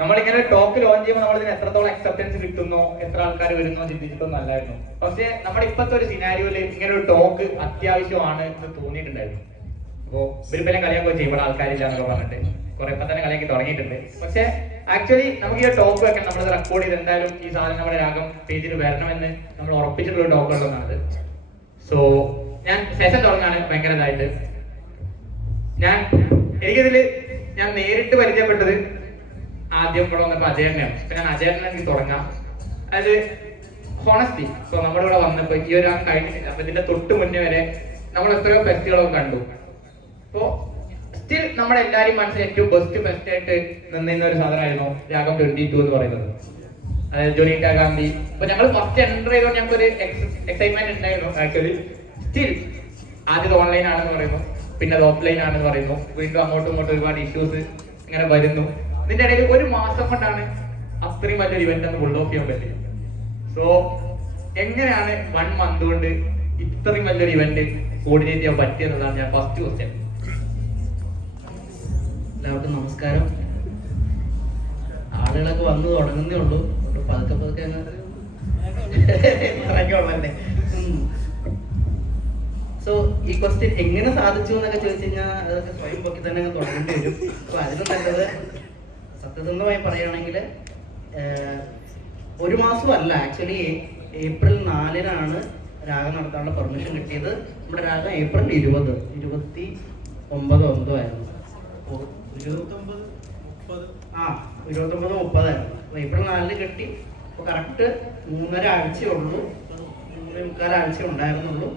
നമ്മളിങ്ങനെ talk launch ചെയ്യുമ്പോൾ നമ്മളിതിന് എത്രത്തോളം അക്സെപ്റ്റൻസ് കിട്ടുന്നോ, എത്ര ആൾക്കാർ വരുന്നോ ചിന്തിച്ചിട്ടൊന്നും അല്ലായിരുന്നു. പക്ഷെ നമ്മുടെ ഇപ്പോഴത്തെ ഒരു സിനാരിയോയിൽ ഇങ്ങനെ ഒരു ടോക്ക് അത്യാവശ്യമാണ് എന്ന് തോന്നിയിട്ടുണ്ടായിരുന്നു. അപ്പോൾ ഇവരിപ്പന്നെ കളിയാക്കുക ചെയ്യും, ഇവിടെ ആൾക്കാരില്ല എന്നൊക്കെ പറഞ്ഞിട്ട് കുറെ ഇപ്പം തന്നെ കളിയാക്കി തുടങ്ങിയിട്ടുണ്ട്. പക്ഷെ ആക്ച്വലി നമുക്ക് ഈ ടോക്ക് വെക്കാൻ നമ്മളത് റെക്കോർഡ് ചെയ്ത് എന്തായാലും ഈ സാധനം നമ്മുടെ രാഗം പേജിൽ വരണമെന്ന് നമ്മൾ ഉറപ്പിച്ചിട്ടുള്ള ടോക്കുകളൊന്നാണത്. സോ ഞാൻ സെഷൻ തുടങ്ങാണ് ഭയങ്കര ഇതായിട്ട്. എനിക്കിതില് ഞാൻ നേരിട്ട് പരിചയപ്പെട്ടത് ആദ്യം ഇവിടെ വന്നപ്പോൾ അജയനെയാണ്. ഇപ്പൊ ഞാൻ അജയനെ എനിക്ക് തുടങ്ങാം. അതായത് ഹോണസ്റ്റി. സോ നമ്മുടെ ഇവിടെ വന്നപ്പോൾ ഈ ഒരു കഴിഞ്ഞിട്ടില്ല. അപ്പൊ ഇതിന്റെ തൊട്ട് മുന്നേ വരെ നമ്മൾ എത്രയോ ഫെസ്റ്റുകളൊക്കെ കണ്ടു. അപ്പോ സ്റ്റിൽ നമ്മുടെ എല്ലാവരും മനസ്സിൽ ഏറ്റവും ബെസ്റ്റ് ആയിട്ട് നിന്നിരുന്ന ഒരു സാധനമായിരുന്നു രാഗം 22 എന്ന് പറയുന്നത്. അതായത് ജോനിറ്റ ഗാന്ധി. അപ്പൊ ഞങ്ങൾ ഫസ്റ്റ് എൻ്റർ ചെയ്തോണ്ട് ഞങ്ങൾക്ക് ഒരു എക്സൈറ്റ്മെന്റ് ഉണ്ടായിരുന്നു. ആക്ച്വലി സ്റ്റിൽ ആദ്യത് ഓൺലൈൻ ആണെന്ന് പറയുന്നു, പിന്നെ അത് ഓഫ്ലൈൻ ആണെന്ന് പറയുന്നു, വീണ്ടും അങ്ങോട്ടും ഇങ്ങോട്ടും ഒരുപാട് ഇഷ്യൂസ് ഇങ്ങനെ വരുന്നു. ഇതിന്റെ ഇടയിൽ ഒരു മാസം കൊണ്ടാണ് അത്രയും വലിയൊരു ഇവന്റ് ഒന്ന് ഫുൾ ഓഫ് ചെയ്യാൻ പറ്റിയത്. സോ എങ്ങനെയാണ് 1 മന്ത് കൊണ്ട് ഇത്രയും വലിയൊരു ഇവന്റ് കോർഡിനേറ്റ് ചെയ്യാൻ പറ്റിയെന്നുള്ളതാണ് ഞാൻ ഫസ്റ്റ് ക്വസ്റ്റ്യൻ. എല്ലാവർക്കും നമസ്കാരം. ആളുകളൊക്കെ വന്നു തുടങ്ങുന്നേ ഉള്ളൂ. പതുക്കെ ഇറങ്ങിയുള്ളല്ലേ. സോ ഈ ക്വസ്റ്റ്യൻ എങ്ങനെ സാധിച്ചു എന്നൊക്കെ ചോദിച്ചു കഴിഞ്ഞാൽ അതൊക്കെ സ്വയം പൊക്കി തന്നെ തുടങ്ങേണ്ടി വരും. അപ്പൊ അതിന് നല്ലത് സത്യസന്ധമായി പറയുകയാണെങ്കിൽ ഒരു മാസമല്ല, ആക്ച്വലി ഏപ്രിൽ 4-നാണ് രാഗം നടത്താനുള്ള പെർമിഷൻ കിട്ടിയത്. നമ്മുടെ രാഗം ഏപ്രിൽ 29 ആയിരുന്നു. 29-30 ആയിരുന്നു. അപ്പോൾ ഏപ്രിൽ 4-ന് കിട്ടി. അപ്പോൾ കറക്റ്റ് 3.5 ആഴ്ചയുള്ളൂ, 3.25 ആഴ്ച ഉണ്ടായിരുന്നുള്ളൂ.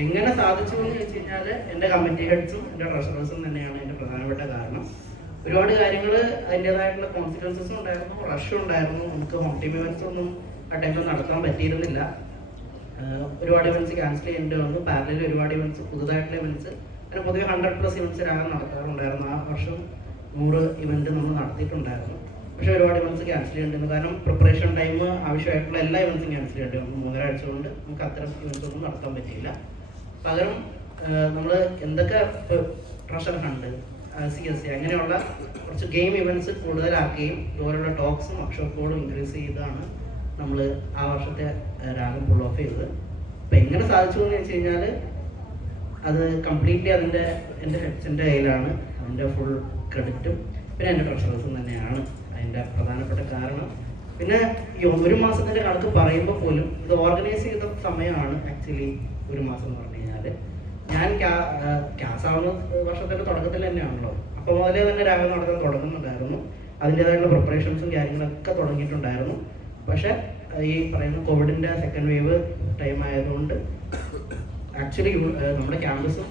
എങ്ങനെ സാധിച്ചു എന്ന് ചോദിച്ചു കഴിഞ്ഞാൽ എൻ്റെ കമ്മിറ്റി ഹെഡ്സും എൻ്റെ ട്രഷറേഴ്സും തന്നെയാണ് എൻ്റെ പ്രധാനപ്പെട്ട കാരണം. ഒരുപാട് കാര്യങ്ങൾ അതിൻ്റെതായിട്ടുള്ള കോൺസിക്വൻസസും ഉണ്ടായിരുന്നു, റഷും ഉണ്ടായിരുന്നു. നമുക്ക് ഹോം ടീം ഇവൻറ്റ്സ് ഒന്നും ആ ടൈമിൽ നടത്താൻ പറ്റിയിരുന്നില്ല. ഒരുപാട് ഇവൻറ്റ്സ് ക്യാൻസൽ ചെയ്യേണ്ടി വന്നു. പാരലൽ ഒരുപാട് ഇവൻറ്റ്സ്, പുതുതായിട്ടുള്ള ഇവൻറ്റ്സ്, അങ്ങനെ പൊതുവെ 100+ ഇവൻറ്റ്സ് രാഗം നടത്താറുണ്ടായിരുന്നു. ആ വർഷം 100 ഇവൻറ്റ് നമ്മൾ നടത്തിയിട്ടുണ്ടായിരുന്നു. പക്ഷേ ഒരുപാട് ഇവൻറ്റ്സ് ക്യാൻസൽ ചെയ്യേണ്ടി വന്നു. കാരണം പ്രിപ്പറേഷൻ ടൈം ആവശ്യമായിട്ടുള്ള എല്ലാ ഇവൻറ്റ്സും ക്യാൻസൽ ചെയ്യേണ്ടി വന്നു. 3.5 ആഴ്ച കൊണ്ട് നമുക്ക് അത്തരം ഇവൻറ്റ്സ് ഒന്നും നടത്താൻ പറ്റിയില്ല. പകരം നമ്മൾ എന്തൊക്കെ ട്രഷർ ഹണ്ട്, CSA അങ്ങനെയുള്ള കുറച്ച് ഗെയിം ഇവൻറ്റ്സ് കൂടുതലാക്കുകയും ഇതുപോലുള്ള ടോക്സും വർക്ക്ഷോപ്പുകളും ഇൻക്രീസ് ചെയ്താണ് നമ്മൾ ആ വർഷത്തെ രാഗം ഫുൾ ഓഫ് ചെയ്തത്. അപ്പം എങ്ങനെ സാധിച്ചു എന്ന് വെച്ച് കഴിഞ്ഞാൽ അത് കംപ്ലീറ്റ്ലി എൻ്റെ ഹെഡ്സിൻ്റെ കയ്യിലാണ്. അതിൻ്റെ ഫുൾ ക്രെഡിറ്റും പിന്നെ എൻ്റെ ട്രഷറേഴ്സും തന്നെയാണ് അതിൻ്റെ പ്രധാനപ്പെട്ട കാരണം. പിന്നെ ഈ 1 മാസത്തിൻ്റെ കണക്ക് പറയുമ്പോൾ പോലും ഇത് ഓർഗനൈസ് ചെയ്ത സമയമാണ് ആക്ച്വലി 1 മാസം എന്ന് പറഞ്ഞു കഴിഞ്ഞാൽ. ഞാൻ ക്യാസ് ആവുന്ന വർഷത്തിൻ്റെ തുടക്കത്തിൽ തന്നെയാണല്ലോ. അപ്പോൾ മുതലേ തന്നെ രാഗം നടത്താൻ തുടങ്ങുന്നുണ്ടായിരുന്നു. അതിൻ്റേതായിട്ടുള്ള പ്രിപ്പറേഷൻസും കാര്യങ്ങളൊക്കെ തുടങ്ങിയിട്ടുണ്ടായിരുന്നു. പക്ഷേ ഈ പറയുന്ന കോവിഡിൻ്റെ സെക്കൻഡ് വേവ് ടൈം ആയതുകൊണ്ട് ആക്ച്വലി നമ്മുടെ ക്യാമ്പസും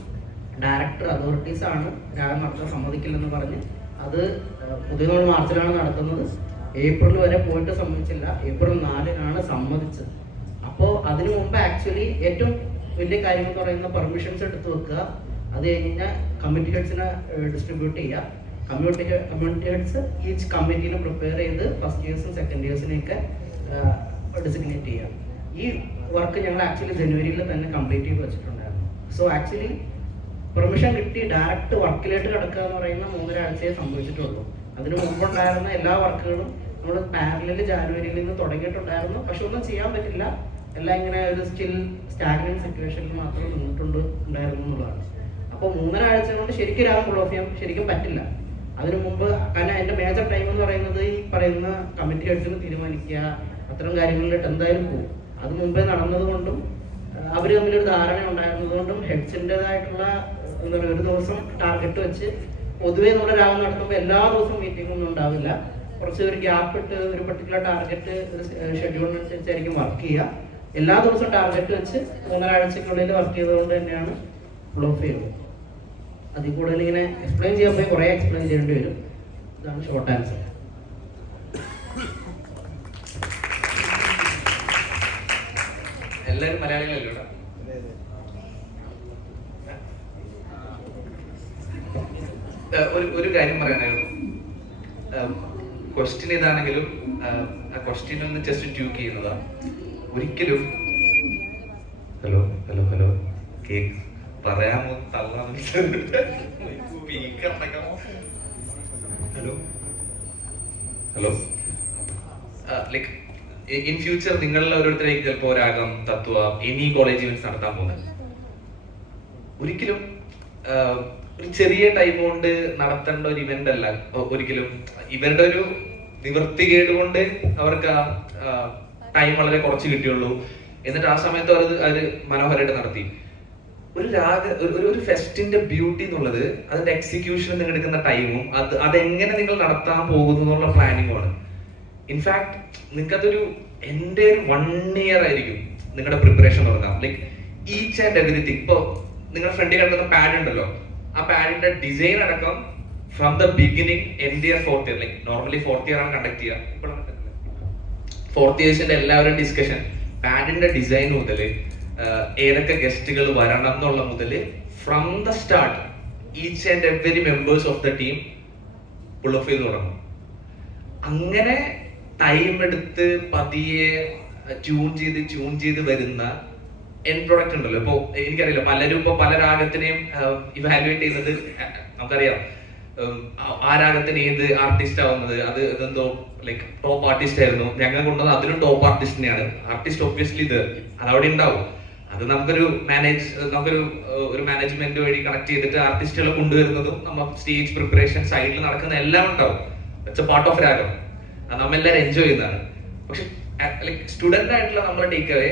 ഡയറക്ടർ അതോറിറ്റീസാണ് രാഗം നടത്താൻ സമ്മതിക്കില്ലെന്ന് പറഞ്ഞ് അത് പൊതുവെ നമ്മൾ മാർച്ചിലാണ് നടത്തുന്നത്. ഏപ്രിൽ വരെ പോയിട്ട് സമ്മതിച്ചില്ല. ഏപ്രിൽ 4-നാണ് സമ്മതിച്ചത്. അപ്പോൾ അതിനു മുമ്പ് ആക്ച്വലി ഏറ്റവും വലിയ കാര്യം എന്ന് പറയുന്ന പെർമിഷൻസ് എടുത്ത് വെക്കുക, അത് കഴിഞ്ഞാൽ കമ്മിറ്റി ഹെഡ്സിനെ ഡിസ്ട്രിബ്യൂട്ട് ചെയ്യുക. കമ്മ്യൂണിറ്റി ഹെഡ്സ് ഈച്ച് കമ്മിറ്റിയിൽ പ്രിപ്പയർ ചെയ്ത് ഫസ്റ്റ് ഇയേഴ്സും സെക്കൻഡ് ഇയേഴ്സിനെയൊക്കെ ഡെസിഗ്നേറ്റ് ചെയ്യുക. ഈ വർക്ക് ഞങ്ങൾ ആക്ച്വലി ജനുവരിയിൽ തന്നെ കംപ്ലീറ്റ് ചെയ്ത് വെച്ചിട്ടുണ്ടായിരുന്നു. സോ ആക്ച്വലി പെർമിഷൻ കിട്ടി ഡയറക്റ്റ് വർക്കിലേക്ക് കിടക്കുക എന്ന് പറയുന്ന 3.5 ആഴ്ചയെ സംഭവിച്ചിട്ടുള്ളൂ. അതിന് മുമ്പുണ്ടായിരുന്ന എല്ലാ വർക്കുകളും നമ്മൾ പാരലൽ ജാനുവരിയിൽ നിന്ന് തുടങ്ങിയിട്ടുണ്ടായിരുന്നു. പക്ഷെ ഒന്നും ചെയ്യാൻ പറ്റില്ല. എല്ലാം ഇങ്ങനെ ഒരു സ്റ്റിൽ സ്റ്റാഗ്നന്റ് സിറ്റുവേഷനിൽ മാത്രം ഉണ്ടായിരുന്നു എന്നുള്ളതാണ്. അപ്പോൾ 3.5 ആഴ്ച കൊണ്ട് ശരിക്കും രാഗം ഫുൾ ഓഫ് ചെയ്യാൻ ശരിക്കും പറ്റില്ല. അതിനു മുമ്പ് കാരണം എൻ്റെ മേജർ ടൈം എന്ന് പറയുന്നത് ഈ പറയുന്ന കമ്മിറ്റി ഹെഡ്സിന് തീരുമാനിക്കുക, അത്തരം കാര്യങ്ങളിലിട്ട് എന്തായാലും പോകും. അത് മുമ്പേ നടന്നതുകൊണ്ടും അവർ തമ്മിലൊരു ധാരണ ഉണ്ടായിരുന്നതുകൊണ്ടും ഹെഡ്സിൻ്റെതായിട്ടുള്ള എന്താ പറയുക, ഒരു ദിവസം ടാർഗറ്റ് വെച്ച് പൊതുവേ നമ്മുടെ രാഗം നടത്തുമ്പോൾ എല്ലാ ദിവസവും മീറ്റിംഗ് ഒന്നും ഉണ്ടാവില്ല. കുറച്ച് ഒരു ഗ്യാപ്പ് ഇട്ട് ഒരു പർട്ടിക്കുലർ ടാർഗറ്റ് ഷെഡ്യൂളിനനുസരിച്ചായിരിക്കും വർക്ക് ചെയ്യുക. എല്ലാ ദിവസവും ടാർഗറ്റ് വെച്ച് 3.5 ആഴ്ചക്കുള്ളിൽ വർക്ക് ചെയ്തുകൊണ്ട് തന്നെയാണ് ഫുൾ ഓഫ് ചെയ്യുന്നത്. അതിൽ കൂടുതൽ ഇങ്ങനെ എക്സ്പ്ലെയിൻ ചെയ്യാൻ പോയി കുറേ എക്സ്പ്ലെയിൻ ചെയ്യേണ്ടി വരും. ഇതാണ് ഷോർട്ട് ആൻസർ. എല്ലാവരും മലയാളികളല്ലേ? ഒരു കാര്യം പറയാനായിരുന്നു. ക്വസ്റ്റ്യൻ ഇതാണെങ്കിലും ആ ക്വസ്റ്റ്യൻ ഒന്ന് ജസ്റ്റ് ട്യൂക്ക് ചെയ്യുന്നതാണ്. ഒരിക്കലും ഹലോ ഹലോ ഹലോ കേക്ക് പറയാമോ തള്ളാമോ speaker hello hello. Like in future നിങ്ങളിൽ ഓരോരുത്തരേക്ക് ചിലപ്പോൾ രാഗം, തത്വ, എനി കോളേജ് ഇവന്റ്സ് നടത്താൻ പോകുന്നത് ഒരിക്കലും ഒരു ചെറിയ ടൈം കൊണ്ട് നടത്തേണ്ട ഒരു ഇവന്റ് അല്ല. ഒരിക്കലും ഇവരുടെ ഒരു നിവൃത്തികേട് കൊണ്ട് അവർക്ക് ആ ടൈം വളരെ കുറച്ച് കിട്ടിയുള്ളൂ. എന്നിട്ട് ആ സമയത്ത് അത് മനോഹരമായിട്ട് നടത്തി. ഒരു ഫെസ്റ്റിന്റെ ബ്യൂട്ടി എന്നുള്ളത് അതിന്റെ എക്സിക്യൂഷൻ നിങ്ങൾ എടുക്കുന്ന ടൈമും അതെങ്ങനെ നിങ്ങൾ നടത്താൻ പോകുന്നു എന്നുള്ള പ്ലാനിങ്ങുമാണ്. ഇൻഫാക്ട് നിങ്ങൾക്ക് അതൊരു എൻ്റെ ഒരു 1 year ആയിരിക്കും നിങ്ങളുടെ പ്രിപ്പറേഷൻ തുടങ്ങാം. Like each and everything. ഇപ്പോൾ നിങ്ങളുടെ ഫ്രണ്ടിൽ കിടക്കുന്ന പാഡ് ഉണ്ടല്ലോ, ആ പാഡിന്റെ ഡിസൈൻ അടക്കം ഫ്രം ദ ബിഗിനിങ് എൻ്റെ 4th year, like normally 4th year ആണ് കണ്ടക്ട് ചെയ്യുക. ഇപ്പോഴാണ് 4th yearsന്റെ എല്ലാവരും ഡിസ്കഷൻ പാഡിന്റെ ഡിസൈൻ മുതൽ ഏതൊക്കെ ഗസ്റ്റുകൾ വരണം എന്നുള്ള മുതൽ from the start each and every members of the team pull off ചെയ്ത് തുടങ്ങും. അങ്ങനെ ടൈം എടുത്ത് പതിയെ ട്യൂൺ ചെയ്ത് വരുന്ന എൻ പ്രൊഡക്റ്റ് ഉണ്ടല്ലോ. ഇപ്പൊ എനിക്കറിയില്ല, പലരും ഇപ്പൊ പല രാഗത്തിനെയും ഇവാലുവേറ്റ് ചെയ്യുന്നത് നമുക്കറിയാം. ആ രാഗത്തിന് ഏത് ആർട്ടിസ്റ്റ് ആവുന്നത്, അതെന്തോ ലൈക്ക് ടോപ്പ് ആർട്ടിസ്റ്റ് ആയിരുന്നു, ഞങ്ങൾ കൊണ്ടുവന്നത് അതിലും ടോപ്പ് ആർട്ടിസ്റ്റിനെയാണ്. ആർട്ടിസ്റ്റ് ഒബ്വിയസ്ലി ഇത് അതവിടെ ഉണ്ടാവും. അത് നമുക്കൊരു മാനേജ്മെന്റ് വഴി കണക്ട് ചെയ്തിട്ട് ആർട്ടിസ്റ്റുകളെ കൊണ്ടുവരുന്നതും നമ്മൾ സ്റ്റേജ് പ്രിപ്പറേഷൻ സൈഡിൽ നടക്കുന്ന എല്ലാം ഉണ്ടാവും. ഇറ്റ്സ് എ പാർട്ട് ഓഫ് രാഗം. നമ്മളെല്ലാവരും എൻജോയ് ചെയ്യുന്നതാണ്. പക്ഷെ ലൈക്ക് സ്റ്റുഡന്റ് ആയിട്ടുള്ള നമ്മുടെ ടേക്ക് അവേ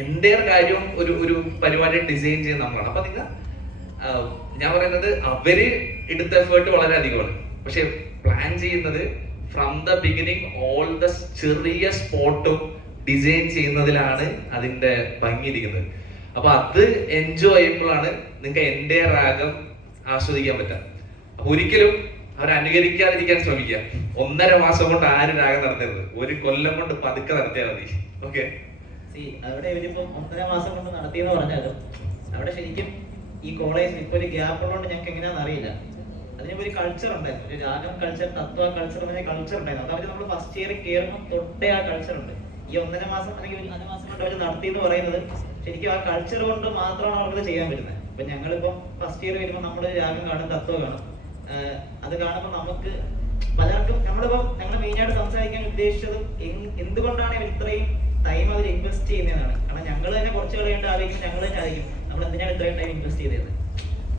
എൻ്റെ കാര്യവും ഒരു പരിപാടി ഡിസൈൻ ചെയ്യുന്ന നമ്മളാണ്. അപ്പൊ നിങ്ങൾ ഞാൻ പറയുന്നത് അവര് എടുത്ത എഫേർട്ട് വളരെ അധികമാണ്. പക്ഷെ പ്ലാൻ ചെയ്യുന്നത് from the beginning all the ചെറിയ സ്പോട്ടും ഡിസൈൻ ചെയ്യുന്നതിലാണ് അതിന്റെ ഭംഗിയിരിക്കുന്നത്. അപ്പൊ അത് എൻജോയ് ചെയ്യുമ്പോഴാണ് നിങ്ങൾക്ക് എൻ്റെ രാഗം ആസ്വദിക്കാൻ പറ്റുക. അപ്പൊ ഒരിക്കലും അവർ അനുകരിക്കാതിരിക്കാൻ ശ്രമിക്കുക. 1.5 മാസം കൊണ്ട് ആരും രാഗം നടത്തരുത്, 1 കൊല്ലം കൊണ്ട് പതുക്കെ നടത്തിയാൽ മതി. ഓക്കെ. അവിടെ ഇവരിപ്പം 1.5 മാസം കൊണ്ട് നടത്തിയെന്ന് പറഞ്ഞാലും അവിടെ ശരിക്കും ഈ കോളേജിൽ ഇപ്പൊ ഒരു ഗ്യാപ്പ് ഉള്ളതുകൊണ്ട് ഞങ്ങൾക്ക് എങ്ങനെയാണെന്ന് അറിയില്ല. അതിനിപ്പോ ഒരു കൾച്ചർ ഉണ്ടായിരുന്നു, ഒരു രാഗം കൾച്ചർ, തത്വ കൾച്ചർ എന്ന കൾച്ചർ ഉണ്ടായിരുന്നു. അതവര് നമ്മൾ ഫസ്റ്റ് ഇയർ കയറുമ്പോൾ തൊട്ടേ ആ കൾച്ചർ ഉണ്ട്. ഈ 1.5 മാസം അല്ലെങ്കിൽ ഒരു 4 മാസം കൊണ്ട് അവർ നടത്തി എന്ന് പറയുന്നത് ശരിക്കും ആ കൾച്ചർ കൊണ്ട് മാത്രമാണ് അവർക്ക് ചെയ്യാൻ പറ്റുന്നത്. ഇപ്പൊ ഞങ്ങളിപ്പം ഫസ്റ്റ് ഇയർ വരുമ്പോൾ നമ്മുടെ രാഗം കാണും, തത്വ കാണും. അത് കാണുമ്പോൾ നമുക്ക് പലർക്കും ഞങ്ങൾ മെയിനായിട്ട് സംസാരിക്കാൻ ഉദ്ദേശിച്ചത് എന്തുകൊണ്ടാണ് ഇവർ ഇത്രയും ടൈം അതിൽ ഇൻവെസ്റ്റ് ചെയ്യുന്നതാണ്. കാരണം ഞങ്ങൾ തന്നെ കുറച്ച് കളയേണ്ട ആലോചിക്കും, ഞങ്ങൾ തന്നെ ആയിരിക്കും നമ്മൾ എന്തിനാണ് ഇത്രയും ടൈം ഇൻവെസ്റ്റ് ചെയ്തത്.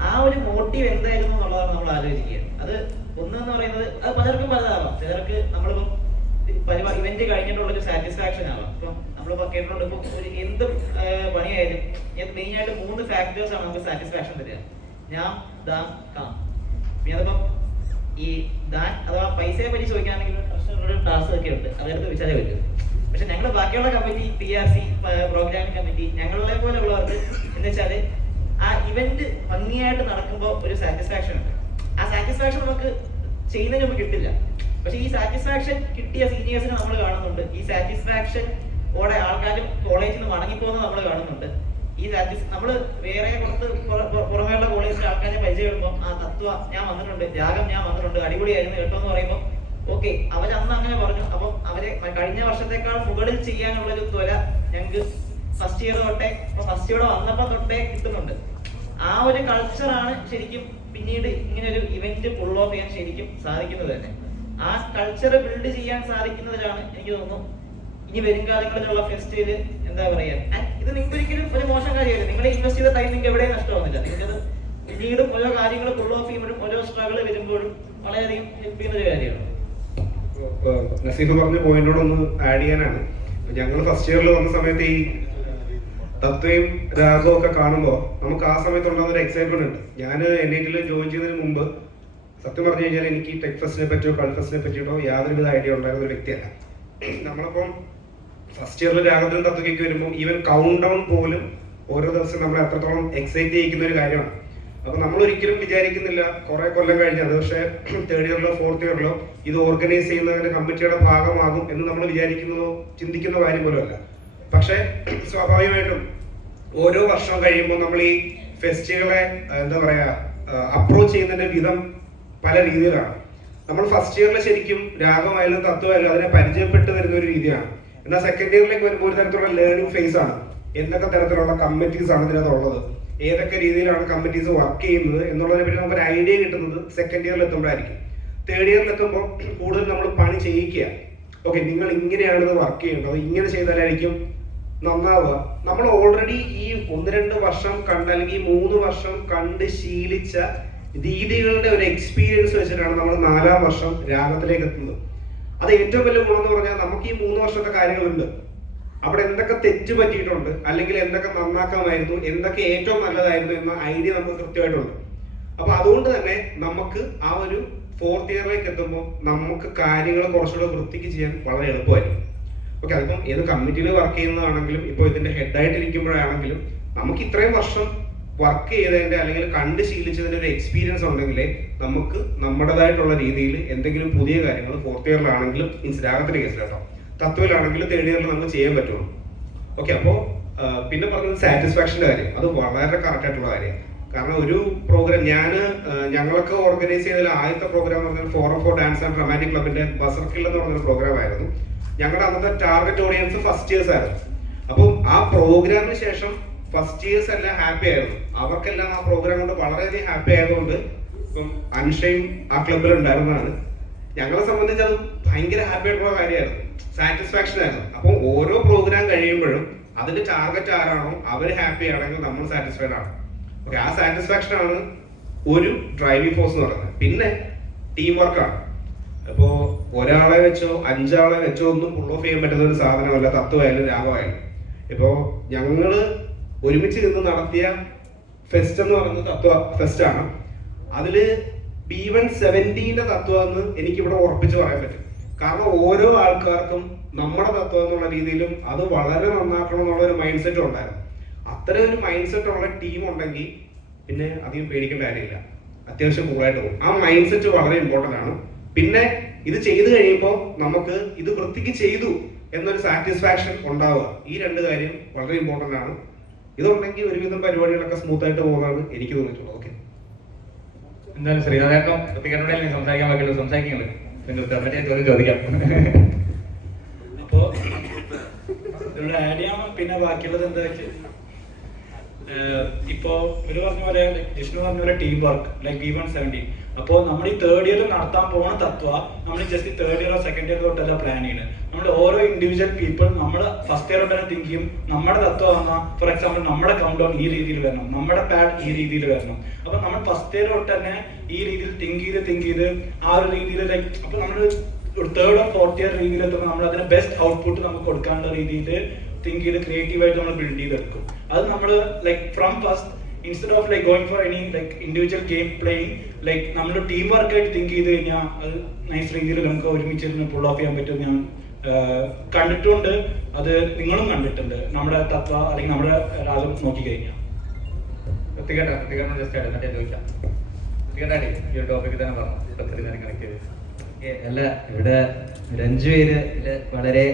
ആ ഒരു മോട്ടീവ് എന്തായിരുന്നു എന്നുള്ളതാണ് നമ്മൾ ആലോചിക്കുക. അത് ഒന്നെന്ന് പറയുന്നത് അത് പലർക്കും പലതാവാം. ചിലർക്ക് നമ്മളിപ്പം ഇവന്റ് കഴിഞ്ഞിട്ടുള്ളൊരു സാറ്റിസ്ഫാക്ഷൻ ആവാം. ഇപ്പം നമ്മളിപ്പോ കേട്ടിട്ടുണ്ട്, ഇപ്പൊ ഒരു എന്ത് പണിയായാലും മെയിൻ ആയിട്ട് 3 ഫാക്ടേഴ്സ് ആണ് നമുക്ക് സാറ്റിസ്ഫാക്ഷൻ തരിക. ഞാൻ ദാ കാം. പിന്നെ അതിപ്പം ഈ ദാൻ അഥവാ പൈസയെ പറ്റി ചോദിക്കുകയാണെങ്കിൽ ടാസ്ക് ഒക്കെ ഉണ്ട്, അതെടുത്ത് വെച്ചാലേ പറ്റും. പക്ഷെ ഞങ്ങൾ ബാക്കിയുള്ള കമ്മിറ്റി, PRC പ്രോഗ്രാമിംഗ് കമ്മിറ്റി, ഞങ്ങളെ പോലെ ഉള്ളവർക്ക് എന്ന് വെച്ചാല് ആ ഇവന്റ് ഭംഗിയായിട്ട് നടക്കുമ്പോൾ ഒരു സാറ്റിസ്ഫാക്ഷൻ ഉണ്ട്. ആ സാറ്റിസ്ഫാക്ഷൻ നമുക്ക് ചെയ്യുന്നതിന് മുമ്പ് കിട്ടില്ല. പക്ഷെ ഈ സാറ്റിസ്ഫാക്ഷൻ കിട്ടിയ സീനിയേഴ്സിനെ നമ്മൾ കാണുന്നുണ്ട്. ഈ സാറ്റിസ്ഫാക്ഷൻ ഓടെ ആൾക്കാരും കോളേജിൽ നിന്ന് മടങ്ങിപ്പോകുന്നത് നമ്മൾ കാണുന്നുണ്ട്. ഈ നമ്മൾ വേറെ പുറമേയുള്ള കോളേജിലെ ആൾക്കാരെ പരിചയപ്പെടുമ്പോൾ ആ തത്വ ഞാൻ വന്നിട്ടുണ്ട്, രാഗം ഞാൻ വന്നിട്ടുണ്ട്, അടിപൊളിയായിരുന്നു കേട്ടോ എന്ന് പറയുമ്പോൾ ഓക്കെ, അവരന്ന് അങ്ങനെ പറഞ്ഞു. അപ്പം അവരെ കഴിഞ്ഞ വർഷത്തേക്കാൾ മുകളിൽ ചെയ്യാനുള്ള ഒരു ത്വര ഞങ്ങൾക്ക് ഫസ്റ്റ് ഇയർ തൊട്ടേ, ഫസ്റ്റ് ഇയർ വന്നപ്പോൾ തൊട്ടേ കിട്ടുന്നുണ്ട്. ആ ഒരു കൾച്ചറാണ് ശരിക്കും പിന്നീട് ഇങ്ങനെ ഒരു ഇവന്റ് പുൾ ഓഫ് ചെയ്യാൻ ശരിക്കും സാധിക്കുന്നത് തന്നെ. ആ കൾച്ചർ ബിൽഡ് ചെയ്യാൻ സാധിക്കുന്നതിലാണ് എനിക്ക് തോന്നുന്നു ഇനി വരും കാലങ്ങളിലുള്ള ഫെസ്റ്റിവല് എന്താ പറയാ, ഇത് നിങ്ങൾക്ക് ഒരിക്കലും ഒരു മോശം കാര്യമല്ല. നിങ്ങൾ ഇൻവെസ്റ്റ് ചെയ്ത ടൈം നിങ്ങൾക്ക് എവിടെയും നഷ്ടമാവുന്നില്ല. നിങ്ങൾക്കത് പിന്നീടും ഓരോ കാര്യങ്ങൾ പുൾ ഓഫ് ചെയ്യുമ്പോഴും ഓരോ സ്ട്രഗിൾ വരുമ്പോഴും വളരെയധികം ഹെൽപ്പ് ചെയ്യുന്ന ഒരു കാര്യമാണ്. നസീഫ് പറഞ്ഞ പോയിന്റോടൊന്ന് ആഡ് ചെയ്യാനാണ്. ഞങ്ങൾ ഫസ്റ്റ് ഇയറിൽ വന്ന സമയത്ത് ഈ തത്വയും രാഗവും ഒക്കെ കാണുമ്പോൾ നമുക്ക് ആ സമയത്ത് ഉണ്ടാകുന്ന ഒരു എക്സൈറ്റ്മെന്റ് ഉണ്ട്. ഞാൻ NIT ജോയിൻ ചെയ്യുന്നതിന് മുമ്പ് സത്യം പറഞ്ഞു കഴിഞ്ഞാൽ എനിക്ക് ടെക് ഫെസ്റ്റിനെ പറ്റിയോ കൾ ഫെസ്റ്റിനെ പറ്റിയോ യാതൊരുവിധ ഐഡിയ ഉണ്ടായിരുന്ന ഒരു വ്യക്തിയല്ല. നമ്മളിപ്പം ഫസ്റ്റ് ഇയറിൽ രാഗത്തിനും തത്വയ്ക്ക് വരുമ്പോൾ ഈവൻ കൗണ്ട് ഡൗൺ പോലും ഓരോ ദിവസം നമ്മളെ അത്രത്തോളം എക്സൈറ്റ് ചെയ്യിക്കുന്ന ഒരു കാര്യമാണ്. അപ്പൊ നമ്മൾ ഒരിക്കലും വിചാരിക്കുന്നില്ല കുറെ കൊല്ലം കഴിഞ്ഞ്, അത് പക്ഷേ 3rd ഇയറിലോ 4th ഇയറിലോ ഇത് ഓർഗനൈസ് ചെയ്യുന്നതിന്റെ കമ്മിറ്റിയുടെ ഭാഗമാകും എന്ന് നമ്മൾ വിചാരിക്കുന്നതോ ചിന്തിക്കുന്ന കാര്യം പോലും അല്ല. പക്ഷെ സ്വാഭാവികമായിട്ടും ഓരോ വർഷം കഴിയുമ്പോൾ നമ്മൾ ഈ ഫെസ്റ്റുകളെ എന്താ പറയാ അപ്രോച്ച് ചെയ്യുന്നതിന്റെ വിധം പല രീതിയിലാണ്. നമ്മൾ ഫസ്റ്റ് ഇയറിൽ ശരിക്കും രാഗമായാലും തത്വമായാലും അതിനെ പരിചയപ്പെട്ട് വരുന്ന ഒരു രീതിയാണ്. എന്നാൽ സെക്കൻഡ് ഇയറിലേക്ക് വരുമ്പോൾ ഒരു തരത്തിലുള്ള ലേണിംഗ് ഫേസ് ആണ്. എന്തൊക്കെ തരത്തിലുള്ള കമ്മിറ്റീസ് ആണ് ഇതിനകത്ത് ഉള്ളത്, ഏതൊക്കെ രീതിയിലാണ് കമ്മിറ്റീസ് വർക്ക് ചെയ്യുന്നത് എന്നുള്ളതിനെ പറ്റി നമുക്കൊരു ഐഡിയ കിട്ടുന്നത് സെക്കൻഡ് ഇയറിൽ എത്തുമ്പോഴായിരിക്കും. തേർഡ് ഇയറിൽ എത്തുമ്പോൾ കൂടുതൽ നമ്മൾ പണി ചെയ്യിക്കുക. ഓക്കെ, നിങ്ങൾ ഇങ്ങനെയാണ് ഇത് വർക്ക് ചെയ്യേണ്ടത്, ഇങ്ങനെ ചെയ്താലായിരിക്കും നന്നാവുക. നമ്മൾ ഓൾറെഡി ഈ 1-2 വർഷം കണ്ട് അല്ലെങ്കിൽ 3 വർഷം കണ്ട് ശീലിച്ച രീതികളുടെ ഒരു എക്സ്പീരിയൻസ് വെച്ചിട്ടാണ് നമ്മൾ 4-ാം വർഷം രാഗത്തിലേക്ക് എത്തുന്നത്. അത് ഏറ്റവും വലിയ ഗുണം എന്ന് പറഞ്ഞാൽ നമുക്ക് ഈ 3 വർഷത്തെ കാര്യങ്ങളുണ്ട്, അവിടെ എന്തൊക്കെ തെറ്റ് പറ്റിയിട്ടുണ്ട്, അല്ലെങ്കിൽ എന്തൊക്കെ നന്നാക്കാമായിരുന്നു, എന്തൊക്കെ ഏറ്റവും നല്ലതായിരുന്നു എന്ന ഐഡിയ നമുക്ക് കൃത്യമായിട്ടുണ്ട്. അപ്പൊ അതുകൊണ്ട് തന്നെ നമുക്ക് ആ ഒരു 4th ഇയറിലേക്ക് എത്തുമ്പോൾ നമുക്ക് കാര്യങ്ങൾ കുറച്ചുകൂടെ വൃത്തിക്ക് ചെയ്യാൻ വളരെ എളുപ്പമായിരിക്കും. ഓക്കെ, അതിപ്പം ഏത് കമ്മിറ്റിയിൽ വർക്ക് ചെയ്യുന്നതാണെങ്കിലും ഇപ്പോൾ ഇതിന്റെ ഹെഡായിട്ടിരിക്കുമ്പോഴാണെങ്കിലും നമുക്ക് ഇത്രയും വർഷം വർക്ക് ചെയ്തതിന്റെ അല്ലെങ്കിൽ കണ്ട് ശീലിച്ചതിന്റെ ഒരു എക്സ്പീരിയൻസ് ഉണ്ടെങ്കിലേ നമുക്ക് നമ്മുടേതായിട്ടുള്ള രീതിയിൽ എന്തെങ്കിലും പുതിയ കാര്യങ്ങൾ 4th ഇയറിലാണെങ്കിലും മീൻസ് രാഗത്തിന്റെ കേസിൽ കേട്ടോ, തത്വയിലാണെങ്കിലും 3rd ഇയറിൽ നമുക്ക് ചെയ്യാൻ പറ്റുള്ളൂ. ഓക്കെ, അപ്പോൾ പിന്നെ പറഞ്ഞത് സാറ്റിസ്ഫാക്ഷന്റെ കാര്യം, അത് വളരെ കറക്റ്റ് ആയിട്ടുള്ള കാര്യം. കാരണം ഒരു പ്രോഗ്രാം ഞങ്ങളൊക്കെ ഓർഗനൈസ് ചെയ്തതിൽ ആദ്യത്തെ പ്രോഗ്രാം എന്ന് പറഞ്ഞാൽ forum four dance and dramatic ക്ലബിന്റെ ബസർക്കിൽ എന്ന് പറഞ്ഞൊരു പ്രോഗ്രാം ആയിരുന്നു. ഞങ്ങളുടെ അന്നത്തെ ടാർഗറ്റ് ഓഡിയൻസ് ഫസ്റ്റ് ഇയേഴ്സ് ആയിരുന്നു. അപ്പം ആ പ്രോഗ്രാമിന് ശേഷം ഫസ്റ്റ് ഇയേഴ്സ് എല്ലാം ഹാപ്പി ആയിരുന്നു. അവർക്കെല്ലാം ആ പ്രോഗ്രാം കൊണ്ട് വളരെയധികം ഹാപ്പി ആയതുകൊണ്ട് ഇപ്പം അൻഷയും ആ ക്ലബിൽ ഉണ്ടായിരുന്നതാണ്. ഞങ്ങളെ സംബന്ധിച്ച് അത് ഭയങ്കര ഹാപ്പി ആയിട്ടുള്ള കാര്യമായിരുന്നു, സാറ്റിസ്ഫാക്ഷൻ ആയിരുന്നു. അപ്പം ഓരോ പ്രോഗ്രാം കഴിയുമ്പോഴും അതിന്റെ ടാർഗറ്റ് ആരാണോ അവർ ഹാപ്പി ആണെങ്കിൽ നമ്മൾ സാറ്റിസ്ഫൈഡ് ആണ്. ഓക്കെ, ആ സാറ്റിസ്ഫാക്ഷൻ ആണ് ഒരു ഡ്രൈവിംഗ് ഫോഴ്സ് എന്ന് പറയുന്നത്. പിന്നെ ടീം വർക്കാണ്. ഇപ്പോ ഒരാളെ വെച്ചോ 5 ആളെ വെച്ചോ ഒന്നും പുൾ ഓഫ് ചെയ്യാൻ പറ്റുന്ന ഒരു സാധനമല്ല തത്വമായാലും രാഗമായാലും. ഇപ്പോ ഞങ്ങള് ഒരുമിച്ച് നിന്ന് നടത്തിയ ഫെസ്റ്റ് എന്ന് പറയുന്നത് തത്വ ഫെസ്റ്റ് ആണ്. അതില് B170 തത്വം എന്ന് എനിക്കിവിടെ ഉറപ്പിച്ച് പറയാൻ പറ്റും. കാരണം ഓരോ ആൾക്കാർക്കും നമ്മുടെ തത്വം എന്നുള്ള രീതിയിലും അത് വളരെ നന്നാക്കണം എന്നുള്ള ഒരു മൈൻഡ് സെറ്റ് ഉണ്ടായിരുന്നു. അത്തരം ഒരു മൈൻഡ് സെറ്റ് ഉള്ള ടീം ഉണ്ടെങ്കിൽ പിന്നെ അധികം പേടിക്കേണ്ട കാര്യമില്ല, അത്യാവശ്യം കൂളായിട്ട് പോകും. ആ മൈൻഡ് സെറ്റ് വളരെ ഇമ്പോർട്ടൻ്റ് ആണ്. പിന്നെ ഇത് ചെയ്തു കഴിയുമ്പോൾ നമുക്ക് ഇത് വൃത്തിക്ക് ചെയ്തു എന്നൊരു സാറ്റിസ്ഫാക്ഷൻ ഉണ്ടാവുക, ഈ 2 കാര്യം വളരെ ഇമ്പോർട്ടൻ്റ് ആണ്. ഇതുണ്ടെങ്കിൽ ഒരുവിധം പരിപാടികളൊക്കെ സ്മൂത്ത് ആയിട്ട് പോകുന്നതാണ് എനിക്ക് തോന്നിയിട്ടുള്ളത്. ഓക്കെ, എന്തായാലും ശ്രീനാഥേട്ടം കുട്ടികളുടെ സംസാരിക്കാൻ പറ്റുള്ളൂ, സംസാരിക്കുന്നത് ചോദ്യം ചോദിക്കാം. അപ്പോ ഇവിടെ ആഡ് ചെയ്യാൻ പിന്നെ ബാക്കിയുള്ളത് എന്താ വെച്ചാൽ ഇപ്പോ ഒരു പറഞ്ഞ പോലെ ജിഷ്ണു പറഞ്ഞ പോലെ ടീം വർക്ക് ലൈക്ക് B170. അപ്പോൾ നമ്മൾ ഈ 3rd ഇയറിൽ നടത്താൻ പോകുന്ന തത്വ നമ്മൾ ജസ്റ്റ് 3rd ഇയറോ 2nd ഇയർ തൊട്ടല്ല പ്ലാൻ ചെയ്യുന്നത്. നമ്മൾ ഓരോ ഇൻഡിവിജ്വൽ പീപ്പിൾ നമ്മൾ ഫസ്റ്റ് ഇയർ തൊട്ട് തിങ്ക് ചെയ്യും. നമ്മുടെ തത്വം വന്നാൽ ഫോർ എക്സാമ്പിൾ നമ്മുടെ കൗണ്ട് ഡൗൺ ഈ രീതിയിൽ വരണം, നമ്മുടെ പാഡ് ഈ രീതിയിൽ വരണം. അപ്പൊ നമ്മൾ ഫസ്റ്റ് ഇയർ തൊട്ട് തന്നെ ഈ രീതിയിൽ തിങ്ക് ചെയ്ത് ആ ഒരു രീതിയിൽ ലൈക്ക് അപ്പൊ നമ്മൾ ഒരു 3rd or 4th ഇയർ രീതിയിൽ എത്തുമ്പോൾ നമ്മൾ അതിന് ബെസ്റ്റ് ഔട്ട്പുട്ട് നമുക്ക് കൊടുക്കാനുള്ള രീതിയിൽ തിങ്ക് ചെയ്ത് ക്രിയേറ്റീവായിട്ട് നമ്മൾ ബിൽഡ് ചെയ്തെടുക്കും. അത് നമ്മൾ like from first instead of like going for any like individual game playing like നമ്മൾ ടീം വർക്കായിട്ട് തിങ്ക് ചെയ്ത് കഴിഞ്ഞാൽ അത് നൈസ് രീതിയിൽ നമുക്ക് ഒരുമിച്ചിരുന്ന് പുൾ ഓഫ് ചെയ്യാൻ പറ്റും. ഞാൻ കണ്ടിട്ടുണ്ട്, അത് നിങ്ങളും കണ്ടിട്ടുണ്ട് നമ്മുടെ തത്വ അല്ലെങ്കിൽ നമ്മുടെ രാഗം നോക്കി കഴിഞ്ഞാൽ. അല്ല, ഇവിടെ 5 പേര് വളരെ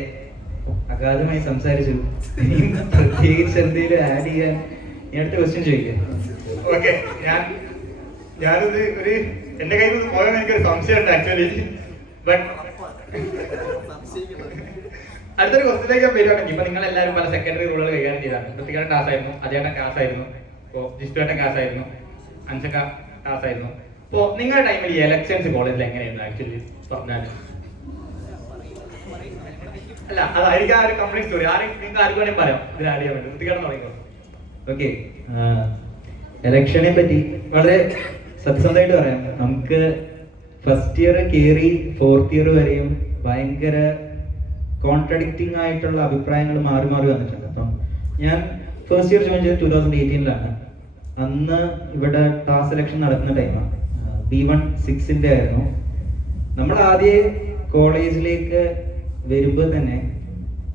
അഗാധമായി സംസാരിച്ചു. പ്രത്യേകിച്ച് എന്തെങ്കിലും ആഡ് ചെയ്യാൻ ഞാൻ അടുത്ത ക്വസ്റ്റ്യൻ ചോദിക്കാം. ഓക്കെ, ഞാനിത് ഒരു എന്റെ കയ്യിൽ നിന്ന് പോയെന്ന് എനിക്കൊരു സംശയമുണ്ട് ആക്ച്വലി. ബട്ട് അടുത്തൊരു ക്വസ്റ്റിലേക്ക് വരികയാണെങ്കിൽ ഇപ്പൊ നിങ്ങൾ എല്ലാവരും പല സെക്കൻഡറി റോളുകൾ കൈകാര്യം ചെയ്താണ്. ഋത്തികേട്ടൻ ക്ലാസ് ആയിരുന്നു, അജയേട്ടൻ ക്ലാസ് ആയിരുന്നു, ഇപ്പോ ജിഷ്ടുവേട്ടൻ ക്ലാസ് ആയിരുന്നു, അൻഷക്ക ക്ലാസ് ആയിരുന്നു. ഇപ്പോ നിങ്ങളുടെ ടൈമിൽ ഈ എലക്ഷൻസ് കോളേജിൽ എങ്ങനെയായിരുന്നു ആക്ച്വലി പറഞ്ഞാല്? അല്ല, അതായിരിക്കും ആ ഒരു കംപ്ലീറ്റ് സ്റ്റോറി. നിങ്ങൾക്ക് ആർക്കും വേണമെങ്കിൽ പറയാം, ഇതിൽ ആഡ് ചെയ്യാൻ പറ്റും. ഋത്തികേട്ടൻ തുടങ്ങിക്കോ. ഓക്കെ, എലക്ഷനെ പറ്റി വളരെ സത്യസന്ധമായിട്ട് പറയാം. നമുക്ക് ഫസ്റ്റ് ഇയർ കയറി 4th ഇയർ വരെയും ഭയങ്കര കോൺട്രഡിക്റ്റിംഗ് ആയിട്ടുള്ള അഭിപ്രായങ്ങൾ മാറി വന്നിട്ടുണ്ട്. അപ്പം ഞാൻ ഫസ്റ്റ് ഇയർ ജോയിൻ ചെയ്തത് 2018 അന്ന് ഇവിടെ ക്ലാസ് സെലക്ഷൻ നടക്കുന്ന ടൈമാണ്. B160 ആയിരുന്നു. നമ്മൾ ആദ്യം കോളേജിലേക്ക് വരുമ്പോൾ തന്നെ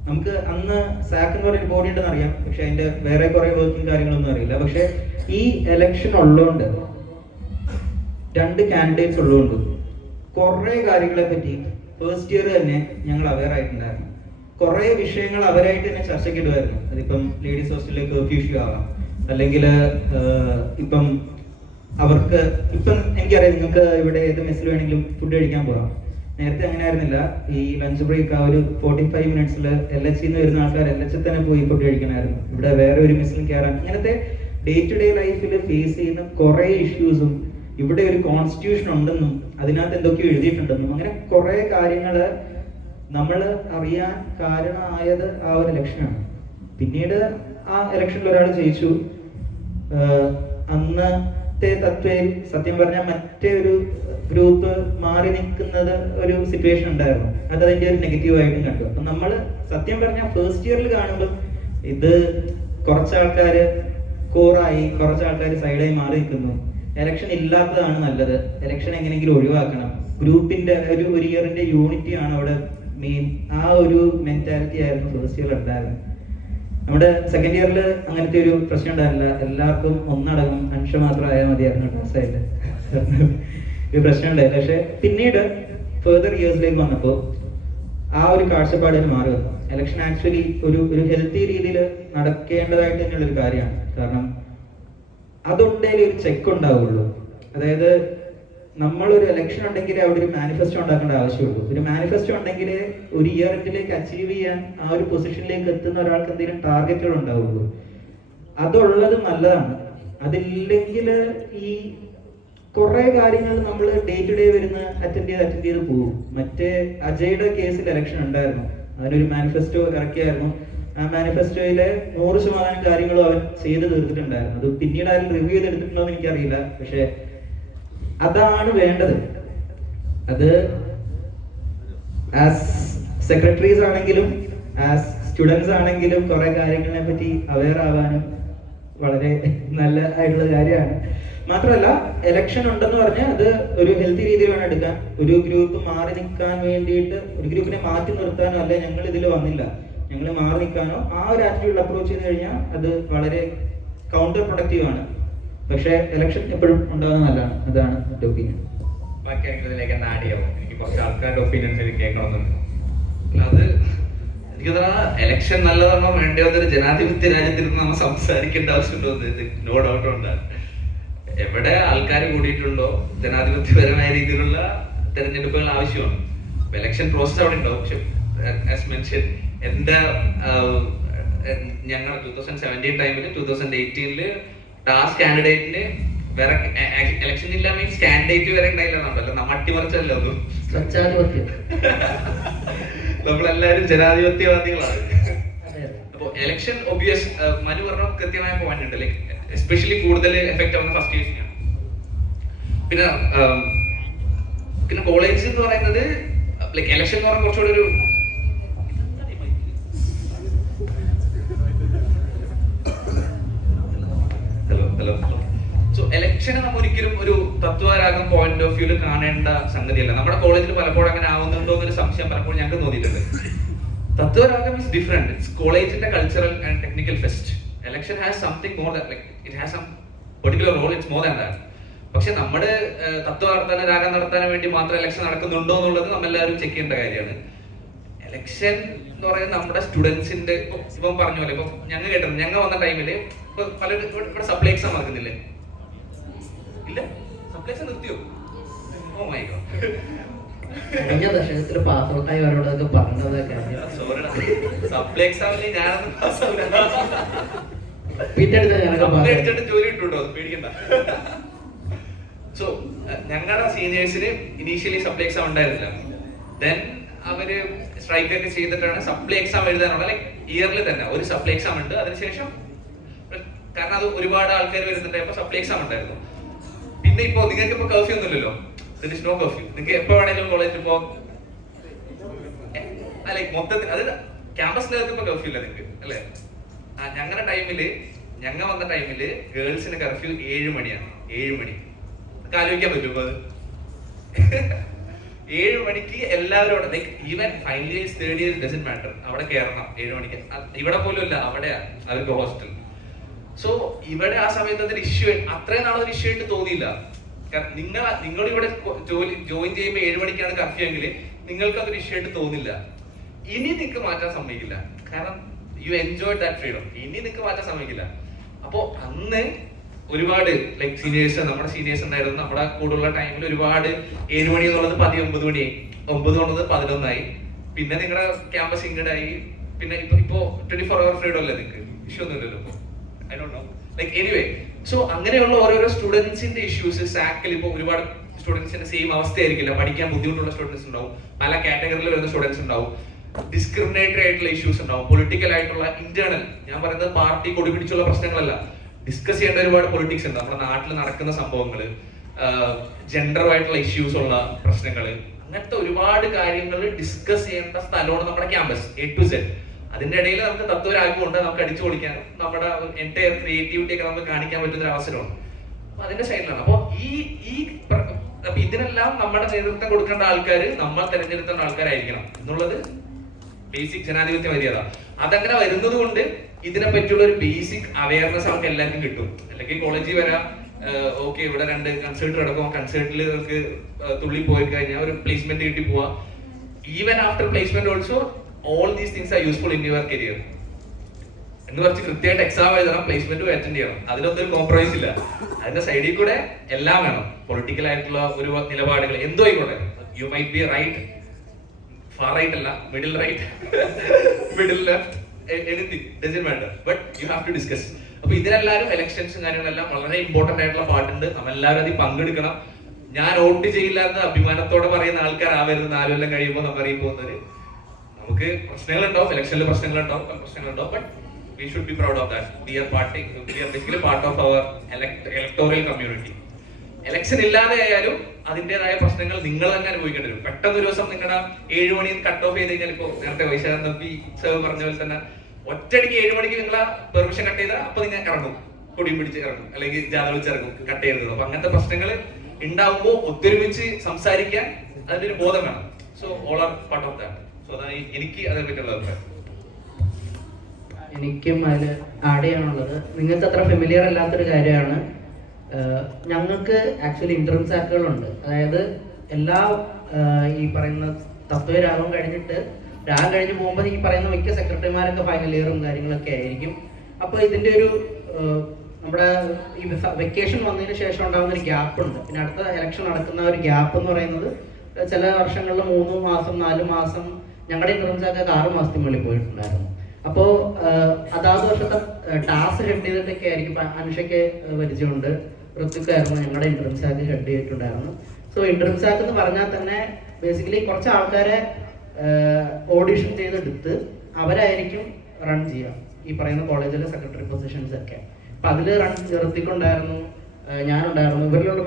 നമുക്ക് അന്ന് സാക്ക് എന്ന് പറയുന്ന ബോഡി ഉണ്ടെന്ന് അറിയാം, പക്ഷെ അതിന്റെ വേറെ കുറെ വർക്കിംഗ് കാര്യങ്ങളൊന്നും അറിയില്ല. പക്ഷെ ഈ എലക്ഷൻ ഉള്ളതുകൊണ്ട് 2 കാൻഡിഡേറ്റ്സ് ഉള്ളതുകൊണ്ട് കുറെ കാര്യങ്ങളെ പറ്റി ഫസ്റ്റ് ഇയർ തന്നെ ഞങ്ങൾ അവെയർ ആയിട്ടുണ്ടായിരുന്നു. കുറെ വിഷയങ്ങൾ അവരായിട്ട് തന്നെ ചർച്ചയ്ക്ക് ഇടുമായിരുന്നു. അതിപ്പം ലേഡീസ് ഹോസ്റ്റലിലെ കർഫ്യൂ ഇഷ്യൂ ആവാം, അല്ലെങ്കിൽ ഇപ്പം അവർക്ക് ഇപ്പം എനിക്കറിയാം നിങ്ങൾക്ക് ഇവിടെ ഏത് മെസ്സിൽ വേണമെങ്കിലും ഫുഡ് കഴിക്കാൻ പോകാം. നേരത്തെ അങ്ങനെ ആയിരുന്നില്ല. ഈ ലഞ്ച് ബ്രേക്ക് ആ ഒരു 45 മിനിറ്റ്സിൽ LH വരുന്ന ആൾക്കാർ LH തന്നെ പോയി ഫുഡ് കഴിക്കണമായിരുന്നു. ഇവിടെ വേറെ ഒരു മെസ്സിലും കയറാൻ ഇങ്ങനത്തെ ഡേ ടു ഡേ ലൈഫിൽ ഫേസ് ചെയ്യുന്ന കുറെ ഇഷ്യൂസും ഇവിടെ ഒരു കോൺസ്റ്റിറ്റ്യൂഷൻ ഉണ്ടെന്നും അതിനകത്ത് എന്തൊക്കെയോ എഴുതിയിട്ടുണ്ടെന്നും അങ്ങനെ കുറെ കാര്യങ്ങള് നമ്മൾ അറിയാൻ കാരണമായത് ആ ഒരു ഇലക്ഷനാണ്. പിന്നീട് ആ ഇലക്ഷനിൽ ഒരാൾ ജയിച്ചു. അന്നത്തെ തത്വയിൽ സത്യം പറഞ്ഞാൽ മറ്റേ ഒരു ഗ്രൂപ്പ് മാറി നിൽക്കുന്നത് ഒരു സിറ്റുവേഷൻ ഉണ്ടായിരുന്നു. അത് അതിന്റെ ഒരു നെഗറ്റീവായിട്ടും കണ്ടു. അപ്പൊ നമ്മൾ സത്യം പറഞ്ഞാൽ ഫസ്റ്റ് ഇയറിൽ കാണുമ്പോൾ ഇത് കുറച്ചാൾക്കാര് കോറായി, കുറച്ചാൾക്കാർ സൈഡായി മാറി നിൽക്കുന്നു. എലക്ഷൻ ഇല്ലാത്തതാണ് നല്ലത്, എലക്ഷൻ എങ്ങനെയെങ്കിലും ഒഴിവാക്കണം, ഗ്രൂപ്പിന്റെ ഒരു ഇയറിന്റെ യൂണിറ്റി ആണ് അവിടെ മെയിൻ. ആ ഒരു മെന്റാലിറ്റി ആയിരുന്നു ഫസ്റ്റ് ഇയറിൽ ഉണ്ടായിരുന്നത്. നമ്മുടെ സെക്കൻഡ് ഇയറിൽ അങ്ങനത്തെ ഒരു പ്രശ്നം ഉണ്ടായിരുന്നില്ല. എല്ലാവർക്കും ഒന്നടങ്കം അൻഷ മാത്രം ആയാൽ മതിയായിരുന്നു ക്ലാസ്സായിട്ട്, ഒരു പ്രശ്നം ഉണ്ടായില്ല. പക്ഷെ പിന്നീട് ഫെർദർ ഇയേഴ്സിലേക്ക് വന്നപ്പോൾ ആ ഒരു കാഴ്ചപ്പാടിൽ മാറി വന്നു. എലക്ഷൻ ആക്ച്വലി ഒരു ഹെൽത്തി രീതിയിൽ നടക്കേണ്ടതായിട്ട് തന്നെയുള്ളൊരു കാര്യമാണ്. കാരണം അതുണ്ടെങ്കിൽ ഒരു ചെക്ക് ഉണ്ടാവുള്ളൂ. അതായത് നമ്മളൊരു എലക്ഷൻ ഉണ്ടെങ്കിൽ അവിടെ ഒരു മാനിഫെസ്റ്റോ ഉണ്ടാക്കേണ്ട ആവശ്യമുള്ളൂ. ഒരു മാനിഫെസ്റ്റോ ഉണ്ടെങ്കിൽ ഒരു ഇയർ എൻഡിലേക്ക് അച്ചീവ് ചെയ്യാൻ ആ ഒരു പൊസിഷനിലേക്ക് എത്തുന്ന ഒരാൾക്ക് എന്തെങ്കിലും ടാർഗറ്റുകൾ ഉണ്ടാവുള്ളൂ. അതുള്ളത് നല്ലതാണ്. അതില്ലെങ്കിൽ ഈ കുറെ കാര്യങ്ങൾ നമ്മൾ ഡേ ടു ഡേ വരുന്ന അറ്റൻഡ് ചെയ്ത് പോകും. മറ്റേ അജയുടെ കേസിൽ എലക്ഷൻ ഉണ്ടായിരുന്നു, അതിനൊരു മാനിഫെസ്റ്റോ ഇറക്കിയായിരുന്നു. ആ മാനിഫെസ്റ്റോയിലെ 100% കാര്യങ്ങളും അവൻ ചെയ്ത് തീർത്തിട്ടുണ്ടായിരുന്നു. അത് പിന്നീട് അതിൽ റിവ്യൂ ചെയ്തെടുത്തിട്ടുണ്ടോ എന്ന് എനിക്കറിയില്ല. പക്ഷെ അതാണ് വേണ്ടത്. അത് ആസ് സെക്രട്ടറീസ് ആണെങ്കിലും ആസ് സ്റ്റുഡൻസ് ആണെങ്കിലും കുറെ കാര്യങ്ങളെ പറ്റി അവെയർ ആവാനും വളരെ നല്ല ആയിട്ടുള്ള കാര്യമാണ്. മാത്രമല്ല എലക്ഷൻ ഉണ്ടെന്ന് പറഞ്ഞാൽ അത് ഒരു ഹെൽത്തി രീതിയിൽ വേണം എടുക്കാൻ. ഒരു ഗ്രൂപ്പ് മാറി നിൽക്കാൻ വേണ്ടിയിട്ട് ഒരു ഗ്രൂപ്പിനെ മാറ്റി നിർത്താനോ അല്ലെ ഞങ്ങൾ ഇതിൽ വന്നില്ല, ഞങ്ങൾ മാറി നിൽക്കാനോ ആ ഒരു ആറ്റിറ്റ്യൂഡ് അപ്രോച്ച് ചെയ്ത് കഴിഞ്ഞാൽ അത് വളരെ കൗണ്ടർ പ്രൊഡക്റ്റീവ് ആണ്. പക്ഷെ എലക്ഷൻ എപ്പോഴും ഉണ്ടാകുന്നത് നല്ലതാണ്. അതാണ് എൻ്റെ ഒപ്പീനിയൻ. ബാക്കി ഇതിലേക്ക് തന്നെ ആഡ് ചെയ്യാമോ? എനിക്ക് കുറച്ച് ആൾക്കാരുടെ ഒപ്പീനിയൻസ് എനിക്ക് കേൾക്കണമെന്നുണ്ട്. അത് എനിക്ക് തോന്നുന്നു എലക്ഷൻ നല്ലതാണോ വേണ്ടയോ എന്നൊരു ജനാധിപത്യ രാജ്യത്തിൽ നമ്മൾ സംസാരിക്കേണ്ട ആവശ്യമുണ്ടോ? നോ ഡൗട്ട് ഉണ്ട്. എവിടെ ആൾക്കാർ കൂടിയിട്ടുണ്ടോ ജനാധിപത്യപരമായ രീതിയിലുള്ള തെരഞ്ഞെടുപ്പുകൾ ആവശ്യമാണ്. എലക്ഷൻ പ്രോസസ് അവിടെ ഉണ്ടാവും. പക്ഷെ ആസ് മെൻഷൻ എന്റെ ഞങ്ങൾ 2017 ടൈമിൽ 2018 ടാസ്ക് കാൻഡിഡേറ്റിന് വേറെ എലക്ഷൻ ഇല്ല മീൻസ് കാൻഡിഡേറ്റ് വരെ ഉണ്ടായില്ലെന്നുണ്ടല്ലോ. നമ്മ അട്ടിമറിച്ചല്ലോ ഒന്നും. നമ്മളെല്ലാരും ജനാധിപത്യവാദികളാണ്. അപ്പൊ എലക്ഷൻ ഒബ്വിയസ് മനു പറഞ്ഞ കൃത്യമായ പോയിന്റ് ഉണ്ട്. ലൈക്ക് എസ്പെഷ്യലി കൂടുതൽ എഫക്ട് ആവുന്ന ഫസ്റ്റ് ഇയേഴ്സിനാണ്. പിന്നെ കോളേജ് എന്ന് പറയുന്നത് ലൈക്ക് എലക്ഷൻ എന്ന് പറഞ്ഞാൽ കുറച്ചുകൂടെ ഒരു സോ എലക്ഷനെ നമ്മൾ ഒരിക്കലും ഒരു തത്വരാഗം പോയിന്റ് ഓഫ് വ്യൂല് കാണേണ്ട സംഗതിയല്ല. നമ്മുടെ കോളേജിൽ പലപ്പോഴും അങ്ങനെ ആവുന്നുണ്ടോ എന്നൊരു സംശയം പലപ്പോഴും ഞങ്ങൾക്ക് തോന്നിയിട്ടുണ്ട്. Tathvaragam is different. ഇറ്റ്സ് കോളേജിന്റെ cultural and technical fest. Election has something more than like it has some particular role. It's more than that. പക്ഷെ നമ്മുടെ തത്വ നടത്താനും രാഗം നടത്താനും വേണ്ടി മാത്രം എലക്ഷൻ നടക്കുന്നുണ്ടോ എന്നുള്ളത് നമ്മളെല്ലാവരും ചെക്ക് ചെയ്യേണ്ട കാര്യമാണ്. എലക്ഷൻ എന്ന് പറയുന്നത് നമ്മുടെ സ്റ്റുഡൻസിന്റെ ഇപ്പം പറഞ്ഞ പോലെ ഇപ്പൊ ഞങ്ങൾ കേട്ടത് ഞങ്ങൾ വന്ന ടൈമില് ഇപ്പൊ പലരും ഇവിടെ സപ്ലൈ എക്സാം നടക്കുന്നില്ലേ? ഇല്ല, സപ്ലൈ എക്സാം നിർത്തിയോ? Oh my God. കഴിഞ്ഞ ദശകത്തിൽ പാസ് ഔട്ടായി അവരോടൊക്കെ പറഞ്ഞതൊക്കെ സപ്ലൈ എക്സാമിൽ ഞാനൊന്നും പാസ് പിന്നെടുത്ത് ജോലി ഇട്ടുണ്ടോ? പേടിക്കണ്ട. സോ ഞങ്ങളുടെ സീനിയേഴ്സിന് ഇനീഷ്യലി സപ്ലൈ എക്സാം ഉണ്ടായിരുന്നില്ല. ദെൻ അവര് സ്ട്രൈക്ക് ഒക്കെ ചെയ്തിട്ടാണ് സപ്ലൈ എക്സാം എഴുതാനുള്ള ലൈക്ക് ഇയർലി തന്നെ ഒരു സപ്ലൈ എക്സാം ഉണ്ട്. അതിനുശേഷം കാരണം അത് ഒരുപാട് ആൾക്കാർ വരുന്നുണ്ടായപ്പോ സപ്ലൈ എക്സാം ഉണ്ടായിരുന്നു. പിന്നെ ഇപ്പോ നിങ്ങൾക്ക് ഇപ്പൊ കർഫ്യൂ ഒന്നുമില്ലല്ലോ. There is no curfew. നിങ്ങൾക്ക് എപ്പോ വേണമെങ്കിലും കോളേജിൽ ഇപ്പോ ലൈക്ക് മൊത്തത്തിൽ അത് ക്യാമ്പസിനകത്ത് ഇപ്പൊ കർഫ്യൂ ഇല്ല നിങ്ങൾക്ക് അല്ലേ? ഞങ്ങളുടെ ടൈമില് ഞങ്ങൾ വന്ന ടൈമില് ഗേൾസിന് കർഫ്യൂ 7 മണിയാണ്. 7 മണി ആലോചിക്കാൻ പറ്റും. അത് 7 മണിക്ക് എല്ലാവരും like even final years third years doesn't matter അവിടെ കയറണം 7 മണിക്ക്. ഇവിടെ പോലും ഇല്ല, അവിടെയാണ് അവർക്ക് ഹോസ്റ്റൽ. സോ ഇവിടെ ആ സമയത്ത് അതൊരു ഇഷ്യൂ അത്രയും നാളൊരു ഇഷ്യൂ ആയിട്ട് തോന്നിയില്ല. നിങ്ങൾ ഇവിടെ ജോയിൻ ചെയ്യുമ്പോൾ 7 മണിക്കാണ് കർഫ്യൂ എങ്കിൽ നിങ്ങൾക്ക് അതൊരു ഇഷ്യൂ ആയിട്ട് തോന്നില്ല. ഇനി നിങ്ങൾക്ക് മാറ്റാൻ സമ്മതിക്കില്ല. കാരണം യു എൻജോയ് ദാറ്റ് ഫ്രീഡം. ഇനി നിങ്ങൾക്ക് മാറ്റാൻ സമ്മതിക്കില്ല. അപ്പോ അന്ന് ഒരുപാട് ലൈക് സീനിയേഴ്സ് നമ്മുടെ സീനിയേഴ്സ് ഉണ്ടായിരുന്നു. നമ്മുടെ കൂടുള്ള ടൈമിൽ ഒരുപാട് 7 മണി എന്നുള്ളത് 9 മണിയായി, 9 എന്നുള്ളത് 11 ആയി. പിന്നെ നിങ്ങളുടെ ക്യാമ്പസ് ഇങ്ങടായി. പിന്നെ ഇപ്പോ 24 hour ഫ്രീഡം അല്ലേ നിങ്ങൾക്ക്? ഇഷ്യൂ ഒന്നുമില്ലല്ലോ. I don't know like anyway. So അങ്ങനെയുള്ള ഓരോരോ സ്റ്റുഡൻസിന്റെ ഇഷ്യൂസ് സാക്കിൽ ഇപ്പൊ ഒരുപാട് സ്റ്റുഡൻസിന്റെ സെയിം അവസ്ഥയായിരിക്കില്ല. പഠിക്കാൻ ബുദ്ധിമുട്ടുള്ള സ്റ്റുഡൻസ് ഉണ്ടാവും, പല കാറ്റഗറിയിൽ വരുന്ന സ്റ്റുഡൻസ് ഉണ്ടാവും, ഡിസ്ക്രിമിനേറ്ററി ആയിട്ടുള്ള ഇഷ്യൂസ് ഉണ്ടാവും, പൊളിറ്റിക്കൽ ആയിട്ടുള്ള ഇന്റേണൽ, ഞാൻ പറയുന്നത് പാർട്ടി കൊടി പിടിച്ചുള്ള പ്രശ്നങ്ങളല്ല, ഡിസ്കസ് ചെയ്യേണ്ട ഒരുപാട് പൊളിറ്റിക്സ് ഉണ്ട്. നമ്മുടെ നാട്ടിൽ നടക്കുന്ന സംഭവങ്ങൾ, ജെൻഡറുമായിട്ടുള്ള ഇഷ്യൂസ് ഉള്ള പ്രശ്നങ്ങൾ, അങ്ങനത്തെ ഒരുപാട് കാര്യങ്ങൾ ഡിസ്കസ് ചെയ്യേണ്ട സ്ഥലമാണ് നമ്മുടെ ക്യാമ്പസ് A to Z. അതിന്റെ ഇടയിൽ നമുക്ക് തത്വരാഗമുണ്ട്, നമുക്ക് അടിച്ചു പൊളിക്കാനും നമ്മുടെ എൻറ്റയർ ക്രിയേറ്റിവിറ്റി ഒക്കെ നമുക്ക് കാണിക്കാൻ പറ്റുന്ന ഒരു അവസരമാണ്. അപ്പൊ അതിന്റെ സൈഡിലാണ്. അപ്പൊ അപ്പൊ ഇതിനെല്ലാം നമ്മുടെ നേതൃത്വം കൊടുക്കേണ്ട ആൾക്കാർ നമ്മൾ തിരഞ്ഞെടുക്കേണ്ട ആൾക്കാരായിരിക്കണം എന്നുള്ളത് ബേസിക് ജനാധിപത്യ മര്യാദ. അതങ്ങനെ വരുന്നത് കൊണ്ട് ഇതിനെ പറ്റിയുള്ള ഒരു ബേസിക് അവയർനെസ് നമുക്ക് എല്ലാവർക്കും കിട്ടും. അല്ലെങ്കിൽ കോളേജിൽ വരാം, ഓക്കെ ഇവിടെ 2 കൺസേർട്ട് കിടക്കും, കൺസേർട്ടിൽ നിങ്ങൾക്ക് തുള്ളി പോയി കഴിഞ്ഞാൽ ഒരു പ്ലേസ്മെന്റ് കിട്ടി പോവാ. Even after placement also all these things are useful in your career എന്ന് പറഞ്ഞ് കൃത്യമായിട്ട് എക്സാം എഴുതണം, പ്ലേസ്മെന്റ് അറ്റൻഡ് ചെയ്യണം. അതിലൊന്നും ഒരു കോംപ്രമൈസ് ഇല്ല. അതിന്റെ സൈഡിൽ കൂടെ എല്ലാം വേണം. പൊളിറ്റിക്കൽ ആയിട്ടുള്ള ഒരു നിലപാടുകൾ എന്തോ ആയിക്കോട്ടെ, you might be right, far right അല്ല, middle right, middle left, anything doesn't matter, but you have to discuss. അപ്പൊ ഇതിലെല്ലാവരും ഇലക്ഷൻസും കാര്യങ്ങളെല്ലാം വളരെ ഇമ്പോർട്ടന്റ് ആയിട്ടുള്ള പാട്ടുണ്ട്. നമ്മളെല്ലാവരും അതിൽ പങ്കെടുക്കണം. ഞാൻ വോട്ട് ചെയ്യില്ല എന്ന് അഭിമാനത്തോടെ പറയുന്ന ആൾക്കാരാവരുത് 4 കൊല്ലം കഴിയുമ്പോൾ നമ്മൾ അറിയി പോകുന്നത്. നമുക്ക് പ്രശ്നങ്ങളുണ്ടാവും, ഇലക്ഷനിൽ പ്രശ്നങ്ങളുണ്ടാവും, but we should be proud of that. We are basically part of our electoral community. Election ഇല്ലാതെ ആയാലും അതിൻ്റെതായ പ്രശ്നങ്ങൾ നിങ്ങൾ തന്നെ അനുഭവിക്കേണ്ടി വരും. പെട്ടെന്ന് ഒരു ദിവസം നിങ്ങളുടെ 7 മണിയിൽ കട്ട് ഓഫ് ചെയ്ത് കഴിഞ്ഞാൽ, ഇപ്പോൾ നേരത്തെ വൈശാഖൻ തമ്പി സർ പറഞ്ഞ പോലെ തന്നെ ഒറ്റയടിക്ക് 7 മണിക്ക് നിങ്ങളെ പെർമിഷൻ കട്ട് ചെയ്താൽ അപ്പൊ നിങ്ങൾ ഇറങ്ങും, കൊടിയും പിടിച്ച് ഇറങ്ങും, അല്ലെങ്കിൽ ജാഥ വിളിച്ച് ഇറങ്ങും, കട്ട് ചെയ്തത്. അപ്പൊ അങ്ങനത്തെ പ്രശ്നങ്ങൾ ഉണ്ടാവുമ്പോൾ ഒത്തൊരുമിച്ച് സംസാരിക്കാൻ അതിന്റെ ഒരു ബോധം വേണം. So all are part of that. So അതാണ് എനിക്ക് അതിനെ പറ്റിയുള്ള അഭിപ്രായം. എനിക്കും അതിൽ ആഡ് ചെയ്യാനുള്ളത്, നിങ്ങൾക്ക് അത്ര ഫെമിലിയർ അല്ലാത്തൊരു കാര്യമാണ്. ഞങ്ങൾക്ക് ആക്ച്വലി ഇന്റർം സാക്കുകളുണ്ട്. അതായത് എല്ലാ ഈ പറയുന്ന തത്വരാഗം കഴിഞ്ഞിട്ട് രാഗം കഴിഞ്ഞ് പോകുമ്പോൾ ഈ പറയുന്ന മിക്ക സെക്രട്ടറിമാരൊക്കെ ഫൈനൽ ഇയറും കാര്യങ്ങളൊക്കെ ആയിരിക്കും. അപ്പോൾ ഇതിൻ്റെ ഒരു നമ്മുടെ ഈ വെക്കേഷൻ വന്നതിന് ശേഷം ഉണ്ടാകുന്ന ഒരു ഗ്യാപ്പ് ഉണ്ട്. പിന്നെ അടുത്ത ഇലക്ഷൻ നടക്കുന്ന ഒരു ഗ്യാപ്പ് എന്ന് പറയുന്നത് ചില വർഷങ്ങളിൽ 3 മാസം 4 മാസം, ഞങ്ങളുടെ ഇന്റർം സാക്കൊക്കെ 6 മാസത്തിന് മുകളിൽ പോയിട്ടുണ്ടായിരുന്നു. അപ്പോൾ അതാത് വർഷത്തെ ടാസ്ക് ഹെഡ് ചെയ്തിട്ടൊക്കെ ആയിരിക്കും. അനുഷയ്ക്ക് പരിചയമുണ്ട്, ഋത്വിക്കായിരുന്നു ഞങ്ങളുടെ ഇന്റർം സാക്ക് ഹെഡ് ചെയ്തിട്ടുണ്ടായിരുന്നു. സോ ഇന്റർം സാക്ക് എന്ന് പറഞ്ഞാൽ തന്നെ ബേസിക്കലി കുറച്ച് ആൾക്കാരെ ഓഡിഷൻ ചെയ്തെടുത്ത് അവരായിരിക്കും റൺ ചെയ്യുക ഈ പറയുന്ന കോളേജിലെ സെക്രട്ടറി പൊസിഷൻസ് ഒക്കെ. അപ്പം അതിൽ ഋത്വിക്കുണ്ടായിരുന്നു, ഞാനുണ്ടായിരുന്നു, ഇവരിലുള്ള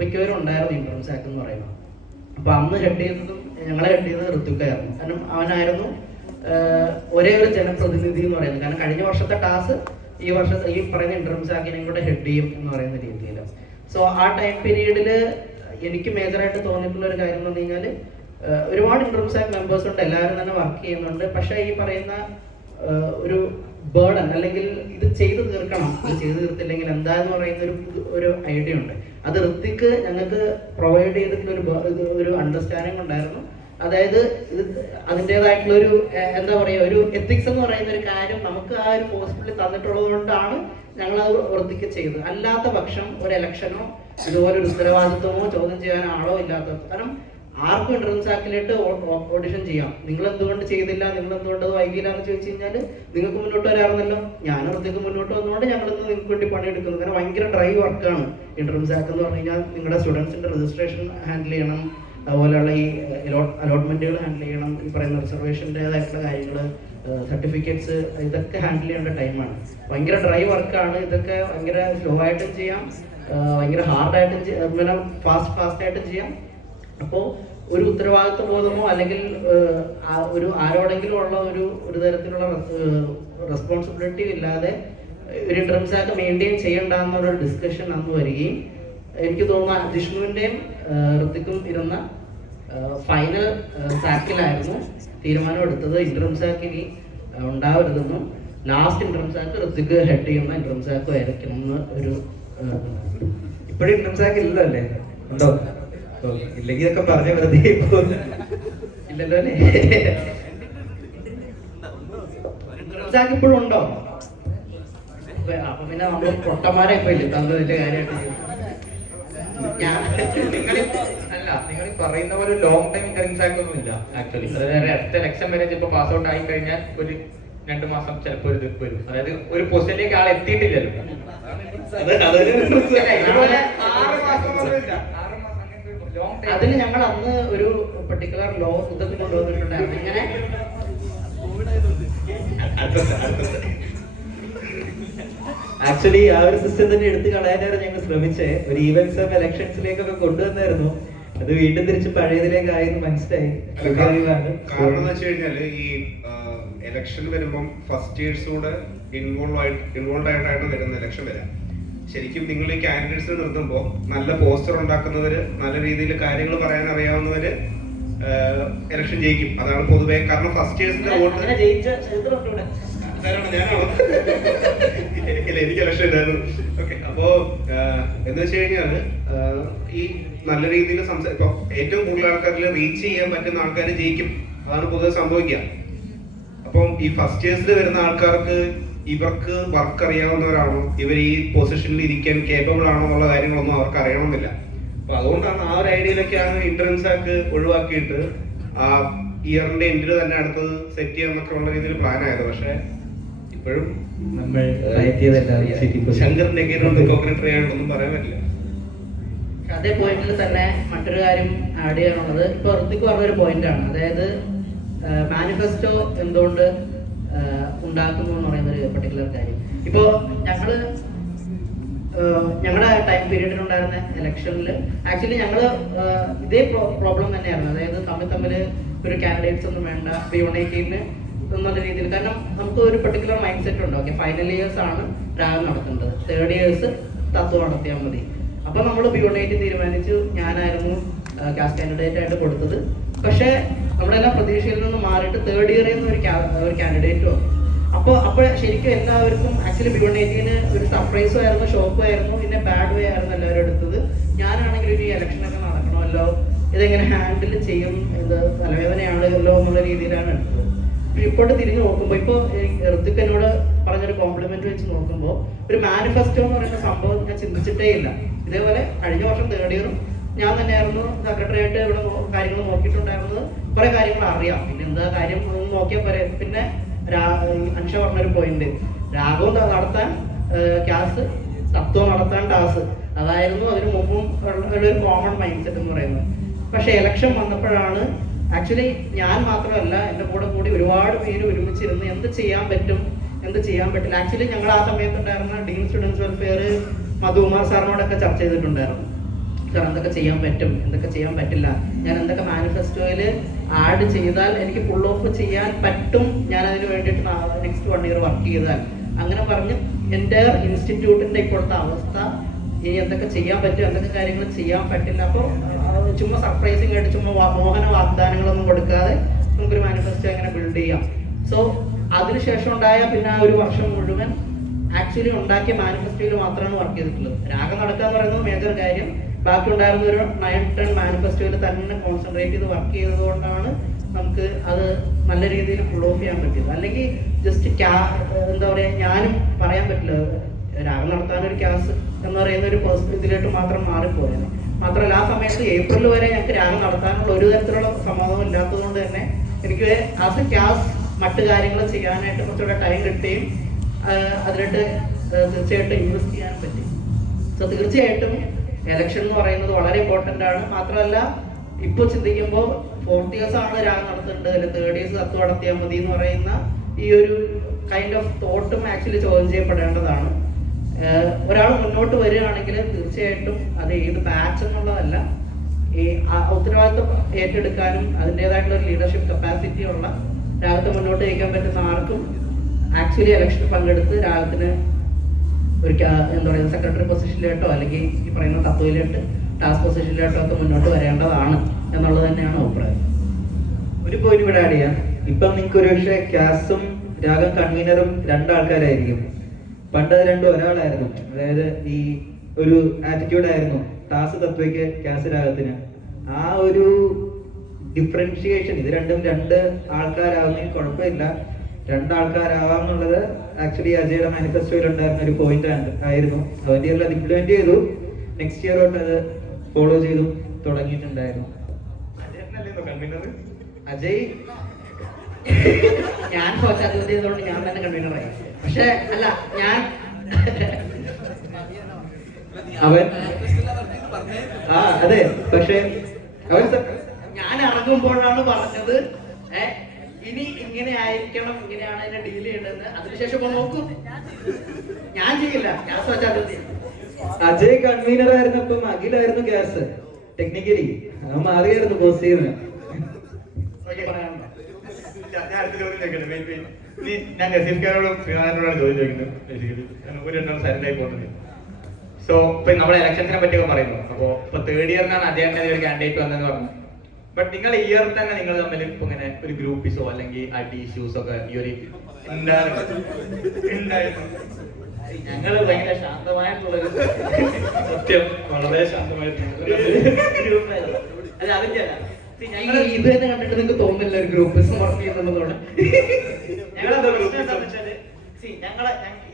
മിക്കവരും ഉണ്ടായിരുന്നു ഇന്റർം സാക്ക് എന്ന് പറയുന്നത്. അപ്പം അന്ന് ഹെഡ് ചെയ്തതും ഞങ്ങളെ ഹെഡ് ചെയ്തത് ഋത്വിക്കായിരുന്നു. കാരണം അവനായിരുന്നു ഒരേ ഒരു ജനപ്രതിനിധി എന്ന് പറയുന്നത്. കാരണം കഴിഞ്ഞ വർഷത്തെ ടാസ്ക് ഈ വർഷത്തെ ഈ പറയുന്ന ഇന്റർം സാക്കിനെയും കൂടെ ഹെഡ് ചെയ്യും എന്ന് പറയുന്ന രീതിയിൽ. സോ ആ ടൈം പീരീഡിൽ എനിക്ക് മേജറായിട്ട് തോന്നിയിട്ടുള്ള ഒരു കാര്യം എന്ന് പറഞ്ഞു കഴിഞ്ഞാൽ, ഒരുപാട് ഇന്റർം സാക്ക് മെമ്പേഴ്സ് ഉണ്ട്, എല്ലാവരും തന്നെ വർക്ക് ചെയ്യുന്നുണ്ട്. പക്ഷേ ഈ പറയുന്ന ഒരു ബേർഡൻ, അല്ലെങ്കിൽ ഇത് ചെയ്തു തീർക്കണം, ഇത് ചെയ്തു തീർത്തില്ലെങ്കിൽ എന്താന്ന് പറയുന്ന ഒരു ഐഡിയ ഉണ്ട്. അത് ഋത്വിക്ക് ഞങ്ങൾക്ക് പ്രൊവൈഡ് ചെയ്തിട്ടുള്ള ഒരു അണ്ടർസ്റ്റാൻഡിങ് ഉണ്ടായിരുന്നു. അതായത് ഇത് അതിൻ്റെതായിട്ടുള്ള ഒരു എന്താ പറയുക, ഒരു എത്തിക്സ് എന്ന് പറയുന്ന ഒരു കാര്യം നമുക്ക് ആ ഒരു പോസിബിലിറ്റി തന്നിട്ടുള്ളത് കൊണ്ടാണ് ഞങ്ങളത് വൃത്തിക്ക് ചെയ്തത്. അല്ലാത്ത പക്ഷം ഒരു ഇലക്ഷനോ ഇതുപോലെ ഒരു ഉത്തരവാദിത്വമോ ചോദ്യം ചെയ്യാൻ ആളോ ഇല്ലാത്ത, കാരണം ആർക്കും ഇന്റർം സാക്കിലിട്ട് ഓഡിഷൻ ചെയ്യാം. നിങ്ങൾ എന്തുകൊണ്ട് ചെയ്തില്ല, നിങ്ങൾ എന്തുകൊണ്ട് അത് വൈകില്ല എന്ന് ചോദിച്ചു കഴിഞ്ഞാൽ നിങ്ങൾക്ക് മുന്നോട്ട് വരാറുണ്ടല്ലോ. ഞാൻ ഋത്വിക്ക് മുന്നോട്ട് വന്നുകൊണ്ട് ഞങ്ങളിന്ന് നിങ്ങൾക്ക് വേണ്ടി പണിയെടുക്കുന്നു. കാരണം ഭയങ്കര ഡ്രൈ വർക്കാണ് ഇന്റർം സാക്ക് എന്ന് പറഞ്ഞു കഴിഞ്ഞാൽ. നിങ്ങളുടെ സ്റ്റുഡൻസിന്റെ രജിസ്ട്രേഷൻ ഹാൻഡിൽ ചെയ്യണം, അതുപോലെയുള്ള ഈ അലോട്ട്മെന്റുകൾ ഹാൻഡിൽ ചെയ്യണം, ഈ പറയുന്ന റിസർവേഷൻ്റെതായിട്ടുള്ള കാര്യങ്ങൾ, സർട്ടിഫിക്കറ്റ്സ്, ഇതൊക്കെ ഹാൻഡിൽ ചെയ്യേണ്ട ടൈമാണ്. ഭയങ്കര ഡ്രൈ വർക്കാണ്. ഇതൊക്കെ ഭയങ്കര സ്ലോ ആയിട്ടും ചെയ്യാം, ഭയങ്കര ഹാർഡായിട്ടും പിന്നെ ഫാസ്റ്റായിട്ടും ചെയ്യാം. അപ്പോൾ ഒരു ഉത്തരവാദിത്വ ബോധമോ അല്ലെങ്കിൽ ഒരു ആരോടെങ്കിലും ഉള്ള ഒരു തരത്തിലുള്ള റെസ്പോൺസിബിലിറ്റി ഇല്ലാതെ ഒരു ഇന്റർം സാക്ക് മെയിൻറ്റെയിൻ ചെയ്യണ്ടെന്നൊരു ഡിസ്കഷൻ അന്ന് വരികയും, എനിക്ക് തോന്നുന്നു ജിഷ്ണുവിൻ്റെയും ഋത്വിക്കും ഇരുന്ന ഫൈനൽ സാക്കിലായിരുന്നു തീരുമാനം എടുത്തത് ഇന്റർം സാക്കിന് ഉണ്ടാവരുതെന്നും last interim SAC Hrithik head ചെയ്യുന്ന ഇന്റർം സാക്ക് ആയിരിക്കണം എന്ന് ഒരു ഇപ്പോഴും ഇന്റർം സാക്ക് ഇല്ലല്ലോ അല്ലേ? ഉണ്ടോ? ഇല്ലെങ്കിൽ ഇതൊക്കെ പറഞ്ഞ വെറുതെ ഇല്ലല്ലോ അല്ലേ? ഇന്റർം സാക്ക് ഇപ്പോഴും ഉണ്ടോ? അപ്പൊ പിന്നെ നമ്മൾ പൊട്ടന്മാരെ ഇപ്പൊ ഇല്ല തന്ന വലിയ കാര്യമായിട്ട് നിങ്ങൾ പറയുന്ന പോലെ ലോങ് ടൈം ഇന്റർം സാക്ക് ഒന്നും ഇല്ല ആക്ച്വലി. അതായത് അടുത്ത ഇലക്ഷൻ വരെ ചിലപ്പോൾ പാസ് ഔട്ട് ആയി കഴിഞ്ഞാൽ ഒരു 2 മാസം ചിലപ്പോൾ ഒരു ദിപ്പ് വരും. അതായത് ഒരു പൊസിഷനിലേക്ക് ആൾ എത്തിയിട്ടില്ലല്ലോ. 6 മാസം അതിന് ഞങ്ങൾ അന്ന് ഒരു പെർട്ടിക്കുലർ ലോ ഇതൊക്കെ കൊണ്ടുവന്നിട്ടുണ്ടായിരുന്നു. ഇങ്ങനെ ആക്ച്വലി ആ ഒരു സിസ്റ്റം തന്നെ എടുത്ത് കളയാനായിരുന്നു ഞങ്ങൾ ശ്രമിച്ചേ. ഒരു ഈവൻസ് ഓഫ് ഇലക്ഷൻസിലേക്കൊക്കെ കൊണ്ടുവന്നായിരുന്നു. അത് വീണ്ടും തിരിച്ച് പഴയതിലേക്കായെന്ന് മനസ്സിലായി. കാരണം എന്ന് വെച്ച് കഴിഞ്ഞാല് ഈ ഇലക്ഷൻ വരുമ്പം ഫസ്റ്റ് ഇയേഴ്സ് കൂടെ ഇൻവോൾവ് ആയിട്ടാണ് വരുന്ന ഇലക്ഷൻ വരാം. ശരിക്കും നിങ്ങൾ ഈ കാൻഡിഡേറ്റ്സിനെ നിർത്തുമ്പോൾ നല്ല പോസ്റ്റർ ഉണ്ടാക്കുന്നവര്, നല്ല രീതിയിൽ കാര്യങ്ങൾ പറയാൻ അറിയാവുന്നവര് ഇലക്ഷൻ ജയിക്കും. അതാണ് പൊതുവെ. കാരണം ഫസ്റ്റ് ഇയേഴ്സിന്റെ വോട്ട് ജയിച്ച ചരിത്രമുണ്ട്. ഞാനാണോ? എനിക്ക് ഇലക്ഷൻ ഉണ്ടായിരുന്നു. ഓക്കെ, അപ്പോ എന്ന് വെച്ച് കഴിഞ്ഞാല് ഈ നല്ല രീതിയിൽ ഇപ്പൊ ഏറ്റവും കൂടുതൽ ആൾക്കാരിൽ റീച്ച് ചെയ്യാൻ പറ്റുന്ന ആൾക്കാർ ജയിക്കും. അതാണ് പൊതുവെ സംഭവിക്കുക. അപ്പം ഈ ഫസ്റ്റ് ഇയേഴ്സിൽ വരുന്ന ആൾക്കാർക്ക് ഇവർക്ക് വർക്ക് അറിയാവുന്നവരാണോ, ഇവർ ഈ പൊസിഷനിൽ ഇരിക്കാൻ കേപ്പബിൾ ആണോ എന്നുള്ള കാര്യങ്ങളൊന്നും അവർക്ക് അറിയണമെന്നില്ല. അപ്പൊ അതുകൊണ്ടാണ് ആ ഒരു ഐഡിയയിലൊക്കെയാണ് ഇൻട്രൻസ് ആക്ക് ഒഴിവാക്കിയിട്ട് ആ ഇയറിന്റെ എൻഡിൽ തന്നെ അടുത്തത് സെറ്റ് ചെയ്യാന്നൊക്കെ ഉള്ള രീതിയിൽ പ്ലാൻ ആയത്. പക്ഷെ ഇപ്പോഴും നമ്മൾ ശങ്കറിന്റെ കോക്കനട്ട് ട്രീ ആയിട്ടൊന്നും പറയാൻ പറ്റില്ല. അതേ പോയിന്റിൽ തന്നെ മറ്റൊരു കാര്യം ആഡ് ചെയ്യാനുള്ളത്, ഇപ്പൊ ഋത്തിക്ക് പറഞ്ഞൊരു പോയിന്റാണ്. അതായത് മാനിഫെസ്റ്റോ എന്തുകൊണ്ട് ഉണ്ടാക്കുന്നു എന്ന് പറയുന്ന ഒരു പെർട്ടിക്കുലർ കാര്യം. ഇപ്പോ ഞങ്ങളുടെ ടൈം പീരീഡിലുണ്ടായിരുന്ന ഇലക്ഷനിൽ ആക്ച്വലി ഞങ്ങൾ ഇതേ പ്രോബ്ലം തന്നെയായിരുന്നു. അതായത് തമ്മിൽ ഒരു കാൻഡിഡേറ്റ്സ് ഒന്നും വേണ്ട, B118 എന്നുള്ള രീതിയിൽ. കാരണം നമുക്ക് ഒരു പെർട്ടിക്കുലർ മൈൻഡ് സെറ്റ് ഉണ്ട്. ഓക്കെ, ഫൈനൽ ഇയേഴ്സ് ആണ് രാഗം നടത്തേണ്ടത്, തേർഡ് ഇയേഴ്സ് തത്വം നടത്തിയാൽ മതി. അപ്പൊ നമ്മൾ B118 തീരുമാനിച്ചു. ഞാനായിരുന്നു കാസ്റ്റ് കാൻഡിഡേറ്റ് ആയിട്ട് കൊടുത്തത്. പക്ഷെ നമ്മളെല്ലാം പ്രതീക്ഷയിൽ നിന്ന് മാറിയിട്ട് തേർഡ് ഇയറിൽ നിന്ന് ഒരു കാൻഡിഡേറ്റ് വന്നു. അപ്പോൾ ശരിക്കും എല്ലാവർക്കും ആക്ച്വലി B118 ഒരു സർപ്രൈസും ആയിരുന്നു, ഷോക്കും ആയിരുന്നു, പിന്നെ ബാഡ് വേ ആയിരുന്നു എല്ലാവരും എടുത്തത്. ഞാനാണെങ്കിൽ ഒരു ഇലക്ഷനൊക്കെ നടക്കണമല്ലോ, ഇതെങ്ങനെ ഹാൻഡിൽ ചെയ്യും, ഇത് തലവേദനയാണല്ലോ എന്നുള്ള രീതിയിലാണ് എടുത്തത്. ഇപ്പോട്ട് തിരിഞ്ഞു നോക്കുമ്പോൾ, ഇപ്പോൾ ഋത്തിക് എന്നോട് പറഞ്ഞൊരു കോംപ്ലിമെന്റ് വെച്ച് നോക്കുമ്പോൾ ഒരു മാനിഫെസ്റ്റോ എന്ന് പറയുന്ന സംഭവം ഞാൻ ചിന്തിച്ചിട്ടേ ഇല്ല. ഇതേപോലെ കഴിഞ്ഞ വർഷം തേർഡ് ഇയറും ഞാൻ തന്നെയായിരുന്നു സെക്രട്ടറി ആയിട്ട് ഇവിടെ കാര്യങ്ങൾ നോക്കിയിട്ടുണ്ടായിരുന്നത്. കുറെ കാര്യങ്ങൾ അറിയാം. പിന്നെ എന്താ കാര്യം നോക്കിയാൽ പോരെ. പിന്നെ അനുഷ പറഞ്ഞൊരു പോയിന്റ്, രാഗവും നടത്താൻ ക്യാസ്, തത്വം നടത്താൻ ടാസ്. അതായിരുന്നു അതിന് മുമ്പും ഉള്ളൊരു കോമൺ മൈൻഡ് സെറ്റ് എന്ന് പറയുന്നത്. പക്ഷെ ഇലക്ഷൻ വന്നപ്പോഴാണ് ആക്ച്വലി ഞാൻ മാത്രമല്ല, എൻ്റെ കൂടി ഒരുപാട് പേര് ഒരുമിച്ചിരുന്ന് എന്ത് ചെയ്യാൻ പറ്റും, എന്ത് ചെയ്യാൻ പറ്റില്ല. ആക്ച്വലി ഞങ്ങൾ ആ സമയത്തുണ്ടായിരുന്ന ഡീൻ സ്റ്റുഡൻസ് വെൽഫെയർ മധുകുമാർ സാറിനോടൊക്കെ ചർച്ച ചെയ്തിട്ടുണ്ടായിരുന്നു. സാർ എന്തൊക്കെ ചെയ്യാൻ പറ്റും, എന്തൊക്കെ ചെയ്യാൻ പറ്റില്ല, ഞാൻ എന്തൊക്കെ മാനിഫെസ്റ്റോയിൽ ആഡ് ചെയ്താൽ എനിക്ക് ഫുൾ ഓഫ് ചെയ്യാൻ പറ്റും, ഞാൻ അതിന് വേണ്ടിയിട്ട് നെക്സ്റ്റ് 1 ഇയർ വർക്ക് ചെയ്താൽ, അങ്ങനെ പറഞ്ഞ് എൻ്റെ ഇൻസ്റ്റിറ്റ്യൂട്ടിൻ്റെ ഇപ്പോഴത്തെ അവസ്ഥ, ഇനി എന്തൊക്കെ ചെയ്യാൻ പറ്റും, എന്തൊക്കെ കാര്യങ്ങൾ ചെയ്യാൻ പറ്റില്ല. അപ്പോൾ ചുമ്മാ സർപ്രൈസിങ് ആയിട്ട് ചുമ്മാ മോഹന വാഗ്ദാനങ്ങളൊന്നും കൊടുക്കാതെ നമുക്കൊരു മാനിഫെസ്റ്റോ എങ്ങനെ ബിൽഡ് ചെയ്യാം. സോ അതിനുശേഷം ഉണ്ടായ പിന്നെ ആ ഒരു വർഷം മുഴുവൻ ആക്ച്വലി ഉണ്ടാക്കിയ മാനിഫെസ്റ്റോയിൽ മാത്രമാണ് വർക്ക് ചെയ്തിട്ടുള്ളത്. രാഗം നടക്കുക എന്ന് പറയുന്നത് മേജർ കാര്യം. ബാക്കി ഉണ്ടായിരുന്ന ഒരു 9-10 മാനിഫെസ്റ്റോയിൽ തന്നെ കോൺസെൻട്രേറ്റ് ചെയ്ത് വർക്ക് ചെയ്തതുകൊണ്ടാണ് നമുക്ക് അത് നല്ല രീതിയിൽ ഫുൾ ഓഫ് ചെയ്യാൻ പറ്റിയത്. അല്ലെങ്കിൽ ജസ്റ്റ് എന്താ പറയുക, ഞാനും പറയാൻ പറ്റില്ല രാഗം നടത്താനൊരു ക്യാസ് എന്ന് പറയുന്ന ഒരു ഇതിലോട്ട് മാത്രം മാറിപ്പോയത്. മാത്രമല്ല ആ സമയത്ത് ഏപ്രിൽ വരെ ഞങ്ങൾക്ക് രാഗം നടത്താനുള്ള ഒരു തരത്തിലുള്ള സമ്മതം ഇല്ലാത്തത് കൊണ്ട് തന്നെ എനിക്ക് ആസ് എ ക്യാസ് മറ്റു കാര്യങ്ങൾ ചെയ്യാനായിട്ട് കുറച്ചുകൂടെ ടൈം കിട്ടുകയും അതിലോട്ട് തീർച്ചയായിട്ടും ഇൻവെസ്റ്റ് ചെയ്യാൻ പറ്റും. സോ തീർച്ചയായിട്ടും എലക്ഷൻ എന്ന് പറയുന്നത് വളരെ ഇമ്പോർട്ടൻ്റ് ആണ്. മാത്രമല്ല ഇപ്പോൾ ചിന്തിക്കുമ്പോൾ 4th ഇയേഴ്സ് ആണ് രാഗം നടത്തേണ്ടത്, അല്ലെങ്കിൽ 3rd ഇയേഴ്സ് തത്വം നടത്തിയാൽ മതി എന്ന് പറയുന്ന ഈ ഒരു കൈൻഡ് ഓഫ് തോട്ടും ആക്ച്വലി ചോദ്യം ചെയ്യപ്പെടേണ്ടതാണ്. ഒരാൾ മുന്നോട്ട് വരികയാണെങ്കിൽ തീർച്ചയായിട്ടും അത് ഏത് ബാച്ച് എന്നുള്ളതല്ല, ഈ ഉത്തരവാദിത്വം ഏറ്റെടുക്കാനും അതിൻ്റെതായിട്ടുള്ള ഒരു ലീഡർഷിപ്പ് കപ്പാസിറ്റി ഉള്ള രാഗത്തെ മുന്നോട്ട് നയിക്കാൻ പറ്റുന്ന ആർക്കും ആക്ച്വലി ഇലക്ഷനിൽ പങ്കെടുത്ത് രാഗത്തിന് ഒരു എന്താ പറയുക സെക്രട്ടറി പൊസിഷനിലോട്ടോ അല്ലെങ്കിൽ ഈ പറയുന്ന തത്വയിലോട്ട് ടാസ്ക് പൊസിഷനിലോട്ടോ ഒക്കെ മുന്നോട്ട് വരേണ്ടതാണ് എന്നുള്ളത് തന്നെയാണ് അഭിപ്രായം. ഒരു പോയിന്റ് ഇവിടെ ആഡ് ചെയ്യാം. ഇപ്പം നിങ്ങൾക്ക് ഒരുപക്ഷെ ക്യാസും രാഗം കൺവീനറും 2 ആൾക്കാരായിരിക്കും. പണ്ട് അത് രണ്ടും ഒരാളായിരുന്നു. അതായത് ഈ ഒരു ആറ്റിറ്റ്യൂഡ് ആയിരുന്നു ടാസ് തത്വയ്ക്ക് ക്യാസ് രാഗത്തിന്. ആ ഒരു ഡിഫറൻഷിയേഷൻ, ഇത് രണ്ടും 2 ആൾക്കാരാവുന്നതിന് കുഴപ്പമില്ല. 2 ആൾക്കാരാവാന്നുള്ളത് ആക്ച്വലി അജയുടെ മാനിഫെസ്റ്റോയിൽ ഉണ്ടായിരുന്ന ഒരു പോയിന്റ് ആയിരുന്നു. അവൻ്റെ ഇയറിൽ അത് ഇംപ്ലിമെന്റ് ചെയ്തു. നെക്സ്റ്റ് ഇയർ തൊട്ട് അത് ഫോളോ ചെയ്തു തുടങ്ങിയിട്ടുണ്ടായിരുന്നു. അജയ് ഞാൻ കുറച്ച് അഡ്ജസ്റ്റ് ചെയ്തതുകൊണ്ട് ഞാൻ തന്നെ കൺവീനറായി. പക്ഷെ അല്ല, ഞാൻ അവൻ ആ അതെ, പക്ഷേ അവൻ ഞാൻ ഇറങ്ങുമ്പോഴാണ് പറഞ്ഞത് ഇനി ഇങ്ങനെ ആയിരിക്കണം, ഇങ്ങനെയാണ് അതിനെ ഡീൽ ചെയ്യേണ്ടതെന്ന്. അതിനുശേഷം ഇപ്പൊ നോക്കും, ഞാൻ ചെയ്യില്ല, ഞാൻ സ്വച്ഛാഗ്രത. അജയ് കൺവീനർ ആയിരുന്നപ്പം അഖിലായിരുന്നു ഗ്യാസ്. ടെക്നിക്കലി അവൻ മാറിയായിരുന്നു പോസ്റ്റ് ചെയ്യുന്നത്. പറയാനുണ്ടോ? ഇല്ല, ഞാൻ അടുത്ത ചോദ്യം ചോദിക്കട്ടെ. ഇനി ഞാൻ നസീഫ്ഖാനോടും ശ്രീനാഥനോടാണ് ചോദ്യം ചോദിക്കുന്നത്. ബേസിക്കലി ഒരു രണ്ടാമത് സൈലന്റായി പോകുന്നത്. സോ ഇപ്പൊ നമ്മുടെ ഇലക്ഷൻസിനെ പറ്റിയൊക്കെ പറയുന്നു. അപ്പോ ഇപ്പൊ തേർഡ് ഇയറിനാണ് അദ്ദേഹത്തിന്റെ ഒരു കാൻഡിഡേറ്റ് വന്നതെന്ന് പറഞ്ഞു. ബട്ട് നിങ്ങൾ ഇയർ തന്നെ നിങ്ങൾ തമ്മിൽ ഇപ്പൊ ഇങ്ങനെ ഒരു ഗ്രൂപ്പിസോ അല്ലെങ്കിൽ അടി ഇഷ്യൂസ് ഒക്കെ ഈ ഒരു ഉണ്ടായിരുന്നു? ഞങ്ങള് ഭയങ്കര ശാന്തമായിട്ടുള്ളൊരു സത്യം വളരെ ശാന്തമായിട്ടുള്ള ഗ്രൂപ്പായിരുന്നു. അല്ല അതിന്റെ ഞങ്ങൾ ഇത് തന്നെ കണ്ടിട്ട് നിങ്ങൾക്ക് തോന്നില്ല ഒരു ഗ്രൂപ്പ് വർക്ക് ചെയ്യുന്നുള്ളതോടെ? ഞങ്ങളെന്താ പ്രശ്നം എന്താണെന്ന് വെച്ചാല്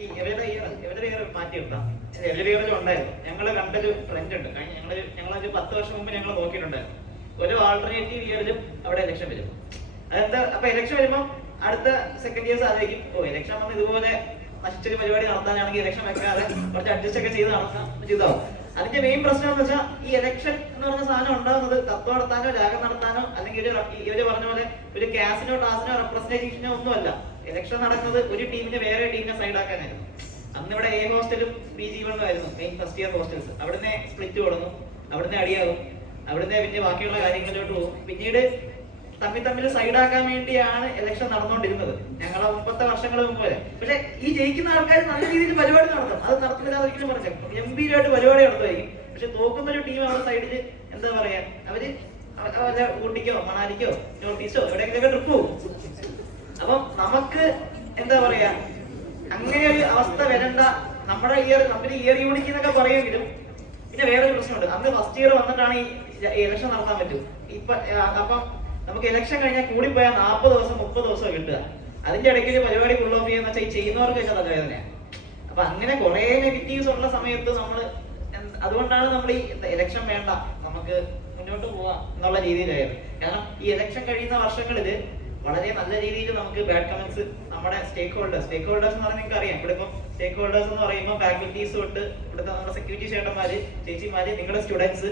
ഈ ഇവരുടെ ഇയർ മാറ്റി എടുത്താം. ഇവരുടെ ഇയറിൽ ഉണ്ടായിരുന്നു. ഞങ്ങള് കണ്ടൊരു ട്രെൻഡ് ഉണ്ട്. ഞങ്ങളൊരു 10 വർഷം മുമ്പ് ഞങ്ങൾ നോക്കിയിട്ടുണ്ടായിരുന്നു. ഒരു ആൾട്ടർനേറ്റീവ് ഇയറിലും അവിടെ ഇലക്ഷൻ വരും. അതെന്താ, അപ്പൊ ഇലക്ഷൻ വരുമ്പോൾ അടുത്ത സെക്കൻഡ് ഇയേഴ്സ് ആലോചിക്കും, ഇലക്ഷൻ വന്ന് ഇതുപോലെ നശിച്ചൊരു പരിപാടി നടത്താനാണെങ്കിൽ ഇലക്ഷൻ വെക്കാതെ കുറച്ച് അഡ്ജസ്റ്റ് ഒക്കെ ചെയ്ത് നടത്താം ചെയ്താവും. അതിന്റെ മെയിൻ പ്രശ്നം എന്ന് വെച്ചാൽ ഈ ഇലക്ഷൻ എന്ന് പറഞ്ഞ സാധനം ഉണ്ടാകുന്നത് തത്വം നടത്താനോ രാഗം നടത്താനോ അല്ലെങ്കിൽ ഇവര് പറഞ്ഞ പോലെ ഒരു കാസിനോ ടാസിനോ റെപ്രസെന്റേഷനോ ഒന്നുമല്ല. ഇലക്ഷൻ നടക്കുന്നത് ഒരു ടീമിന് വേറെ ടീമിനെ സൈഡാക്കാനായിരുന്നു. അന്ന് ഇവിടെ എ ഹോസ്റ്റലും BG1 ആയിരുന്നു മെയിൻ ഫസ്റ്റ് ഇയർ ഹോസ്റ്റൽസ്. അവിടുന്ന് സ്പ്ലിറ്റ് തുടങ്ങും, അവിടുന്ന് അടിയാകും, അവിടുന്ന് പിന്നെ ബാക്കിയുള്ള കാര്യങ്ങളിലോട്ട് പോകും. പിന്നീട് തമ്മിൽ സൈഡാക്കാൻ വേണ്ടിയാണ് ഇലക്ഷൻ നടന്നുകൊണ്ടിരുന്നത് ഞങ്ങളെ മുമ്പത്തെ വർഷങ്ങൾ മുമ്പ് വരെ. പക്ഷെ ഈ ജയിക്കുന്ന ആൾക്കാർ നല്ല രീതിയിൽ പരിപാടി നടത്തും. അത് നടത്തില്ല ഒരിക്കലും പറഞ്ഞു ഗംഭീരമായിട്ട് പരിപാടി നടത്തുമായിരിക്കും. പക്ഷെ തോക്കുന്ന ഒരു ടീം അവരുടെ സൈഡിൽ എന്താ പറയാ, അവര് ഊട്ടിക്കോ മണാലിക്കോ നോട്ടീസോ എവിടെയെങ്കിലൊക്കെ ട്രിപ്പ് പോകും. അപ്പം നമുക്ക് എന്താ പറയാ, അങ്ങനെ ഒരു അവസ്ഥ വരണ്ട. നമ്മുടെ ഇയർ യൂണിറ്റ് എന്നൊക്കെ പറയുമെങ്കിലും പിന്നെ വേറൊരു പ്രശ്നമുണ്ട്. അന്ന് ഫസ്റ്റ് ഇയർ വന്നിട്ടാണ് ഈ ഇലക്ഷൻ നടത്താൻ പറ്റും. അപ്പം നമുക്ക് ഇലക്ഷൻ കഴിഞ്ഞാൽ കൂടിപ്പോയാൽ 40 ദിവസം 30 ദിവസം കിട്ടുക. അതിന്റെ ഇടയ്ക്ക് പരിപാടി ഫുൾ ഓഫ് ചെയ്യാന്ന് വെച്ചാൽ ഈ ചെയ്യുന്നവർക്ക് തന്നെ തലവേദനയാണ്. അപ്പൊ അങ്ങനെ കുറെ നെഗറ്റീവ്സ് ഉള്ള സമയത്ത് നമ്മൾ അതുകൊണ്ടാണ് നമ്മൾ ഈ ഇലക്ഷൻ വേണ്ട, നമുക്ക് മുന്നോട്ട് പോവാം എന്നുള്ള രീതിയിലായിരുന്നു. കാരണം ഈ ഇലക്ഷൻ കഴിയുന്ന വർഷങ്ങളിൽ വളരെ നല്ല രീതിയിൽ നമുക്ക് ബാഡ് കമന്റ്സ് നമ്മുടെ സ്റ്റേക്ക് ഹോൾഡേഴ്സ് എന്ന് പറഞ്ഞാൽ നിങ്ങൾക്ക് അറിയാം. ഇവിടെ ഇപ്പം സ്റ്റേക്ക് ഹോൾഡേഴ്സ് എന്ന് പറയുമ്പോൾ ഫാക്കൽറ്റീസ് തൊട്ട് ഇവിടുത്തെ നമ്മുടെ സെക്യൂരിറ്റി ചേട്ടന്മാര് ചേച്ചിമാര് നിങ്ങളുടെ സ്റ്റുഡൻസ്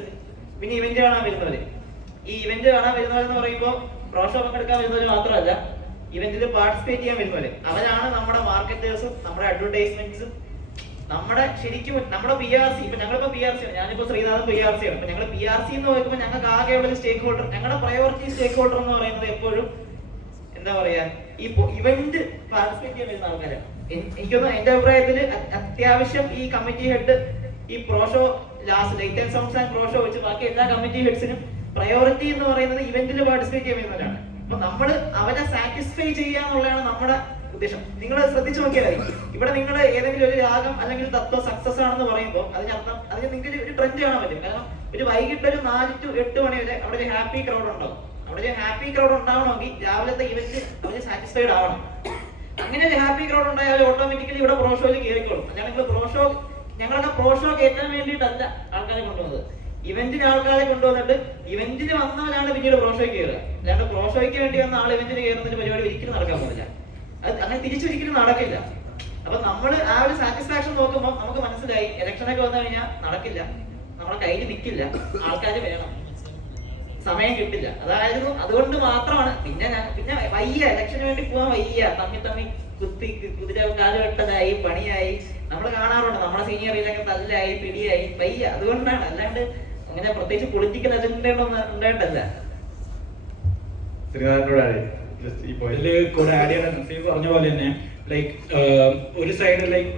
പിന്നെ ഇവന്റ് കാണാൻ വരുന്നവര്. ഈ ഇവന്റ് കാണാൻ വരുന്നവരെന്ന് പറയുമ്പോൾ പ്രോഷോ പങ്കെടുക്കാൻ വരുന്നവർ മാത്രമല്ല, ഇവന്റിൽ പാർട്ടിസിപ്പേറ്റ് ചെയ്യാൻ വരുന്നവര്. അവരാണ് നമ്മുടെ മാർക്കറ്റേഴ്സും നമ്മുടെ അഡ്വർടൈസ്മെന്റ്സും നമ്മുടെ ശരിക്കും നമ്മുടെ PRC. ഇപ്പൊ ഞങ്ങളിപ്പോ PRC ആണ്, ഞാനിപ്പോ ശ്രീനാഥൻ PRC ആണ്. ഇപ്പൊ ഞങ്ങൾ PRC എന്ന് നോക്കുമ്പോൾ ഞങ്ങൾക്ക് ആകെയുള്ള ഒരു സ്റ്റേക്ക് ഹോൾഡർ, ഞങ്ങളുടെ പ്രയോറിറ്റി സ്റ്റേക്ക് ഹോൾഡർ എന്ന് പറയുന്നത് എപ്പോഴും എന്താ പറയാ ഈ ഇവന്റ് പാർട്ടിസിപ്പേറ്റ് ചെയ്യാൻ വരുന്ന ആൾക്കാരാണ്. എനിക്കൊന്ന് എന്റെ അഭിപ്രായത്തിൽ അത്യാവശ്യം ഈ കമ്മിറ്റി ഹെഡ് ഈ proshow last light and sounds and proshow വെച്ച് ബാക്കി എല്ലാ കമ്മിറ്റി ഹെഡ്സിനും പ്രയോറിറ്റി എന്ന് പറയുന്നത് ഇവന്റിൽ പാർട്ടിസിപ്പേറ്റ് ചെയ്യാൻ വരുന്നവരാണ്. അപ്പൊ നമ്മൾ അവരെ സാറ്റിസ്ഫൈ ചെയ്യാന്നുള്ളതാണ് നമ്മുടെ ഉദ്ദേശം. നിങ്ങൾ ശ്രദ്ധിച്ചു നോക്കിയാൽ ഇവിടെ നിങ്ങൾ ഏതെങ്കിലും ഒരു രാഗം അല്ലെങ്കിൽ തത്വം സക്സസ് ആണെന്ന് പറയുമ്പോൾ അതിനർത്ഥം അതിന് നിങ്ങൾക്ക് ഒരു ട്രെൻഡ് കാണാൻ പറ്റും. കാരണം ഒരു വൈകിട്ട് ഒരു 4 to 8 മണി വരെ അവിടെ ഒരു ഹാപ്പി ക്രൗഡ് ഉണ്ടാവും. അവിടെ ഒരു ഹാപ്പി ക്രൗഡ് ഉണ്ടാവണമെങ്കിൽ രാവിലത്തെ ഇവന്റ് അവര് സാറ്റിസ്ഫൈഡ് ആവണം. അങ്ങനെ ഒരു ഹാപ്പി ക്രൗഡ് ഉണ്ടായാൽ ഓട്ടോമാറ്റിക്കലി ഇവിടെ പ്രോഷോയിൽ കയറിക്കോളും. അല്ലാതെ നിങ്ങൾ ഞങ്ങളൊക്കെ പ്രോഷോ കയറ്റാൻ വേണ്ടിയിട്ടല്ല ആൾക്കാരെ കൊണ്ടുവന്നത്. ഇവന്റിന് ആൾക്കാരെ കൊണ്ടുവന്നിട്ട് ഇവന്റിന് വന്നവരാണ് പിന്നീട് പ്രോഷോയ്ക്ക് കയറുക. അല്ലാണ്ട് പ്രോഷോയ്ക്ക് വേണ്ടി വന്ന ആൾ ഇവന്റിന് കയറുന്ന പരിപാടി ഒരിക്കലും നടക്കാൻ പോകില്ല. അത് അങ്ങനെ തിരിച്ചൊരിക്കലും നടക്കില്ല. അപ്പൊ നമ്മൾ ആ ഒരു സാറ്റിസ്ഫാക്ഷൻ നോക്കുമ്പോൾ നമുക്ക് മനസ്സിലായി ഇലക്ഷനൊക്കെ വന്നു കഴിഞ്ഞാൽ നടക്കില്ല, നമ്മുടെ കയ്യിൽ നിൽക്കില്ല, ആൾക്കാർ വേണം, സമയം കിട്ടില്ല. അതായിരുന്നു അതുകൊണ്ട് മാത്രമാണ്. പിന്നെ വയ്യ, ഇലക്ഷന് വേണ്ടി പോവാൻ വയ്യ, തമ്മി കുതിര കാലുവെട്ടതായി പണിയായി നമ്മൾ കാണാറുണ്ട്. നമ്മുടെ സീനിയറിലൊക്കെ തല്ലായി പിടിയായി വയ്യ, അതുകൊണ്ടാണ്. അല്ലാണ്ട് അങ്ങനെ പ്രത്യേകിച്ച് പൊളിറ്റിക്കൽ അജണ്ട ഉണ്ടായിട്ടല്ല. ഇതില് കൂടെ ആഡ് ചെയ്യാൻ നസീബ് പറഞ്ഞ പോലെ തന്നെ ലൈക്ക് ഒരു സൈഡ് ലൈക്ക്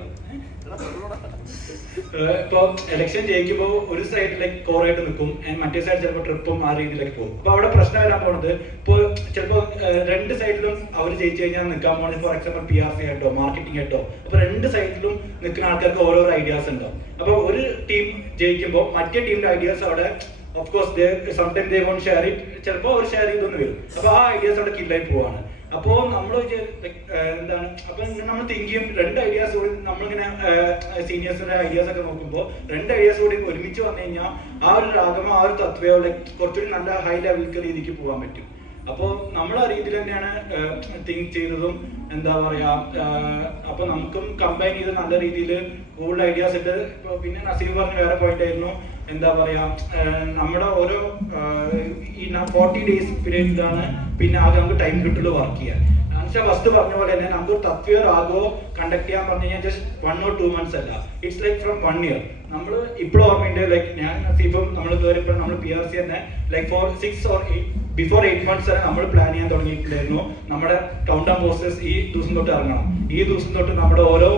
ഇപ്പൊ ഇലക്ഷൻ ജയിക്കുമ്പോൾ ഒരു സൈഡ് ലൈക്ക് കോറായിട്ട് നിൽക്കും, മറ്റേ സൈഡ് ചിലപ്പോൾ ട്രിപ്പും ആ രീതിയിലേക്ക് പോകും. അപ്പൊ അവിടെ പ്രശ്നം വരാൻ പോകുന്നത് ഇപ്പൊ ചിലപ്പോൾ 2 സൈഡിലും അവർ ജയിച്ചു കഴിഞ്ഞാൽ നിൽക്കാൻ പോകുന്നത് ഫോർ എക്സാമ്പിൾ PRC ഹെഡോ മാർക്കറ്റിംഗ് ഹെഡോ. അപ്പൊ 2 സൈഡിലും നിൽക്കുന്ന ആൾക്കാർക്ക് ഓരോരോ ഐഡിയാസ് ഉണ്ടാവും. അപ്പൊ ഒരു ടീം ജയിക്കുമ്പോൾ മറ്റേ ടീമിന്റെ ഐഡിയാസ് അവിടെ of course sometime they won't share it, ചിലപ്പോൾ അവർ ഷെയർ ചെയ്തൊന്ന് വരും. അപ്പൊ ആ ഐഡിയാസ് അവിടെ കില്ലായി പോവാണ്. അപ്പോ നമ്മൾ എന്താണ് അപ്പൊ നമ്മൾ തിങ്ക് ചെയ്യും 2 ഐഡിയാസ് കൂടി നമ്മളിങ്ങനെ സീനിയേഴ്സിന്റെ ഐഡിയാസ് ഒക്കെ നോക്കുമ്പോൾ 2 ഐഡിയാസ് കൂടി ഒരുമിച്ച് വന്നു കഴിഞ്ഞാൽ ആ ഒരു രാഗമോ ആ ഒരു തത്വയോ കുറച്ചുകൂടി നല്ല ഹൈ ലെവലിലേക്ക് രീതിക്ക് പോകാൻ പറ്റും. അപ്പോൾ നമ്മൾ ആ രീതിയിൽ തന്നെയാണ് തിങ്ക് ചെയ്തതും. എന്താ പറയാ, അപ്പൊ നമുക്കും കമ്പൈൻ ചെയ്ത് നല്ല രീതിയിൽ കൂടുതൽ ഐഡിയാസ് ഉണ്ട്. പിന്നെ നസീം പറഞ്ഞ വേറെ പോയിന്റ് ആയിരുന്നു, എന്താ പറയാ നമ്മുടെ ഓരോ ഈ 40 days പീരീഡിലാണ് പിന്നെ ആകെ നമുക്ക് ടൈം കിട്ടുള്ളൂ വർക്ക് ചെയ്യാൻ. അൻഷ ഫസ്റ്റ് പറഞ്ഞ പോലെ തന്നെ നമുക്ക് തത്വ രാഗോ കണ്ടക്ട് ചെയ്യാൻ പറഞ്ഞു കഴിഞ്ഞാൽ ജസ്റ്റ് 1 or 2 months അല്ല, ഇറ്റ്സ് ലൈക്ക് ഫ്രം 1 year. നമ്മൾ ഇപ്പോഴും ഓർമ്മയുണ്ട്, ലൈക്ക് ഞാൻ ഇപ്പം നമ്മൾ കയറിയപ്പോൾ നമ്മൾ PRC തന്നെ ലൈക്ക് ഫോർ 6 or 8 months വരെ നമ്മൾ പ്ലാൻ ചെയ്യാൻ തുടങ്ങിയിട്ടുണ്ടായിരുന്നു. നമ്മുടെ കൗണ്ട് ഡൗൺ പോസ്റ്റേഴ്സ് ഈ ദിവസം തൊട്ട് ഇറങ്ങണം, ഈ ദിവസം തൊട്ട് നമ്മുടെ ഓരോ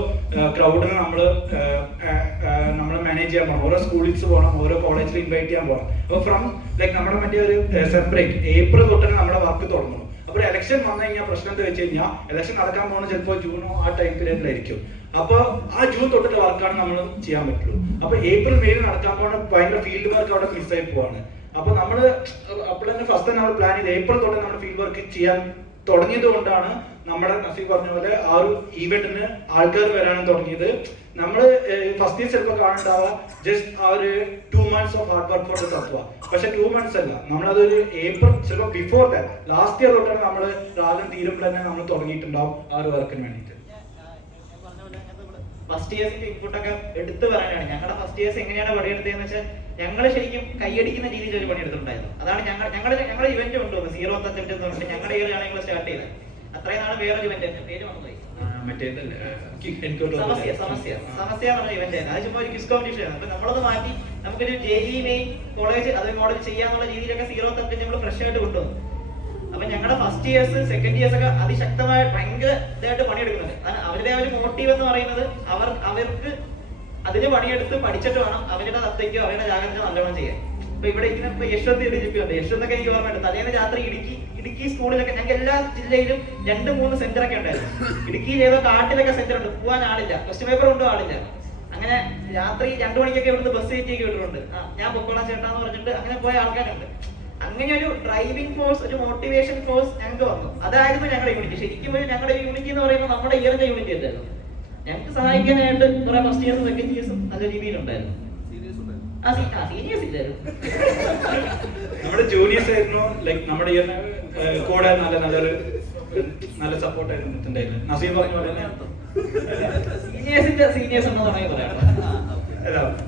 ക്രൗഡിനെ നമ്മൾ മാനേജ് ചെയ്യാൻ പോകണം, ഓരോ സ്കൂളിൽസ് പോകണം, ഓരോ കോളേജിൽ ഇൻവൈറ്റ് ചെയ്യാൻ പോകണം. അപ്പോൾ ഫ്രം ലൈക്ക് നമ്മുടെ മറ്റേ ഒരു സെപ്പറേറ്റ് ഏപ്രിൽ തൊട്ട് തന്നെ നമ്മുടെ വർക്ക് തുടങ്ങണം. അപ്പോൾ ഇലക്ഷൻ വന്നു കഴിഞ്ഞാൽ പ്രശ്നം എന്താ വെച്ച് കഴിഞ്ഞാൽ ഇലക്ഷൻ നടക്കാൻ പോകുന്നത് ചിലപ്പോൾ ജൂണോ ആ ടൈം പീരീഡിലായിരിക്കും. അപ്പോൾ ആ ജൂൺ തൊട്ടുള്ള വർക്കാണ് നമ്മൾ ചെയ്യാൻ പറ്റുള്ളൂ. അപ്പോൾ ഏപ്രിൽ മെയിൽ നടക്കാൻ പോകുന്ന ഭയങ്കര ഫീൽഡ് വർക്ക് അവിടെ മിസ്സായി പോവാണ്. അപ്പോൾ നമ്മൾ അപ്പോൾ തന്നെ ഫസ്റ്റ് നമ്മൾ പ്ലാൻ ചെയ്ത് ഏപ്രിൽ തൊട്ട് നമ്മൾ ഫീൽഡ് വർക്ക് ചെയ്യാൻ തുടങ്ങിയത് കൊണ്ടാണ് നമ്മുടെ നസീബ് പറഞ്ഞ പോലെ ആ ഒരു ഈവെന്റിന് ആൾക്കാർ വരാനും തുടങ്ങിയത്. നമ്മൾ ഫസ്റ്റ് ഇയർ ചിലപ്പോൾ കാണുന്നുണ്ടാവുക ജസ്റ്റ് ആ ഒരു 2 months of hard work for the Tathva. പക്ഷെ 2 months അല്ല, നമ്മളതൊരു ഏപ്രിൽ ചിലപ്പോൾ ബിഫോർ ദാറ്റ് ലാസ്റ്റ് ഇയർ തൊട്ടാണ് നമ്മൾ രാഗം തീരുമ്പോൾ തന്നെ നമ്മൾ തുടങ്ങിയിട്ടുണ്ടാവും ആ ഒരു വർക്കിന് വേണ്ടിയിട്ട്. ഫസ്റ്റ് ഇയേഴ്സിന്റെ ഇൻപുട്ടൊക്കെ എടുത്തു പറയാനാണ്. ഞങ്ങളുടെ ഫസ്റ്റ് ഇയേഴ്സ് എങ്ങനെയാണ് പണിയെടുത്തതെന്ന് വെച്ചാൽ ഞങ്ങൾ ശരിക്കും കൈയടിക്കുന്ന രീതിയിൽ ഒരു പണിയെടുത്തിട്ടുണ്ടായിരുന്നു. അതാണ് ഞങ്ങളുടെ ഇവന്റ് കൊണ്ടുവന്നത് 0th attempt എന്ന് പറഞ്ഞിട്ട് ഞങ്ങളുടെ ഇയറിലാണ് ഞങ്ങൾ സ്റ്റാർട്ട് ചെയ്തത്. അത്രയും നാളെ വേറൊരു ഇവന്റ് പേര് വന്നുപോയി, സമസ്യ പറഞ്ഞ ഇവന്റ്. അത് ചുമ്മാ ഒരു ക്വിസ് കോമ്പറ്റീഷൻ ആണ്. അപ്പൊ നമ്മളത് മാറ്റി നമുക്കൊരു JEE മെയിൻ കോളേജ് അത് മോഡൽ ചെയ്യാന്നുള്ള രീതിയിലൊക്കെ 0th attempt നമ്മൾ ഫ്രഷ് ആയിട്ട് കൊണ്ടുവന്നു. അപ്പൊ ഞങ്ങളുടെ ഫസ്റ്റ് ഇയേഴ്സ് സെക്കൻഡ് ഇയേഴ്സ് ഒക്കെ അതിശക്തമായ ഭയങ്കര ഇതായിട്ട് പണിയെടുക്കുന്നുണ്ട്. അവരുടെ ഒരു മോട്ടീവ് എന്ന് പറയുന്നത് അവർക്ക് അതിന് പണിയെടുത്ത് പഠിച്ചിട്ട് വേണം അവരുടെ തത്തയ്ക്കോ അവരുടെ ജാഗ്രത നല്ലോണം ചെയ്യാൻ. ഇപ്പൊ ഇവിടെ ഇങ്ങനെ ഇപ്പൊ യശ്വന്ത് DGP ഉണ്ട്. യശ്വന്തൊക്കെ എനിക്ക് ഓർമ്മയുണ്ട്, തലേന്ന് രാത്രി ഇടുക്കി സ്കൂളിലൊക്കെ ഞങ്ങൾക്ക് എല്ലാ ജില്ലയിലും 2-3 സെന്റർ ഒക്കെ ഉണ്ടായിരുന്നു. ഇടുക്കിയിൽ ഏതോ കാട്ടിലൊക്കെ സെന്റർ ഉണ്ട്, പോകാൻ ആളില്ല, ക്വസ്റ്റ്യൻ പേപ്പർ കൊണ്ടും ആളില്ല. അങ്ങനെ രാത്രി 2 മണിക്കൊക്കെ ഇവിടുന്ന് ബസ് കയറ്റിയൊക്കെ വിട്ടിട്ടുണ്ട്. ഞാൻ പൊക്കോളാം ചേട്ടാന്ന് പറഞ്ഞിട്ട് അങ്ങനെ പോയ ആൾക്കാരുണ്ട്. അങ്ങനെ ഒരു ഡ്രൈവിംഗ് ഫോഴ്സ്, ഒരു മോട്ടിവേഷൻ ഫോഴ്സ് ഞങ്ങൾക്ക് വന്നു. അതായിരുന്നു ഞങ്ങളുടെ യൂണിറ്റ്. ശരിക്കും ഞങ്ങളുടെ യൂണിറ്റ് എന്ന് പറയുമ്പോൾ നമ്മുടെ ഇയറിന്റെ യൂണിറ്റ് ആയിരുന്നു. ഞങ്ങൾക്ക് സഹായിക്കാനായിട്ട് കുറെ ഫസ്റ്റ് ഇയേഴ്സും സെക്കൻഡ് ഇയേഴ്സും നല്ല രീതിയിലുണ്ടായിരുന്നു. സീനിയേഴ്സ് ഇല്ലായിരുന്നു, നമ്മുടെ ജൂനിയേഴ്സ് ആയിരുന്നു. ലൈക്ക് നമ്മുടെ കൂടെ നല്ല സപ്പോർട്ട് ആയിരുന്നു. നസീം പറഞ്ഞ പോലെ തന്നെ സീനിയേഴ്സ് എന്ന് തുടങ്ങി പറയാം.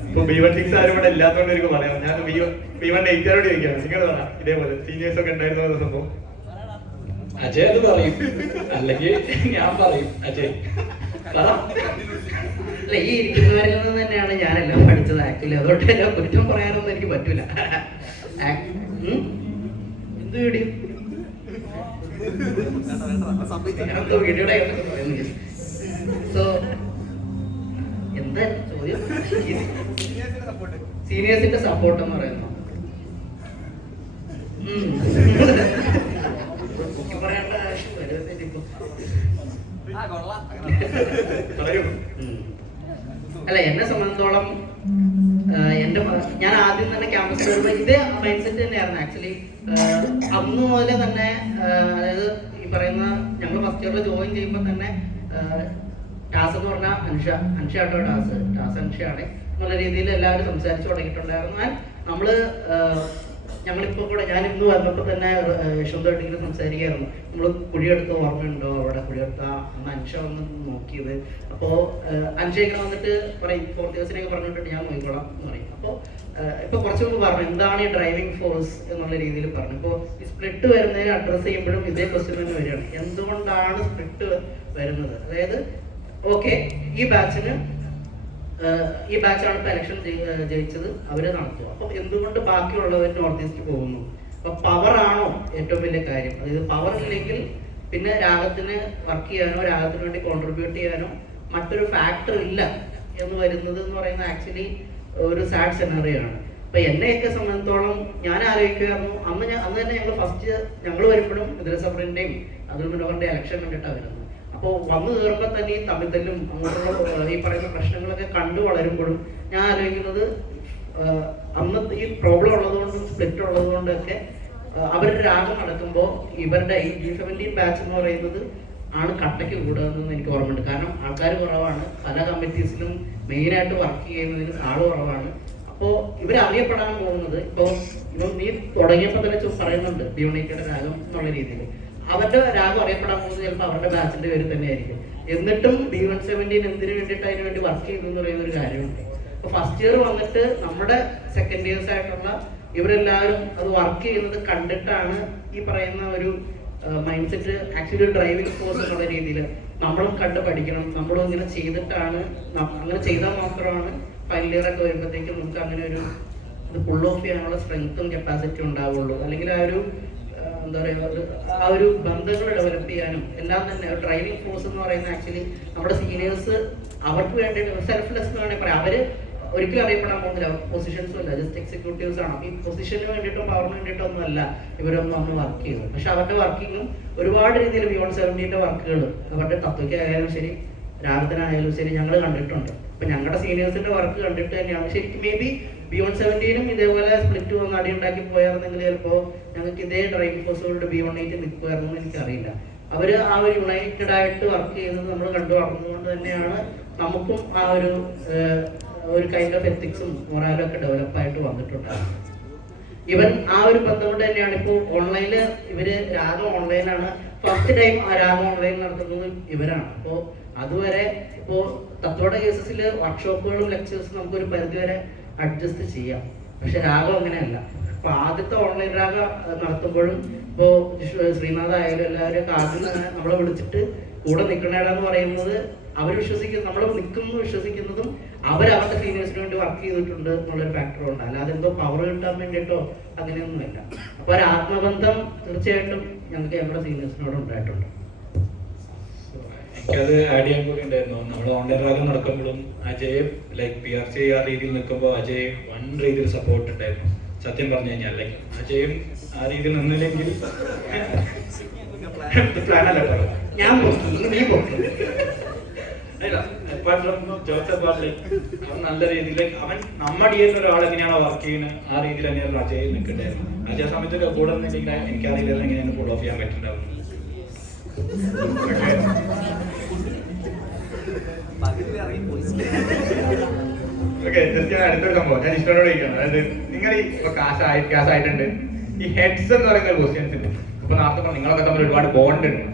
ഇപ്പൊ B16 ആരും ഇവിടെ ഇല്ലാത്തതുകൊണ്ട് എനിക്ക് പറയാം. ഞാൻ B18 ചോദിക്കാം, നിങ്ങൾ പറയാം ഇതേപോലെ സീനിയേഴ്സ് ഒക്കെ ഉണ്ടായിരുന്ന സംഭവം. അജയ് അത് പറയും, അല്ലെങ്കിൽ ഞാൻ പറയും. അജയ് അല്ല, ഈ ഇരിക്കുന്നവരിൽ നിന്ന് തന്നെയാണ് ഞാനെല്ലാം പഠിച്ചത് ആക്ച്വലി. അതുകൊണ്ട് എല്ലാം കുറ്റം പറയാനൊന്നും എനിക്ക് പറ്റൂല. എന്ത് വീഡിയോ വീഡിയോയുടെ സോ എന്താ ചോദ്യം? സീനിയേഴ്സിന്റെ സപ്പോർട്ട് എന്ന് പറയുന്നത് പറയേണ്ട ആവശ്യം വരുന്നില്ല ഇപ്പൊ. അല്ല, എന്നെ സംബന്ധിച്ചോളം ഞാൻ ആദ്യം തന്നെ ക്യാമ്പസ് വരുമ്പോൾ ഇതേ മൈൻഡ് സെറ്റ് തന്നെയായിരുന്നു ആക്ച്വലി. അന്ന് മുതലേ തന്നെ അതായത് ഈ പറയുന്ന ഞങ്ങൾ ഫസ്റ്റ് ഇയറിൽ ജോയിൻ ചെയ്യുമ്പോൾ തന്നെ ടാസ് എന്ന് പറഞ്ഞാൽ അൻഷ ആട്ടോ ടാസ് അൻഷയാണ് എന്നുള്ള രീതിയിൽ എല്ലാവരും സംസാരിച്ചു തുടങ്ങിയിട്ടുണ്ടായിരുന്നു. ഞങ്ങളിപ്പോൾ കൂടെ ഞാൻ ഇന്ന് വന്നപ്പോൾ തന്നെ യശ്വന്തായിട്ട് ഇങ്ങനെ സംസാരിക്കുകയായിരുന്നു. നമ്മൾ കുഴിയെടുത്ത് ഓർമ്മയുണ്ടോ, അവിടെ കുഴിയെടുത്ത അന്ന് അൻഷ വന്ന് നോക്കിയത്. അപ്പോൾ അൻഷ ഇങ്ങനെ വന്നിട്ട് പറയും 4th ഇയേഴ്സിനൊക്കെ പറഞ്ഞിട്ടുണ്ട് ഞാൻ നോക്കിക്കോളാം എന്ന് പറയും. അപ്പോൾ ഇപ്പൊ കുറച്ച് മുമ്പ് പറഞ്ഞു എന്താണ് ഈ ഡ്രൈവിംഗ് ഫോഴ്സ് എന്നുള്ള രീതിയിൽ പറഞ്ഞു. ഇപ്പോൾ ഈ സ്പ്ലിറ്റ് വരുന്നതിന് അഡ്രസ്സ് ചെയ്യുമ്പോഴും ഇതേ ക്വസ്റ്റ്യൻ തന്നെ വരികയാണ്, എന്തുകൊണ്ടാണ് സ്പ്ലിറ്റ് വരുന്നത്? അതായത് ഓക്കെ, ഈ ബാച്ചാണ് ഇപ്പൊ ഇലക്ഷൻ ജയിച്ചത്, അവര് നടത്തുക. അപ്പൊ എന്തുകൊണ്ട് ബാക്കിയുള്ളവർ നോർത്ത് ഈസ്റ്റ് പോകുന്നു? അപ്പൊ പവർ ആണോ ഏറ്റവും വലിയ കാര്യം? അതായത് പവർ ഇല്ലെങ്കിൽ പിന്നെ രാഗത്തിന് വർക്ക് ചെയ്യാനോ രാഗത്തിന് വേണ്ടി കോൺട്രിബ്യൂട്ട് ചെയ്യാനോ മറ്റൊരു ഫാക്ടർ ഇല്ല എന്ന് വരുന്നത് എന്ന് പറയുന്നത് ആക്ച്വലി ഒരു സാഡ് സെനറിയോ ആണ്. അപ്പൊ എന്നെയൊക്കെ സംബന്ധിച്ചോളം ഞാൻ ആലോചിക്കുമായിരുന്നു, അന്ന് തന്നെ ഞങ്ങൾ വരുമ്പോഴും ഇതിരസഫറിന്റെയും അതുൽ മനോഹറിന്റെ ഇലക്ഷൻ കണ്ടിട്ടാണ് വരുന്നത്. അപ്പോൾ വന്നു കയറുമ്പോൾ തന്നെ ഈ തമ്മിത്തല്ലും അങ്ങോട്ടുള്ള ഈ പറയുന്ന പ്രശ്നങ്ങളൊക്കെ കണ്ടു വളരുമ്പോഴും ഞാൻ ആലോചിക്കുന്നത് അന്നത്തെ ഈ പ്രോബ്ലം ഉള്ളതുകൊണ്ടും സ്പ്ലിറ്റ് ഉള്ളതുകൊണ്ടൊക്കെ അവരുടെ രാഗം നടക്കുമ്പോൾ ഇവരുടെ ഈ G17 ബാച്ച് എന്ന് പറയുന്നത് ആണ് കട്ടയ്ക്ക് കൂടുകയെന്ന് എനിക്ക് ഓർമ്മയുണ്ട്. കാരണം ആൾക്കാർ കുറവാണ്, പല കമ്മിറ്റീസിലും മെയിനായിട്ട് വർക്ക് ചെയ്യുന്നതിന് ആൾ കുറവാണ്. അപ്പോൾ ഇവരറിയപ്പെടാൻ പോകുന്നത് ഇപ്പോൾ നീ തുടങ്ങിയപ്പോൾ തന്നെ പറയുന്നുണ്ട് B180 രാഗം എന്നുള്ള രീതിയിൽ അവരുടെ രാഗം അറിയപ്പെടാൻ പോകുന്നത് ചിലപ്പോൾ അവരുടെ ബാച്ചിന്റെ പേര് തന്നെ ആയിരിക്കും. എന്നിട്ടും B117 എന്തിനു വേണ്ടിയിട്ട് അതിന് വേണ്ടി വർക്ക് ചെയ്തു എന്ന് പറയുന്ന ഒരു കാര്യമുണ്ട്. ഫസ്റ്റ് ഇയർ വന്നിട്ട് നമ്മുടെ സെക്കൻഡ് ഇയേഴ്സ് ആയിട്ടുള്ള ഇവരെല്ലാവരും അത് വർക്ക് ചെയ്യുന്നത് കണ്ടിട്ടാണ് ഈ പറയുന്ന ഒരു മൈൻഡ് സെറ്റ് ആക്ച്വലി ഒരു ഡ്രൈവിംഗ് ഫോഴ്സ് എന്നുള്ള രീതിയിൽ നമ്മളും കണ്ട് പഠിക്കണം, നമ്മളും ഇങ്ങനെ ചെയ്തിട്ടാണ് അങ്ങനെ ചെയ്താൽ മാത്രമാണ് ഫൈനൽ ഇയർ ഒക്കെ വരുമ്പോഴത്തേക്കും നമുക്ക് അങ്ങനെ ഒരു ഇത് ഫുൾ ഓഫ് ചെയ്യാനുള്ള സ്ട്രെങ്ത്തും കപ്പാസിറ്റി ഉണ്ടാവുള്ളൂ. അല്ലെങ്കിൽ ആ ഒരു എന്താ പറയുക, ആ ഒരു ബന്ധങ്ങൾ ഡെവലപ്പ് ചെയ്യാനും എല്ലാം തന്നെ ഡ്രൈവിംഗ് ഫോഴ്സ് എന്ന് പറയുന്നത് ആക്ച്വലി നമ്മുടെ സീനിയേഴ്സ് അവർക്ക് വേണ്ടിയിട്ട് സെൽഫ്ലെസ് എന്ന് വേണമെങ്കിൽ പറയാം. അവര് ഒരിക്കലും അറിയപ്പെടാൻ പോകുന്നില്ല, പൊസിഷൻസും അല്ല, ജസ്റ്റ് എക്സിക്യൂട്ടീവ്സ് ആണ്. ഈ പൊസിഷന് വേണ്ടിയിട്ടും പവറിന് വേണ്ടിയിട്ടോ ഒന്നും അല്ല ഇവരൊന്നും നമ്മൾ വർക്ക് ചെയ്യുന്നത്. പക്ഷെ അവരുടെ വർക്കിങ്ങും ഒരുപാട് രീതിയിൽ ബിയോണ്ട് 70 വർക്കുകൾ അവരുടെ തത്വയ്ക്കായാലും ശരി രാഗത്തിനായാലും ശരി ഞങ്ങൾ കണ്ടിട്ടുണ്ട്. അപ്പൊ ഞങ്ങളുടെ സീനിയേഴ്സിന്റെ വർക്ക് കണ്ടിട്ട് തന്നെയാണ് ശരിക്കും മേ ബി ബിയോണ്ട് 70 ഇതേപോലെ സ്പ്ലിറ്റ് വന്ന് അടി ഉണ്ടാക്കി പോയായിരുന്നെങ്കിൽ ചിലപ്പോൾ ഞങ്ങൾക്ക് ഇതേ ഡ്രൈവിംഗ് ഫോഴ്സുകളുടെ ബിയോണ്ട് 8 നിൽക്കുമായിരുന്നു എനിക്കറിയില്ല. അവര് ആ ഒരു യുണൈറ്റഡ് ആയിട്ട് വർക്ക് ചെയ്യുന്നത് നമ്മൾ കണ്ടു വളർന്നുകൊണ്ട് തന്നെയാണ് നമുക്കും ആ ഒരു കൈൻഡ് ഓഫ് എത്തിക്സും മൊറാലും ഒക്കെ ഡെവലപ്പ് ആയിട്ട് വന്നിട്ടുണ്ടായിരുന്നു. ഇവൻ ആ ഒരു ബന്ധം കൊണ്ട് തന്നെയാണ് ഇപ്പോൾ ഓൺലൈനിൽ ഇവര് രാഗം ഓൺലൈനാണ് ഫസ്റ്റ് ടൈം ആ രാഗം ഓൺലൈൻ നടത്തുന്നത് ഇവരാണ്. അപ്പോൾ അതുവരെ ഇപ്പോൾ തത്വയുടെ കേസസിൽ വർക്ക്ഷോപ്പുകളും ലെക്ചേഴ്സും നമുക്കൊരു പരിധിവരെ അഡ്ജസ്റ്റ് ചെയ്യാം. പക്ഷെ രാഗം അങ്ങനെയല്ല. അപ്പൊ ആദ്യത്തെ ഓൺലൈൻ രാഗ നടത്തുമ്പോഴും ഇപ്പോൾ ശ്രീനാഥ് ആയാലും എല്ലാവരും ആദ്യം നമ്മളെ വിളിച്ചിട്ട് കൂടെ നിൽക്കണേടാന്ന് പറയുന്നത് അവർ വിശ്വസിക്കുന്ന നമ്മൾ നിൽക്കുന്നു വിശ്വസിക്കുന്നതും അവരവരുടെ സീനിയേഴ്സിന് വേണ്ടി വർക്ക് ചെയ്തിട്ടുണ്ട് എന്നുള്ളൊരു ഫാക്ടർ ഉണ്ട്. അല്ലാതെ എന്തോ പവർ കിട്ടാൻ വേണ്ടിയിട്ടോ അങ്ങനെയൊന്നുമില്ല. അപ്പൊ ഒരു ആത്മബന്ധം തീർച്ചയായിട്ടും ഞങ്ങൾക്ക് ഞങ്ങളുടെ സീനിയേഴ്സിനോട് ഉണ്ടായിട്ടുണ്ട്. എനിക്കത് ആഡ് ചെയ്യാൻ കൂടി ഉണ്ടായിരുന്നു. നമ്മൾ ഓൺലൈൻ റാഗം നടക്കുമ്പോഴും അജയ് ലൈക്ക് PRC ആ രീതിയിൽ നിൽക്കുമ്പോൾ അജയ് വൺ രീതിയിൽ സപ്പോർട്ട് ഉണ്ടായിരുന്നു. സത്യം പറഞ്ഞു കഴിഞ്ഞാൽ ലൈക്ക് അജയും ആ രീതിയിൽ നിന്നില്ലെങ്കിൽ പ്ലാൻ അല്ല ഞാൻ നീ അപ്പാർട്ട് ഫ്രം ജോസ് അപ്പാർട്ട് അവൻ നല്ല രീതിയിൽ അവൻ നമ്മുടെ ചെയ്യുന്ന ഒരാൾ എങ്ങനെയാണോ വർക്ക് ചെയ്യുന്നത് ആ രീതിയിൽ തന്നെയായിരുന്നു അജയ് നിൽക്കണ്ടായിരുന്നു. അജയ സമയത്ത് കൂടെ നിന്നില്ലെങ്കിൽ എനിക്കറിയില്ല എങ്ങനെയാണ് ഫുൾ ഓഫ് ചെയ്യാൻ പറ്റുന്നുണ്ടാവും. അടുത്തൊരു സംഭവം ഞാൻ ഇഷ്ടോട് ചോദിക്കണം. അതായത് നിങ്ങൾ ഇപ്പൊ കാശായിട്ടുണ്ട് ഈ ഹെഡ്സ് എന്ന് പറയുന്ന ക്വസ്റ്റ്യൻസ് ഉണ്ട്. അപ്പൊ നേരത്തെ നിങ്ങളൊക്കെ തമ്മിൽ ഒരുപാട് ബോണ്ട് ഉണ്ട്.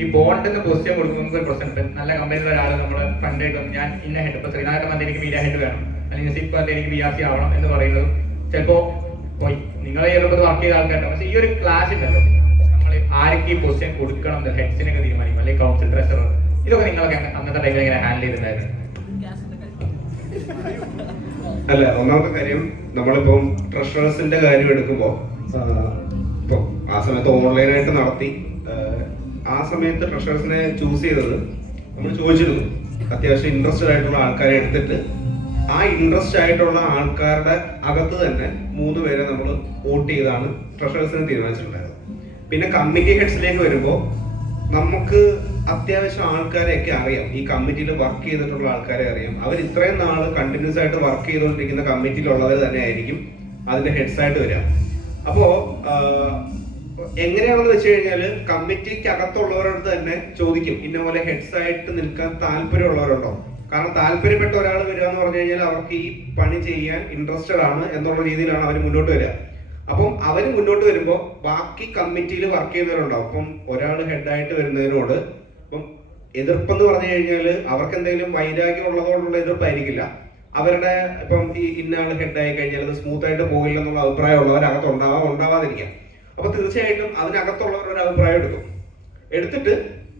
ഈ ബോണ്ടിന് ക്വസ്റ്റ്യൻ കൊടുക്കുന്ന ഒരു പ്രശ്നം ഉണ്ട്. നല്ല കമ്പനിയിലുള്ള ഒരാൾ നമ്മള് ഫ്രണ്ടായിട്ട് ഞാൻ ഇന്ന ഹെഡ് ഇപ്പൊ ശ്രീനാഥൻ വന്ന് എനിക്ക് മീഡിയ ഹെഡ് വേണം, അല്ലെങ്കിൽ സിപ്പ് വന്ന് എനിക്ക് BRC ആവണം എന്ന് പറയുന്നത് ചിലപ്പോ പോയി നിങ്ങളെ ചെറുപ്പത്തിൽ വർക്ക് ചെയ്ത ആൾക്കാരുണ്ട്. പക്ഷെ ഈ ഒരു ക്ലാസ് ഉണ്ടല്ലോ, നമ്മൾ ആർക്ക് ഈ ക്വസ്റ്റ്യൻ കൊടുക്കണം ഹെഡ്സിനൊക്കെ തീരുമാനിക്കും, അല്ലെങ്കിൽ കൗൺസിൽ ട്രഷറർ, ഇതൊക്കെ നിങ്ങളൊക്കെ അന്നത്തെ ടൈമിൽ എങ്ങനെ ഹാൻഡിൽ ചെയ്തിട്ടുണ്ടായിരുന്നു? അല്ല, ഒന്നാമത്തെ കാര്യം നമ്മളിപ്പം ട്രഷറേഴ്സിന്റെ കാര്യം എടുക്കുമ്പോൾ ഇപ്പം ആ സമയത്ത് ഓൺലൈനായിട്ട് നടത്തി. ആ സമയത്ത് ട്രഷറേഴ്സിനെ ചൂസ് ചെയ്തത് നമ്മൾ ചോദിച്ചിരുന്നു. അത്യാവശ്യം ഇൻട്രസ്റ്റഡ് ആയിട്ടുള്ള ആൾക്കാരെ എടുത്തിട്ട് ആ ഇൻട്രസ്റ്റ് ആയിട്ടുള്ള ആൾക്കാരുടെ അകത്ത് തന്നെ 3 പേരെ നമ്മൾ വോട്ട് ചെയ്താണ് ട്രഷറേഴ്സിനെ തീരുമാനിച്ചിട്ടുണ്ടായത്. പിന്നെ കമ്മിറ്റി ഹെഡ്സിലേക്ക് വരുമ്പോൾ നമുക്ക് അത്യാവശ്യം ആൾക്കാരെയൊക്കെ അറിയാം. ഈ കമ്മിറ്റിയിൽ വർക്ക് ചെയ്തിട്ടുള്ള ആൾക്കാരെ അറിയാം. അവർ ഇത്രയും നാൾ കണ്ടിന്യൂസ് ആയിട്ട് വർക്ക് ചെയ്തുകൊണ്ടിരിക്കുന്ന കമ്മിറ്റിയിലുള്ളവർ തന്നെ ആയിരിക്കും അതിന്റെ ഹെഡ്സ് ആയിട്ട് വരിക. അപ്പോ എങ്ങനെയാണെന്ന് വെച്ച് കഴിഞ്ഞാല് കമ്മിറ്റിക്ക് അകത്തുള്ളവരോട് തന്നെ ചോദിക്കും, ഇന്ന പോലെ ഹെഡ്സ് ആയിട്ട് നിൽക്കാൻ താല്പര്യമുള്ളവരുണ്ടോ? കാരണം താല്പര്യപ്പെട്ട ഒരാൾ വരിക എന്ന് പറഞ്ഞു കഴിഞ്ഞാൽ അവർക്ക് ഈ പണി ചെയ്യാൻ ഇൻട്രസ്റ്റഡ് ആണ് എന്നുള്ള രീതിയിലാണ് അവർ മുന്നോട്ട് വരിക. അപ്പം അവർ മുന്നോട്ട് വരുമ്പോൾ ബാക്കി കമ്മിറ്റിയിൽ വർക്ക് ചെയ്യുന്നവരുണ്ടാവും. അപ്പം ഒരാൾ ഹെഡായിട്ട് വരുന്നതിനോട് ഇപ്പം എതിർപ്പെന്ന് പറഞ്ഞു കഴിഞ്ഞാൽ അവർക്ക് എന്തെങ്കിലും വൈരാഗ്യം ഉള്ളതോടുള്ള എതിർപ്പായിരിക്കില്ല. അവരുടെ ഇപ്പം ഈ ഇന്നയാൾ ഹെഡായി കഴിഞ്ഞാൽ അത് സ്മൂത്ത് ആയിട്ട് പോകില്ല എന്നുള്ള അഭിപ്രായം ഉള്ളവർ ഉണ്ടാവാതിരിക്കാം. അപ്പൊ തീർച്ചയായിട്ടും അതിനകത്തുള്ളവർ ഒരു അഭിപ്രായം എടുത്തിട്ട്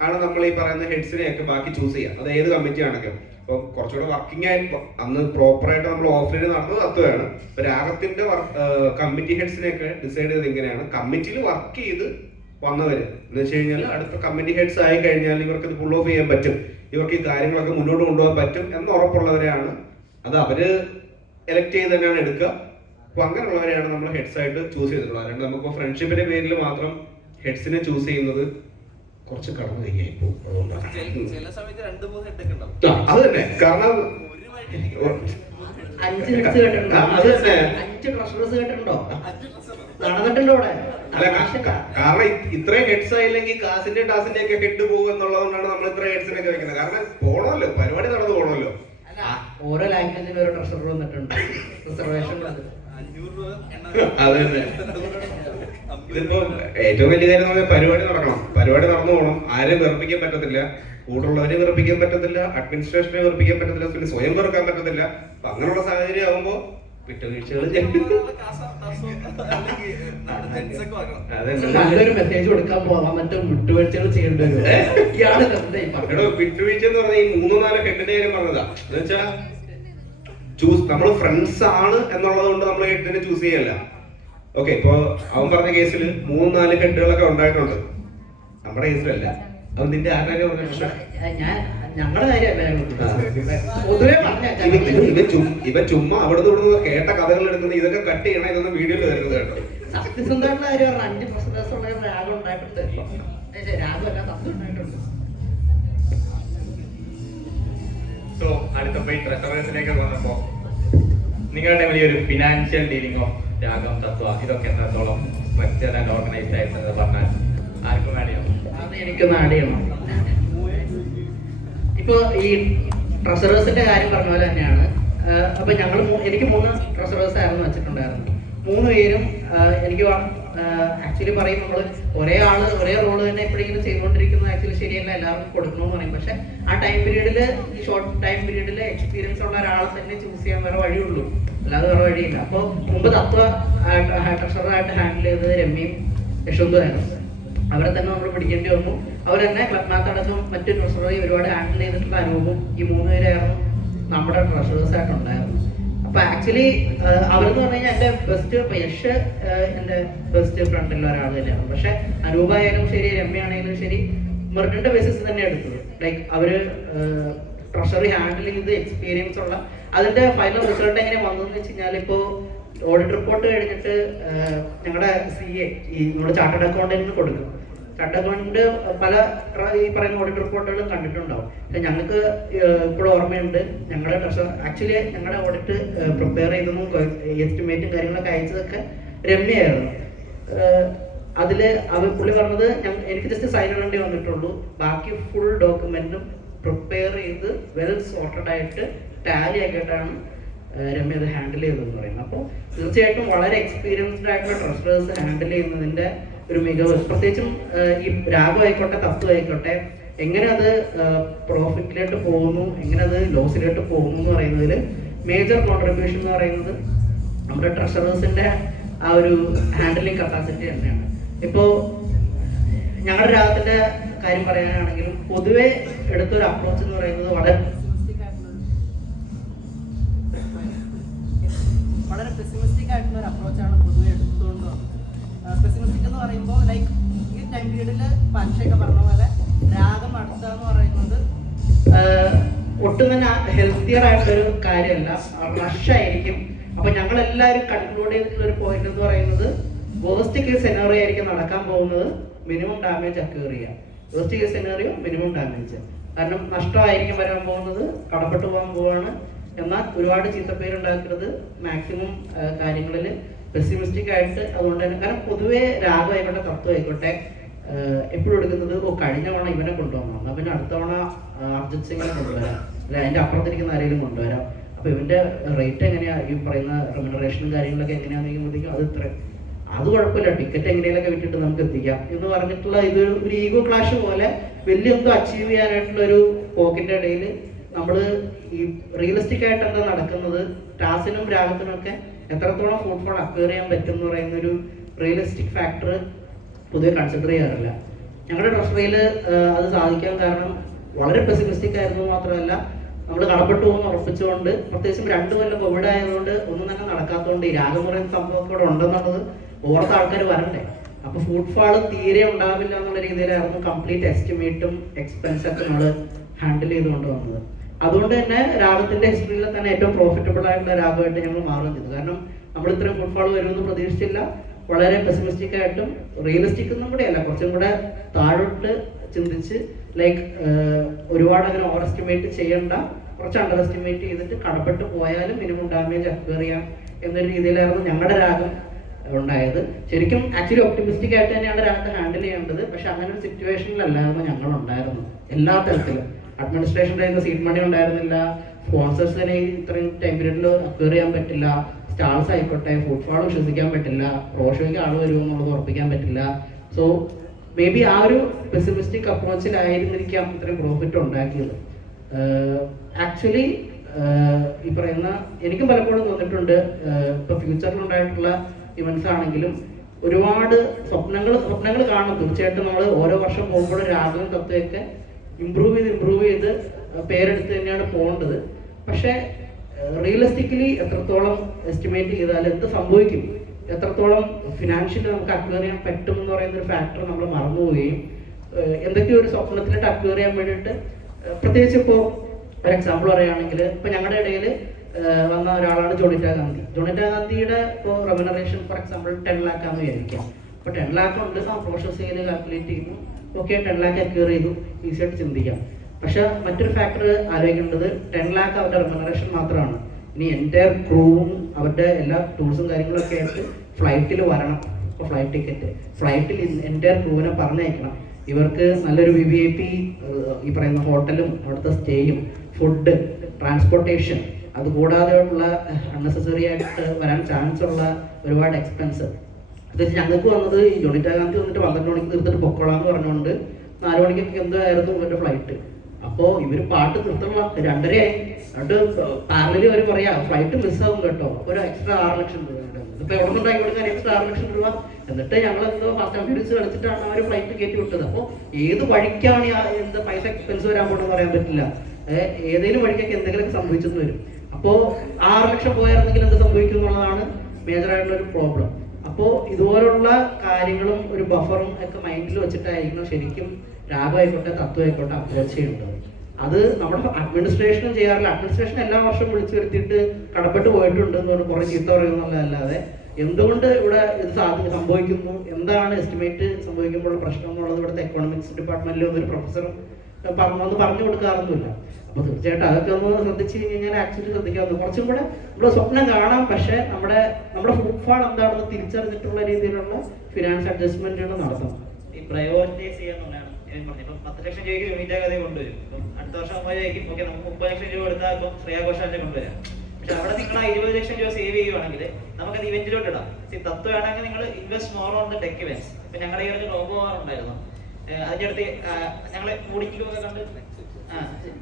ആണ് നമ്മൾ ഈ പറയുന്ന ഹെഡ്സിനെയൊക്കെ ബാക്കി ചൂസ് ചെയ്യുക. അത് ഏത് കമ്മിറ്റി ആണെങ്കിലും. അപ്പൊ കുറച്ചുകൂടെ വർക്കിംഗ് ആയിട്ട് അന്ന് പ്രോപ്പറായിട്ട് നമ്മൾ ഓഫ്ലൈനിൽ നടന്നത് തത്വമാണ്. രാഗത്തിന്റെ കമ്മിറ്റി ഹെഡ്സിനെയൊക്കെ ഡിസൈഡ് ചെയ്ത് ഇങ്ങനെയാണ്. കമ്മിറ്റിയിൽ വർക്ക് ചെയ്ത് വന്നവര് എന്ന് വെച്ച് കഴിഞ്ഞാൽ അടുത്ത കമ്മിറ്റി ഹെഡ്സ് ആയി കഴിഞ്ഞാൽ ഇവർക്ക് ഇത് ഫുൾ ഓഫ് ചെയ്യാൻ പറ്റും, ഇവർക്ക് ഈ കാര്യങ്ങളൊക്കെ മുന്നോട്ട് കൊണ്ടുപോകാൻ പറ്റും എന്ന് ഉറപ്പുള്ളവരെയാണ് അത് അവര് എലക്ട് ചെയ്ത് തന്നെയാണ് എടുക്കുക. അപ്പൊ അങ്ങനെയുള്ളവരെയാണ് നമ്മൾ ഹെഡ്സ് ആയിട്ട് ചൂസ് ചെയ്തിട്ടുള്ളത്. അല്ലാണ്ട് നമുക്ക് ഫ്രണ്ട്ഷിപ്പിന്റെ പേരിൽ മാത്രം ഹെഡ്സിനെ ചൂസ് ചെയ്യുന്നത് കുറച്ച് കടന്നു കഴിഞ്ഞാൽ ഇപ്പോ അത് തന്നെ. കാരണം 5 ഹെഡ്സ് കേട്ടിട്ടുണ്ടോ? 5 ട്രഷറേഴ്സ് കേട്ടിട്ടുണ്ടോ? നടന്നിട്ടുണ്ടോ അവിടെ? കാരണം ഇത്രയും ഹെഡ്സ് ആയില്ലെങ്കിൽ കാസിന്റെ ടാസിന്റെ ഒക്കെ ഹെഡ് പോകും എന്നുള്ളതുകൊണ്ടാണ് നമ്മൾ ഇത്ര ഹെഡ്സിനൊക്കെ വെക്കുന്നത്. കാരണം പോണമല്ലോ, പരിപാടി നടന്നു പോകണമല്ലോ. ഓരോ ലാംഗ്വേജിലും ഓരോ ട്രഷറർ വന്നിട്ടുണ്ട്, റിസർവേഷൻ. അത് തന്നെ. ഇതിപ്പോ ഏറ്റവും വലിയ കാര്യം എന്ന് പറഞ്ഞാൽ പരിപാടി നടക്കണം, പരിപാടി നടന്നു പോകണം. കാരണം ആരെയും വെറുപ്പിക്കാൻ പറ്റത്തില്ല, കൂടുള്ളവരെ വെറുപ്പിക്കാൻ പറ്റത്തില്ല, അഡ്മിനിസ്ട്രേഷനെ വെറുപ്പിക്കാൻ പറ്റത്തില്ല, പിന്നെ സ്വയം വെറുക്കാൻ പറ്റത്തില്ല. അപ്പൊ അങ്ങനെയുള്ള സാഹചര്യം ആകുമ്പോ വിട്ടുവീഴ്ചകൾ നല്ലൊരു മെസ്സേജ് കൊടുക്കാൻ പോകാൻ മറ്റും വിട്ടുവീഴ്ചകൾ ചെയ്യേണ്ടി വരും. ഇയാള് വിട്ടുവീഴ്ച എന്ന് പറഞ്ഞാൽ ഈ 3-4 ഹെഡിന്റെ കാര്യം പറഞ്ഞതാ. എന്ന് വെച്ചാ നമ്മൾ ഫ്രണ്ട്സ് ആണ് എന്നുള്ളത് കൊണ്ട് നമ്മൾ ഹെഡിനെ ചൂസ് ചെയ്യല്ല. ഓക്കെ, ഇപ്പൊ അവൻ പറഞ്ഞ കേസിൽ 3-4 ഹെഡുകളൊക്കെ ഉണ്ടായിട്ടുണ്ട്. നമ്മുടെ കേസിലല്ല. അത് നിന്റെ ആരാരും പറഞ്ഞ ഞാൻ ഞങ്ങളുടെ കാര്യമല്ല പൊതുവെ ഇവ ചുമ്മാ അവിടുന്ന് ഇവിടുന്ന് കേട്ട കഥകൾ എടുക്കുന്നത്, ഇതൊക്കെ കട്ട് ചെയ്യണം, ഇതൊന്നും വീഡിയോയിൽ വരുന്നത് കേട്ടോ. സത്യസന്ധമായിട്ടുള്ള കാര്യം പറഞ്ഞാൽ 5% ഉള്ള രാഗം ഉണ്ടായിട്ടുണ്ട്. രാഗമല്ല, തത്വം ഉണ്ടായിട്ടുണ്ട്. സോ അടുത്ത പോയി ട്രഷറേഴ്സിലേക്ക് വന്നപ്പോ നിങ്ങളുടെ വലിയൊരു ഫിനാൻഷ്യൽ ഡീലിംഗ് ഓഫ് രാഗം, തത്വ ഇതൊക്കെ എത്രത്തോളം വെസ്റ്റേൺ ആൻഡ് ഓർഗനൈസ്ഡ് ആയിട്ട് പറഞ്ഞാൽ ആർക്കും വേണ്ടിയോ? അത് എനിക്കൊന്ന് ആഡ് ചെയ്യണം. ഇപ്പൊ ഈ ട്രഷറേഴ്സിന്റെ കാര്യം പറഞ്ഞ പോലെ തന്നെയാണ്. അപ്പൊ എനിക്ക് 3 ട്രഷറേഴ്സ് ആയിരുന്നു വെച്ചിട്ടുണ്ടായിരുന്നു. 3 പേരും എനിക്ക് ആക്ച്വലി പറയും, നമ്മൾ ഒരേ റോള് തന്നെ എപ്പോഴെങ്കിലും ചെയ്തുകൊണ്ടിരിക്കുന്നത് ആക്ച്വലി ശരിയല്ല, എല്ലാവർക്കും കൊടുക്കണമെന്ന് പറയും. പക്ഷെ ആ ടൈം പീരീഡിൽ, ഈ ഷോർട്ട് ടൈം പീരീഡിൽ എക്സ്പീരിയൻസ് ഉള്ള ഒരാളെ തന്നെ ചൂസ് ചെയ്യാൻ വേറെ വഴിയുള്ളൂ, അല്ലാതെ വേറെ വഴിയില്ല. അപ്പോൾ മുമ്പ് തത്വ ട്രഷറായിട്ട് ഹാൻഡിൽ ചെയ്തത് രമ്യയും യശോന്തും ആയിരുന്നു. അവരെ തന്നെ നമ്മൾ പിടിക്കേണ്ടി വന്നു. അവർ തന്നെ ക്ലബിനകത്തടക്കം മറ്റു ട്രഷററി ഒരുപാട് ഹാൻഡിൽ ചെയ്തിട്ടുള്ള അനുഭവം ഈ 3 പേരായിരുന്നു നമ്മുടെ ട്രഷറേഴ്സ് ആയിട്ടുണ്ടായിരുന്നു. അപ്പൊ ആക്ച്വലി അവരെന്ന് പറഞ്ഞു കഴിഞ്ഞാൽ എൻ്റെ ബെസ്റ്റ്, യശ് എൻ്റെ ബെസ്റ്റ് ഫ്രണ്ടിലുള്ള ഒരാൾ തന്നെയാണ്. പക്ഷെ അനൂപ ആയാലും ശരി, രമ്യ ആണെങ്കിലും ശരി, മെറിറ്റിന്റെ ബേസിസ് തന്നെ എടുത്തത്. ലൈക്ക് അവര് ട്രഷറി ഹാൻഡിൽ ചെയ്ത് എക്സ്പീരിയൻസ് ഉള്ള, അതിന്റെ ഫൈനൽ റിസൾട്ട് എങ്ങനെ വന്നതെന്ന് വെച്ച് കഴിഞ്ഞാൽ, ഇപ്പോൾ ഓഡിറ്റ് റിപ്പോർട്ട് കഴിഞ്ഞിട്ട് ഞങ്ങളുടെ CA നമ്മുടെ ചാർട്ടേഡ് അക്കൗണ്ടന്റിന് കൊടുക്കും. ചാർട്ടേഡ് അക്കൗണ്ട് പല ഈ പറയുന്ന ഓഡിറ്റ് റിപ്പോർട്ടുകളും കണ്ടിട്ടുണ്ടാവും. ഞങ്ങൾക്ക് ഇപ്പോഴും ഓർമ്മയുണ്ട്, ഞങ്ങളുടെ ആക്ച്വലി ഞങ്ങളുടെ ഓഡിറ്റ് പ്രിപ്പയർ ചെയ്തതും എസ്റ്റിമേറ്റും കാര്യങ്ങളൊക്കെ അയച്ചതൊക്കെ രമ്യയായിരുന്നു. അതില് പുള്ളി പറഞ്ഞത് എനിക്ക് ജസ്റ്റ് സൈൻ ഇടേണ്ടി വന്നിട്ടുള്ളൂ, ബാക്കി ഫുൾ ഡോക്യുമെന്റും പ്രിപ്പയർ ചെയ്ത് വെൽ സോർട്ടഡ് ആയിട്ട് ടാലി ആക്കിയിട്ടാണ് രമ്യ അത് ഹാൻഡിൽ ചെയ്തതെന്ന് പറയുന്നത്. അപ്പോൾ തീർച്ചയായിട്ടും വളരെ എക്സ്പീരിയൻസ്ഡ് ആയിട്ടുള്ള ട്രഷറേഴ്സ് ഹാൻഡിൽ ചെയ്യുന്നതിന്റെ ഒരു മികവ്, പ്രത്യേകിച്ചും ഈ രാഗം ആയിക്കോട്ടെ, തത്വം ആയിക്കോട്ടെ, എങ്ങനെ അത് പ്രോഫിറ്റിലോട്ട് പോകുന്നു, എങ്ങനെ അത് ലോസിലോട്ട് പോകുന്നു എന്ന് പറയുന്നതിൽ മേജർ കോൺട്രിബ്യൂഷൻ എന്ന് പറയുന്നത് നമ്മുടെ ട്രഷറേഴ്സിന്റെ ആ ഒരു ഹാൻഡിലിംഗ് കപ്പാസിറ്റി തന്നെയാണ്. ഇപ്പോൾ ഞങ്ങളുടെ രാഗത്തിന്റെ കാര്യം പറയാനാണെങ്കിലും പൊതുവെ എടുത്തൊരു അപ്രോച്ച് എന്ന് പറയുന്നത് വളരെ പെസിമിസ്റ്റിക് ആയിട്ടുള്ള ഒരു അപ്രോച്ചാണ് പൊതുവെ എടുത്തുകൊണ്ട് വന്നത്. പെസിമിസ്റ്റിക് എന്ന് പറയുമ്പോൾ ലൈക്ക് ഈ ടൈം പീരീഡിൽ പരീക്ഷയൊക്കെ പറഞ്ഞ പോലെ രാഗം അടുത്തുക എന്ന് പറയുന്നത് ഒട്ടും തന്നെ ഹെൽത്തിയർ ആയിട്ടൊരു കാര്യമല്ല, റഷായിരിക്കും. അപ്പൊ ഞങ്ങളെല്ലാവരും കൺക്ലൂഡ് ചെയ്തിട്ടുള്ള ഒരു പോയിന്റ് എന്ന് പറയുന്നത്, വേസ്റ്റ് കേസ് സെനാറിയോ ആയിരിക്കും നടക്കാൻ പോകുന്നത്, മിനിമം ഡാമേജ് അക്യൂർ ചെയ്യാം. Worst case scenario minimum damage, കാരണം നഷ്ടമായിരിക്കും വരാൻ പോകുന്നത്, കടപ്പെട്ടു പോകാൻ പോവാണ്. എന്നാൽ ഒരുപാട് ചീത്തപ്പേരുണ്ടാക്കരുത്, മാക്സിമം കാര്യങ്ങളിൽ പെസിമിസ്റ്റിക് ആയിട്ട്. അതുകൊണ്ട് തന്നെ, കാരണം പൊതുവേ രാഗം ആയിക്കോട്ടെ, തത്വം ആയിക്കോട്ടെ, എപ്പോഴും എടുക്കുന്നത് കഴിഞ്ഞ തവണ ഇവനെ കൊണ്ടുവന്നു, എന്നാൽ പിന്നെ അടുത്ത തവണ അർജിത് സിംഗിനെ കൊണ്ടുവരാം, അല്ലെ അതിന്റെ അപ്പുറത്തിരിക്കുന്ന ആരെങ്കിലും കൊണ്ടുവരാം. അപ്പൊ ഇവന്റെ റേറ്റ് എങ്ങനെയാ, ഈ പറയുന്ന റെമ്യൂണറേഷനും കാര്യങ്ങളൊക്കെ എങ്ങനെയാണെന്ന് ചോദിക്കുമ്പോഴത്തേക്കും അത് കുഴപ്പമില്ല, ടിക്കറ്റ് എങ്ങനെയൊക്കെ വിട്ടിട്ട് നമുക്ക് എത്തിക്കാം എന്ന് പറഞ്ഞിട്ടുള്ള ഇതൊരു ഈഗോ ക്ലാഷ് പോലെ വലിയ എന്തോ അച്ചീവ് ചെയ്യാനായിട്ടുള്ള ഒരു പോക്കിന്റെ ഇടയിൽ നമ്മൾ ഈ റിയലിസ്റ്റിക് ആയിട്ട് എന്താ നടക്കുന്നത്, ടാസിനും രാഗത്തിനും ഒക്കെ എത്രത്തോളം ഫുട്ഫോൾ അക്വയർ ചെയ്യാൻ പറ്റും എന്ന് പറയുന്ന ഒരു റിയലിസ്റ്റിക് ഫാക്ടർ പൊതുവെ കൺസിഡർ ചെയ്യാറില്ല. ഞങ്ങളുടെ ട്രഷറിയിൽ അത് സാധിക്കാൻ കാരണം വളരെ പെസിമിസ്റ്റിക് ആയിരുന്നു മാത്രമല്ല, നമ്മൾ കടപ്പെട്ടു പോകുന്ന ഉറപ്പിച്ചുകൊണ്ട്, പ്രത്യേകിച്ചും 2 കൊല്ലം കോവിഡ് ആയതുകൊണ്ട് ഒന്നും തന്നെ നടക്കാത്തതുകൊണ്ട്, ഈ രാഗം പറയുന്ന സംഭവമൊക്കെ ഇവിടെ ഉണ്ടെന്നുള്ളത് ഓർത്ത ആൾക്കാർ വരണ്ടേ. അപ്പൊ ഫുട്ഫാൾ തീരെ ഉണ്ടാവില്ല എന്നുള്ള രീതിയിലായിരുന്നു കംപ്ലീറ്റ് എസ്റ്റിമേറ്റും എക്സ്പെൻസൊക്കെ നമ്മൾ ഹാൻഡിൽ ചെയ്തുകൊണ്ട് വന്നത്. അതുകൊണ്ട് തന്നെ രാഗത്തിന്റെ ഹിസ്റ്ററിയിൽ തന്നെ ഏറ്റവും പ്രോഫിറ്റബിൾ ആയിട്ടുള്ള രാഗമായിട്ട് ഞങ്ങൾ മാറുകയും ചെയ്തു. കാരണം നമ്മൾ ഇത്രയും ഫുട്ഫാൾ വരുമെന്ന് പ്രതീക്ഷിച്ചില്ല. വളരെ പെസിമിസ്റ്റിക് ആയിട്ടും റിയലിസ്റ്റിക് ഒന്നും കൂടെ അല്ല, കുറച്ചും കൂടെ താഴോട്ട് ചിന്തിച്ച്, ലൈക്ക് ഒരുപാട് അങ്ങനെ ഓവർ എസ്റ്റിമേറ്റ് ചെയ്യണ്ട, കുറച്ച് അണ്ടർ എസ്റ്റിമേറ്റ് ചെയ്തിട്ട് കടപ്പെട്ട് പോയാലും മിനിമം ഡാമേജ് അക്വയർ ചെയ്യാം എന്നൊരു രീതിയിലായിരുന്നു ഞങ്ങളുടെ രാഗം ഉണ്ടായത്. ശരിക്കും ആക്ച്വലി ഒപ്റ്റിമിസ്റ്റിക് ആയിട്ട് തന്നെയാണ് രാഗത്തെ ഹാൻഡിൽ ചെയ്യേണ്ടത്. പക്ഷെ അങ്ങനെ ഒരു സിറ്റുവേഷനിലല്ലായിരുന്നു ഞങ്ങൾ ഉണ്ടായിരുന്നു. എല്ലാ തരത്തിലും അഡ്മിനിസ്ട്രേഷൻ്റെ സീറ്റ് മണി ഉണ്ടായിരുന്നില്ല, സ്പോൺസേഴ്സിനെ ഇത്രയും ടൈം പീരീഡിൽ അക്വയർ ചെയ്യാൻ പറ്റില്ല, സ്റ്റാൾസ് ആയിക്കോട്ടെ, ഫുട്ഫാൾ വിശ്വസിക്കാൻ പറ്റില്ല, റോഷോയ്ക്ക് ആൾ വരുമോ എന്നുള്ളത് ഉറപ്പിക്കാൻ പറ്റില്ല. സോ മേ ബി ആ ഒരു പെസിമിസ്റ്റിക് അപ്രോച്ചിലായിരുന്നിരിക്കാം ഇത്രയും പ്രോഫിറ്റ് ഉണ്ടാക്കിയത്. ആക്ച്വലി ഈ പറയുന്ന എനിക്കും പലപ്പോഴും തോന്നിയിട്ടുണ്ട്, ഇപ്പോൾ ഫ്യൂച്ചറിലുണ്ടായിട്ടുള്ള ഇവൻറ്റ്സ് ആണെങ്കിലും ഒരുപാട് സ്വപ്നങ്ങൾ കാണും. തീർച്ചയായിട്ടും നമ്മൾ ഓരോ വർഷം പോകുമ്പോൾ രാഗവും തത്വമൊക്കെ ഇമ്പ്രൂവ് ചെയ്ത് പേരെടുത്ത് തന്നെയാണ് പോകേണ്ടത്. പക്ഷേ റിയലിസ്റ്റിക്കലി എത്രത്തോളം എസ്റ്റിമേറ്റ് ചെയ്താൽ എന്ത് സംഭവിക്കും, എത്രത്തോളം ഫിനാൻഷ്യലി നമുക്ക് അക്വയർ ചെയ്യാൻ പറ്റും എന്ന് പറയുന്ന ഒരു ഫാക്ടർ നമ്മൾ മറന്നുപോവുകയും എന്തൊക്കെയോ ഒരു സ്വപ്നത്തിലോട്ട് അക്വയർ ചെയ്യാൻ വേണ്ടിയിട്ട്, പ്രത്യേകിച്ച് ഇപ്പോൾ ഒരു എക്സാമ്പിൾ പറയുകയാണെങ്കിൽ ഇപ്പോൾ ഞങ്ങളുടെ ഇടയിൽ വന്ന ഒരാളാണ് ജോണിറ്റ ഗാന്ധി. ജോണിറ്റ ഗാന്ധിയുടെ ഇപ്പോൾ റെമ്യൂണറേഷൻ ഫോർ എക്സാമ്പിൾ 10 lakh ആണെന്ന് വിചാരിക്കാം. അപ്പോൾ 10 lakh ഉണ്ട്, ആ പ്രോസസ് ചെയ്ത് കാൽക്കുലേറ്റ് ചെയ്യുന്നു, ഓക്കെ 10 lakh അക്വയർ ചെയ്തു, ഈസിയായിട്ട് ചിന്തിക്കാം. പക്ഷെ മറ്റൊരു ഫാക്ടർ ആലോചിക്കേണ്ടത് 10 lakh അവരുടെ റെമ്യൂണറേഷൻ മാത്രമാണ്. ഇനി എൻ്റയർ ക്രൂവും അവരുടെ എല്ലാ ടൂൾസും കാര്യങ്ങളൊക്കെ ആയിട്ട് ഫ്ലൈറ്റിൽ വരണം. ഇപ്പോൾ ഫ്ലൈറ്റ് ടിക്കറ്റ്, ഫ്ലൈറ്റിൽ എൻ്റയർ ക്രൂവിനെ പറഞ്ഞയക്കണം. ഇവർക്ക് നല്ലൊരു VVIP ഈ പറയുന്ന ഹോട്ടലും അവിടുത്തെ സ്റ്റേയും ഫുഡ് ട്രാൻസ്പോർട്ടേഷൻ, അതുകൂടാതെയുള്ള അൺനെസസറി ആയിട്ട് വരാൻ ചാൻസ് ഉള്ള ഒരുപാട് എക്സ്പെൻസ്. അത് ഞങ്ങൾക്ക് വന്നത് ഈ ജോണിറ്റ ഗാന്ധി വന്നിട്ട് 12 മണിക്ക് തീർത്തിട്ട് പൊക്കോളാം എന്ന് പറഞ്ഞുകൊണ്ട് 4 മണിക്കൊക്കെ എന്തോ ആയിരുന്നു ഇവരുടെ ഫ്ലൈറ്റ്. അപ്പോൾ ഇവർ പാട്ട് നിർത്തണം 2:30 ആയി. എന്നിട്ട് പാരലി അവർ പറയാ ഫ്ലൈറ്റ് മിസ്സാവും കേട്ടോ, ഒരു എക്സ്ട്രാ 6 ലക്ഷം രൂപ. ഇപ്പൊ എവിടെ നിന്നുണ്ടായി കൊടുക്കാൻ എക്സ്ട്രാ 6 ലക്ഷം രൂപ? എന്നിട്ട് ഞങ്ങൾ എന്തോ ഫസ്റ്റ് ആംബുലൻസ് കളിച്ചിട്ടാണ് അവർ ഫ്ലൈറ്റ് കയറ്റി വിട്ടത്. അപ്പോൾ ഏത് വഴിക്കാണ് എന്ത് പൈസ എക്സ്പെൻസ് വരാൻ പോകണമെന്ന് പറയാൻ പറ്റില്ല. ഏതെങ്കിലും വഴിക്കൊക്കെ എന്തെങ്കിലുമൊക്കെ സംഭവിച്ചെന്ന് വരും. അപ്പോൾ 6 ലക്ഷം പോയായിരുന്നെങ്കിൽ എന്ത് സംഭവിക്കും എന്നുള്ളതാണ് മേജറായിട്ടുള്ള ഒരു പ്രോബ്ലം. അപ്പോൾ ഇതുപോലുള്ള കാര്യങ്ങളും ഒരു ബഫറും ഒക്കെ മൈൻഡിൽ വെച്ചിട്ടായിരിക്കണം ശരിക്കും രാഗമായിക്കോട്ടെ തത്വമായിക്കോട്ടെ അപ്രോച്ച് ചെയ്യേണ്ടത്. അത് നമ്മുടെ അഡ്മിനിസ്ട്രേഷനും ചെയ്യാറില്ല. അഡ്മിനിസ്ട്രേഷൻ എല്ലാ വർഷവും വിളിച്ചു വരുത്തിയിട്ട് കടപ്പെട്ട് പോയിട്ടുണ്ട് എന്ന് പറഞ്ഞ് കുറേ ചീത്ത പറയുന്നതല്ലാതെ എന്തുകൊണ്ട് ഇവിടെ ഇത് സംഭവിക്കുന്നു, എന്താണ് എസ്റ്റിമേറ്റ് സംഭവിക്കുമ്പോൾ പ്രശ്നം എന്നുള്ളത് ഇവിടുത്തെ എക്കണോമിക്സ് ഡിപ്പാർട്ട്മെന്റിൽ ഒരു പ്രൊഫസർ പറഞ്ഞു കൊടുക്കാറൊന്നുമില്ല. അപ്പോൾ തീർച്ചയായിട്ടും അതൊക്കെ ഒന്ന് ശ്രദ്ധിച്ച് കഴിഞ്ഞാൽ ആക്ച്വലി ശ്രദ്ധിക്കാവുന്നത് കുറച്ചും കൂടെ നമ്മൾ സ്വപ്നം കാണാം. പക്ഷേ നമ്മുടെ ഫുട്ഫാൾ എന്താണെന്ന് തിരിച്ചറിഞ്ഞിട്ടുള്ള രീതിയിലുള്ള ഫിനാൻസ് അഡ്ജസ്റ്റ്മെന്റുകൾ നടത്തണം. ഈ പ്രയോറിറ്റൈസ് ചെയ്യാന്നുള്ളതാണ് ഞാൻ പറഞ്ഞത്. ഇപ്പം 10 ലക്ഷം രൂപയ്ക്ക് യൂണിറ്റ കഥ കൊണ്ടുവരും. ഇപ്പം അടുത്ത വർഷം ആകുമ്പോഴേക്കും ഓക്കെ നമുക്ക് 30 ലക്ഷം രൂപ കൊടുത്താൽ ഇപ്പം ശ്രേയ ഘോഷാലിനെ കൊണ്ടുവരാം. പക്ഷെ അവിടെ നിങ്ങൾ ആ 20 ലക്ഷം രൂപ സേവ് ചെയ്യുവാണെങ്കിൽ നമുക്കത് ഇവന്റിലോട്ട് ഇടാം. തത്വമാണെങ്കിൽ നിങ്ങൾ invest more on the tech events. ഇപ്പം ഞങ്ങളുടെ ഈ ഒരു റോബോ ഉണ്ടായിരുന്നു, അതിൻ്റെ അടുത്ത് ഞങ്ങളെ മൂടിക്കൊക്കെ കണ്ട്